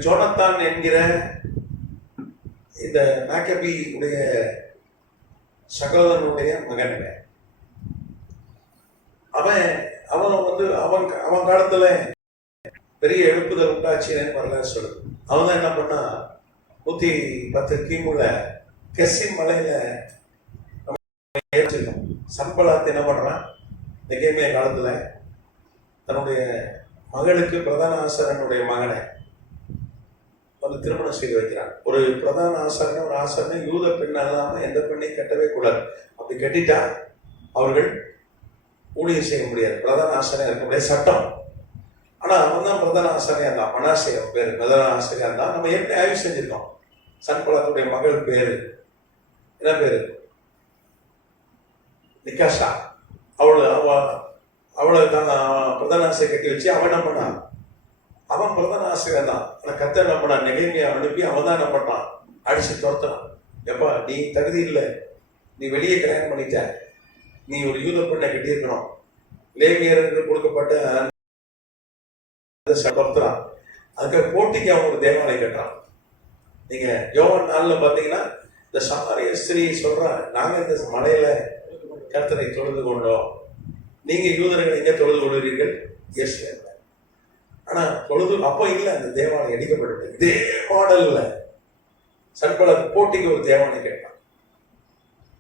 ஜோனத்தான் என்கிற இந்த மேக்கபி உடைய சகோதரனுடைய மகன். அவன் அவன் காலத்துல பெரிய எழுப்புதல் உண்டாச்சுன்னு வரலாறு சொல்லுது. அவன் தான் என்ன பண்ணா 110 கிமுல கெசிம் மலையில சம்பளத்தை என்ன பண்றான், நெகேமியா காலத்துல தன்னுடைய மகளுக்கு பிரதான ஆசாரனுடைய மகனை வந்து திருமணம் செய்து வைக்கிறான். ஒரு பிரதான ஆசாரனை, ஒரு ஆசாரனை யூத பெண் அல்லாம எந்த பெண்ணையும் கட்டவே கூடாது. அப்படி கட்டிட்டா அவர்கள் ஊழியம் செய்ய முடியாது. பிரதான ஆசாரியா இருக்க முடியாது, சட்டம். ஆனா அவன் தான் பிரதான ஆசாரியா இருந்தான். மனாசே பேரு பிரதான ஆசாரியா இருந்தான். நம்ம ஏற்கனவே ஆய்வு செஞ்சிருக்கோம். சன்பலாத்துடைய மகள் பேரு என்ன பேரு? நிகாஷா. அவளை தான் பிரதான ஆசை கட்டி வச்சு அவன் என்ன பண்ணான், அவன் பிரதான ஆசிரியர் தான். ஆனா கர்த்தர் என்ன பண்ணான், நெகேமியா அனுப்பி அவன் தான் என்ன பண்ணான், அடிச்சு துரத்துறான். எப்பா நீ தகுதி இல்லை, நீ வெளியே கல்யாணம் பண்ணிட்ட, நீ ஒரு யூத பெண்ணை கட்டியிருக்கணும், லேவியருக்கு கொடுக்கப்பட்ட துரத்துறான். அதுக்கு போட்டிக்கு அவன் ஒரு தேவாலயம் கட்டுறான். நீங்க யோவான் 4ல பாத்தீங்கன்னா இந்த சமாரிய ஸ்திரீ சொல்றான், நாங்க இந்த மலையில கர்த்தரை தொழுது கொண்டோம், நீங்க யூதர்கள் எங்க தொழுது கொள்கிறீர்கள்? எஸ். ஆனா பொழுது அப்போ இல்லை, அந்த தேவாலயம் அடிக்கப்பட்டு இதே மாடல்ல சன்பலத் போட்டிக்கு ஒரு தேவாலயம் கேட்டான்.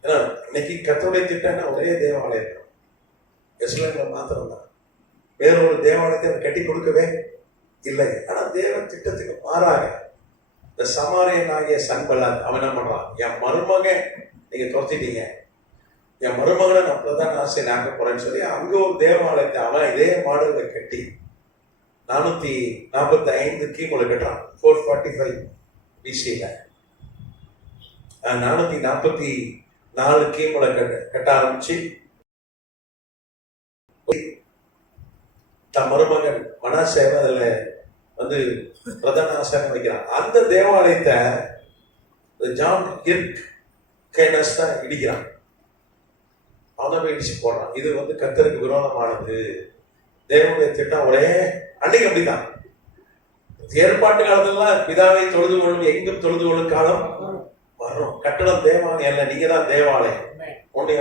ஏன்னா இன்னைக்கு கர்த்தருடைய திட்டம்னா ஒரே தேவாலயம் இருக்கும், எஸ்லேம்ல மாத்திரம்தான். வேறொரு தேவாலயத்தை கட்டி கொடுக்கவே இல்லை. ஆனா தேவ திட்டத்துக்கு மாறாக இந்த சமாரியன் ஆகிய சன்பலத் அவன் என்ன பண்றான், என் மருமகன் நீங்க துரத்திட்டீங்க, என் மருமகனை நான் பிரதான ஆசை நாக்க போறேன்னு சொல்லி அங்க ஒரு தேவாலயத்தை அவன் இதே மாடல்ல கட்டி 445 கிமுல கட்டுறான். 445 BC-ல 444 கிமுல கட்ட ஆரம்பிச்சு தன் மருமகன் மனாசேவை அதுல வந்து பிரதான ஆசாரம் வைக்கிறான். அந்த தேவாலயத்தை ஜான் ஹிர்கேனஸ் தான் இடிக்கிறான். அவன் போய் இடிச்சு போடுறான். இது வந்து கர்த்தருக்கு விரோதமானது. தேவனுடைய திட்டம் ஒரே அன்னைக்கு அப்படிதான். ஏற்பாட்டு காலத்துலாம் பிதாவை தொழுது கொள்ளும், எங்கும் தொழுது கொள்ளும் காலம் வரும். கட்டணம் தேவாலயம் அல்ல, நீங்க தான் தேவாலயம். 1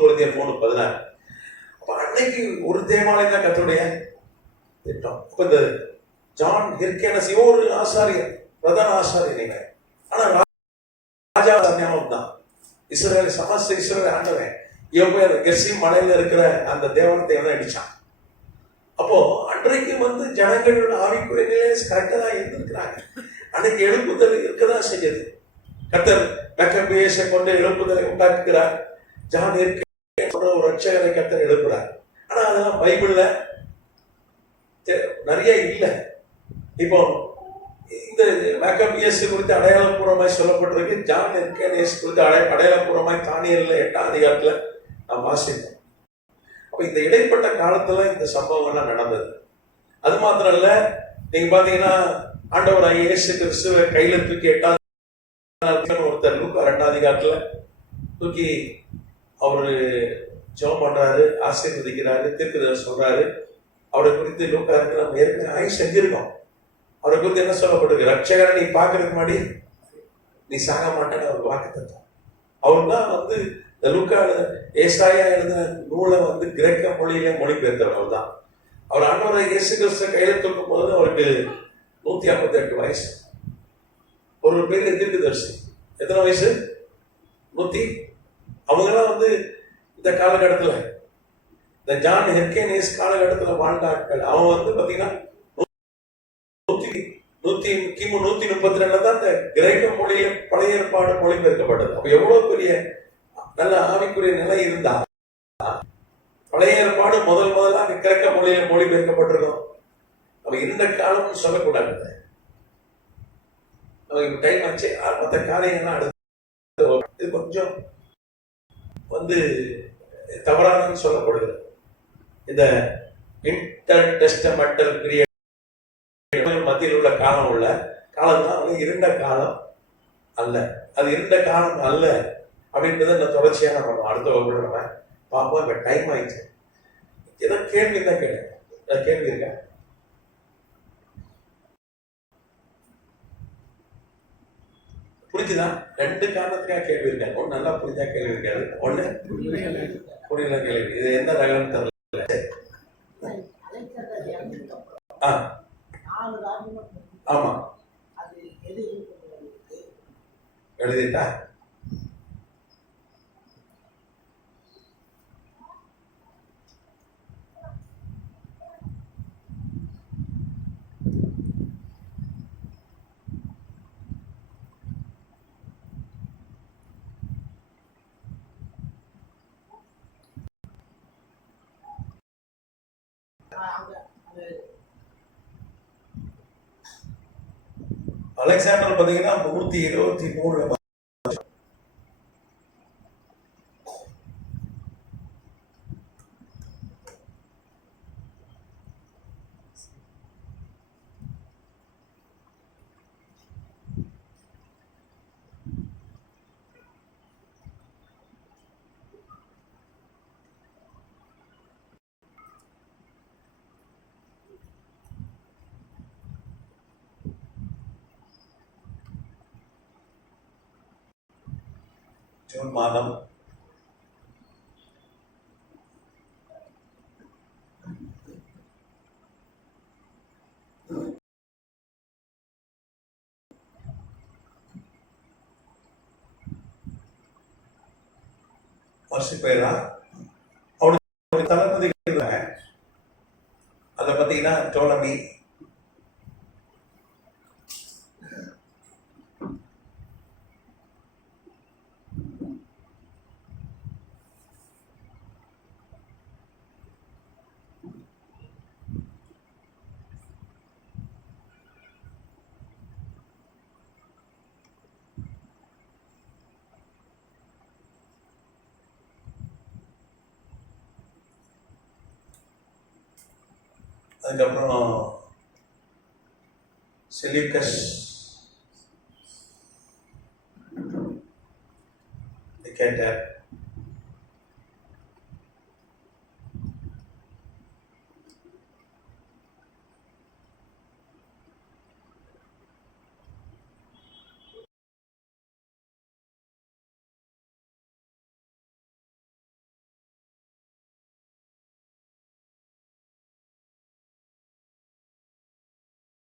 கொரிந்தியர் 3:16. அப்ப அன்னைக்கு ஒரு தேவாலயம் தான் கர்த்தருடைய திட்டம். அப்ப இந்த ஜான் ஹிர்கேனஸ் ஒரு ஆசாரியர், பிரதான ஆசாரியர் நீங்க. ஆனா ராஜா ஞாபகம் தான், இஸ்ரேல் சமஸ்த இஸ்ரேல் ஆண்டவன் இவன் கெர்சிம் மலையில இருக்கிற அந்த தேவாலயத்தை எல்லாம் அடிச்சான். அப்போ அன்றைக்கு வந்து ஜனங்கள் ஆவிக்குரிய நிலையில கரெக்டா தான் இருந்திருக்கிறாங்க. அன்னைக்கு எழுப்புதல் இருக்கதான் செஞ்சது. கர்த்தர் மெக்கபியேசை கொண்டு எழுப்புதலை உண்டாக்குகிறார். ஜான் ஒரு ரட்சகரை கர்த்தர் எழுப்புறார். ஆனா அதெல்லாம் பைபிள்ல நிறைய இல்லை. இப்போ இந்த மேக்கபியஸ் குறித்து அடையாளப்பூர்வமாய் சொல்லப்பட்டிருக்கு. ஜான் ஹிர்கேனஸ் குறித்து அடையாளப்பூர்வமாய் தானியேல் 8ஆம் அதிகாரத்துல நாம் வாசித்தோம். அப்ப இந்த இடைப்பட்ட காலத்துல இந்த சம்பவங்கள்லாம் நடந்தது. அது மாத்திரம் இல்ல, நீங்க பாத்தீங்கன்னா ஆண்டவர் இயேசு கிறிஸ்துவை கையில தூக்கி 8ஆம் ஒருத்தர் லூக்கா 2ஆம் அதிகாரத்துல தூக்கி அவரு ஜெபம் பண்றாரு, ஆசீர்வதிக்கிறாரு, தீர்க்கதரிசனம் சொல்றாரு. அவரை குறித்து லூக்கா நம்ம ஏற்கனவே ஆய்வு செஞ்சிருக்கோம். அவரை குறித்து என்ன சொல்லப்பட்டிருக்கு, ரட்சகரை நீ பாக்குறதுக்கு முன்னாடி நீ சாக மாட்டேன்னு அவர் வாக்கு தத்துவம். அவர் தான் வந்து இந்த லூக்கா ஏசாயா எழுதின நூலை வந்து கிரேக்க மொழியில மொழிபெயர்த்தவர் அவர் தான். அவர் ஆண்டவரை இயேசு கிறிஸ்து கையில தூக்கும் போது அவருக்கு 158 வயசு. ஒரு பேர் தீர்க்கதரிசி எத்தனை வயசு? 100. அவங்கெல்லாம் வந்து இந்த காலகட்டத்தில் இந்த ஜான் ஹெர்கேனிஸ் காலகட்டத்தில் வாழ்ந்த ஆட்கள். அவன் வந்து பாத்தீங்கன்னா கிமு 132 தான் இந்த கிரேக்க மொழியில பழைய ஏற்பாடு மொழிபெயர்க்கப்பட்டது. அப்ப எவ்வளவு பெரிய நல்ல ஆவிக்குரிய நிலை இருந்தா பழைய ஏற்பாடு முதலாக கிரேக்க மொழியில மொழிபெயர்க்கப்பட்டிருக்கும். நம்ம இந்த காலம் சொல்லக்கூடாது. நமக்கு டைம் ஆச்சு. மற்ற காரியங்கள்லாம் அடுத்து இது கொஞ்சம் வந்து தவறானு சொல்லப்படுகிறது. இந்த இன்டர் டெஸ்டமெண்டல் பீரியட் மத்தியில் உள்ள காலம் தான் இருண்ட காலம் அல்ல. அது இருண்ட காலம் அல்ல அப்படின்றத இந்த தொடர்ச்சியா நம்ம அடுத்த வகுப்புல நம்ம பார்ப்போம். இப்ப டைம் ஆயிடுச்சு. ஏதோ கேள்வி தான் கேட்டேன். கேள்வி இருக்கா? புரிஞ்சுதா? 2 காரணத்துக்காக கேள்வி இருக்காங்க. ஒண்ணு நல்லா புரிஞ்சா கேள்வி இருக்காது, ஒண்ணு புரியல கேள்வி. இது என்ன ரகம் தெரியல. ஆமா எழுதிட்டா அலெக்சாண்டர் பாத்தீங்கன்னா 123 ஜூன் மாதம் வாசிப்பேரா அவனுடைய தளபதிகள் அதை பார்த்தீங்கன்னா டோலமி, அதுக்கப்புறம் செலிகஸ் கேட்டார்.